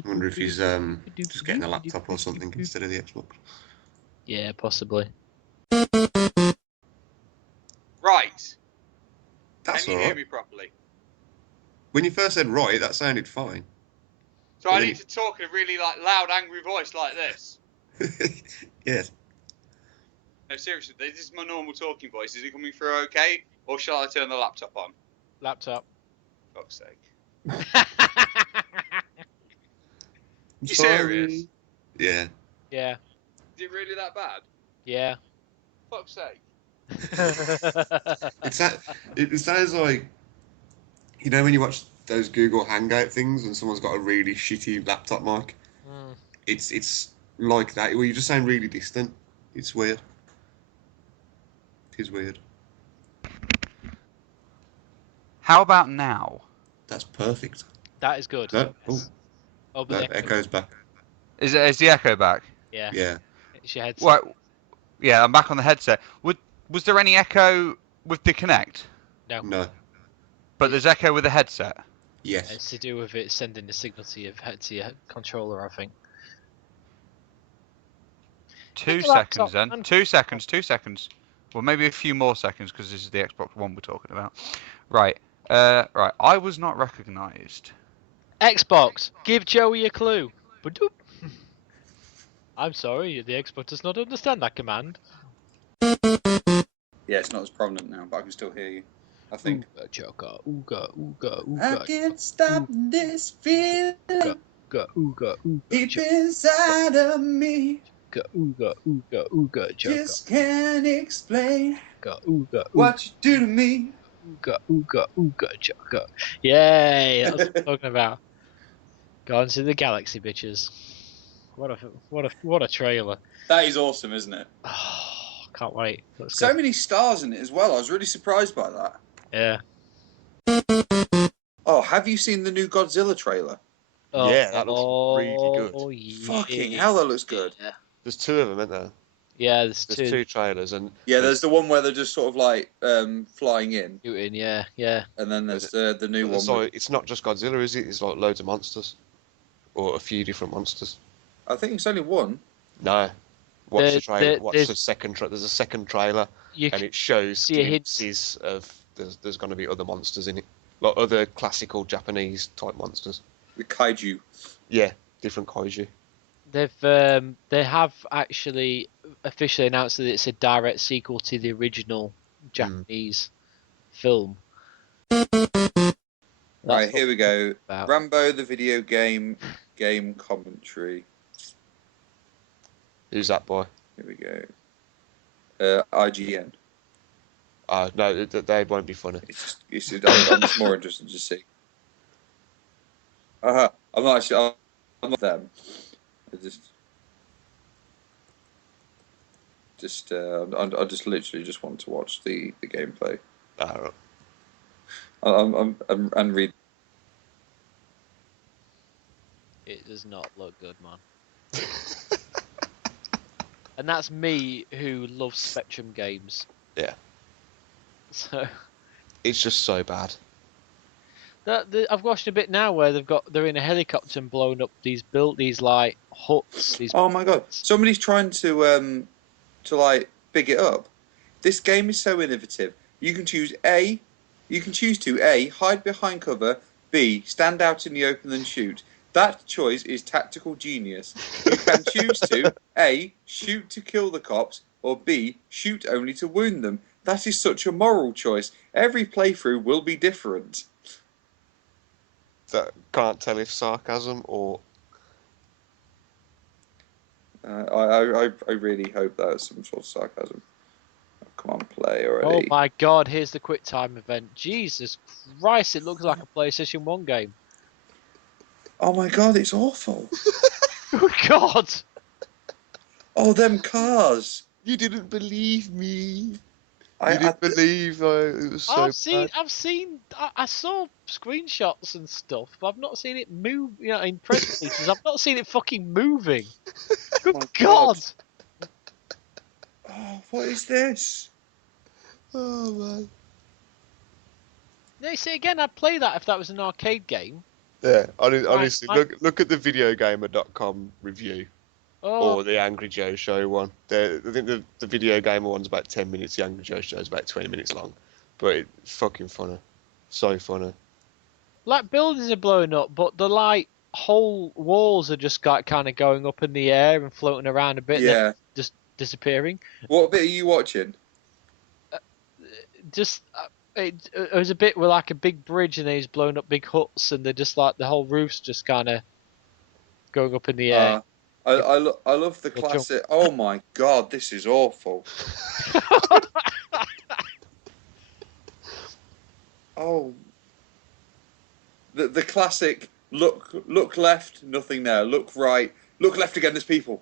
wonder if he's just getting a laptop or something instead of the Xbox. Yeah, possibly. Right. That's Can you hear alright. me properly? When you first said right, that sounded fine. So I Well, need to talk in a really like loud, angry voice like this. Yes. No, seriously, this is my normal talking voice. Is it coming through okay, or shall I turn the laptop on? Laptop. Fuck's sake. I'm You sorry. serious? Yeah. Yeah. Is it really that bad? Yeah. Fuck's sake. It sounds like, you know, when you watch those Google Hangout things and someone's got a really shitty laptop mic. Mm. It's like that. Well, you just sound really distant. It's weird. It is weird. How about now? That's perfect. That is good. No, Yes. Oh, but no, the echo's back. Is the echo back? Yeah. Yeah. It's your headset. Right. Yeah, I'm back on the headset. Was there any echo with the Kinect? No. But there's echo with the headset. Yes. It's to do with it sending the signal to your controller, I think. 2 the laptop, seconds then. man. 2 seconds. 2 seconds. Well, maybe a few more seconds because this is the Xbox One we're talking about. Right. Right. I was not recognised. Xbox, give Joey a clue. Ba-doop. I'm sorry, the Xbox does not understand that command. Yeah, it's not as prominent now, but I can still hear you. I think. Ooga chaka, ooga, ooga, I ooga, can't stop this feeling ooga, deep inside of me. ooga, chaka, Just can't explain ooga, what you do to me. ooga, chaka. Yay, that's what I'm talking about. Gone to the galaxy, bitches. What a trailer. That is awesome, isn't it? Oh, can't wait. Let's So go. many stars in it as well. I was really surprised by that. Yeah. Oh, have you seen the new Godzilla trailer? Yeah, that looks really good. Oh, yeah. Fucking hell, that looks good. Yeah, There's two of them, isn't there? yeah, There's two trailers, and Yeah, there's the one where they're just sort of like flying in, shooting, yeah. and then there's the new one. so it's not just Godzilla, is it? It's like loads of monsters, or a few different monsters. I think it's only one. No, watch the trailer. Watch there's- the second. There's a second trailer, You and it shows see a hint. glimpses of there's going to be other monsters in it, like other classical Japanese type monsters. The kaiju. Yeah, different kaiju. they have actually officially announced that it's a direct sequel to the original Japanese film. Right, here we go. About. Rambo, the video game commentary. Who's that boy? Here we go. IGN. No, they won't be funny. I'm just more interested to see. I'm not actually. I'm not them. I just literally just want to watch the gameplay. Right. I'm read. It does not look good, man. And that's me who loves Spectrum games. Yeah. So It's just so bad. I've watched a bit now where they're in a helicopter and blowing up these like huts. Oh my god! Somebody's trying to like big it up. This game is so innovative. You can choose to A, hide behind cover, B, stand out in the open and shoot. That choice is tactical genius. You can choose to A, shoot to kill the cops, or B, shoot only to wound them. That is such a moral choice. Every playthrough will be different. That can't tell if sarcasm or. I really hope that is some sort of sarcasm. Come on, play Oh already. my god, here's the quick time event. Jesus Christ, it looks like a PlayStation 1 game. Oh my god, it's awful. Oh god! Oh, them cars. You didn't believe me. I You didn't believe it was so bad. I saw screenshots and stuff, but I've not seen it move, in press releases. I've not seen it fucking moving. Good my god! God. Oh, what is this? Oh man. No, you see, again, I'd play that if that was an arcade game. Yeah, honestly, I- look at the VideoGamer.com review Oh, or the Angry Joe Show one. I think the Video Gamer one's about 10 minutes. The Angry Joe Show is about 20 minutes long, but it's fucking funny, so funny. like buildings are blowing up, but the whole walls are just kind of going up in the air and floating around a bit, and Yeah. then just disappearing. What bit are you watching? Just it was a bit with like a big bridge, and then he's blowing up big huts, and they're just like the whole roof's just kind of going up in the air. I love the Or jump. classic. Oh my god, this is awful. Oh, the classic. Look left, nothing there. Look right, look left again. There's people.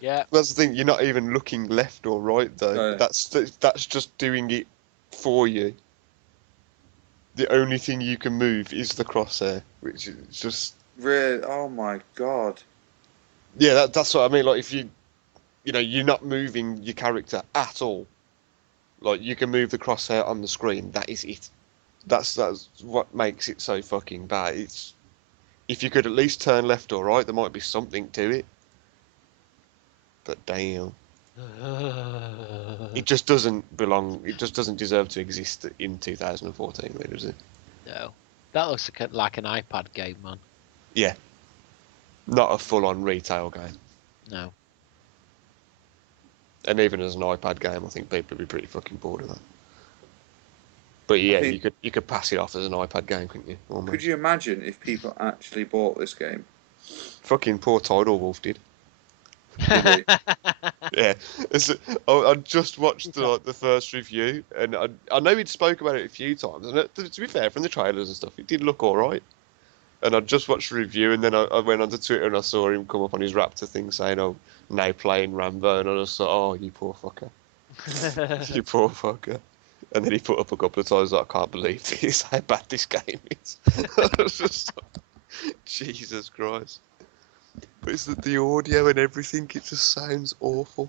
Yeah. That's the thing. You're not even looking left or right though. No. That's just doing it for you. The only thing you can move is the crosshair, which is just Really? Oh my god. yeah. That's what I mean. Like if you're not moving your character at all. Like you can move the crosshair on the screen. That is it. That's what makes it so fucking bad. It's if you could at least turn left or right, there might be something to it. But damn, it just doesn't belong. It just doesn't deserve to exist in 2014, really, does it? No, that looks like an iPad game, man. Yeah, not a full-on retail game. No. And even as an iPad game, I think people would be pretty fucking bored of that. But yeah, think- you could pass it off as an iPad game, couldn't you? Almost. Could you imagine if people actually bought this game? Fucking poor Tidal Wolf did. Really? Yeah, I just watched the first review, and I know he'd spoke about it a few times. And to be fair, from the trailers and stuff, it did look all right. And I just watched the review, and then I went onto Twitter and I saw him come up on his Raptor thing saying, "Oh, now playing Rambo," and I just thought, "Oh, you poor fucker, you poor fucker." And then he put up a couple of times like, "I can't believe this, how bad this game is." I was just like, Jesus Christ. But it's the audio and everything, it just sounds awful.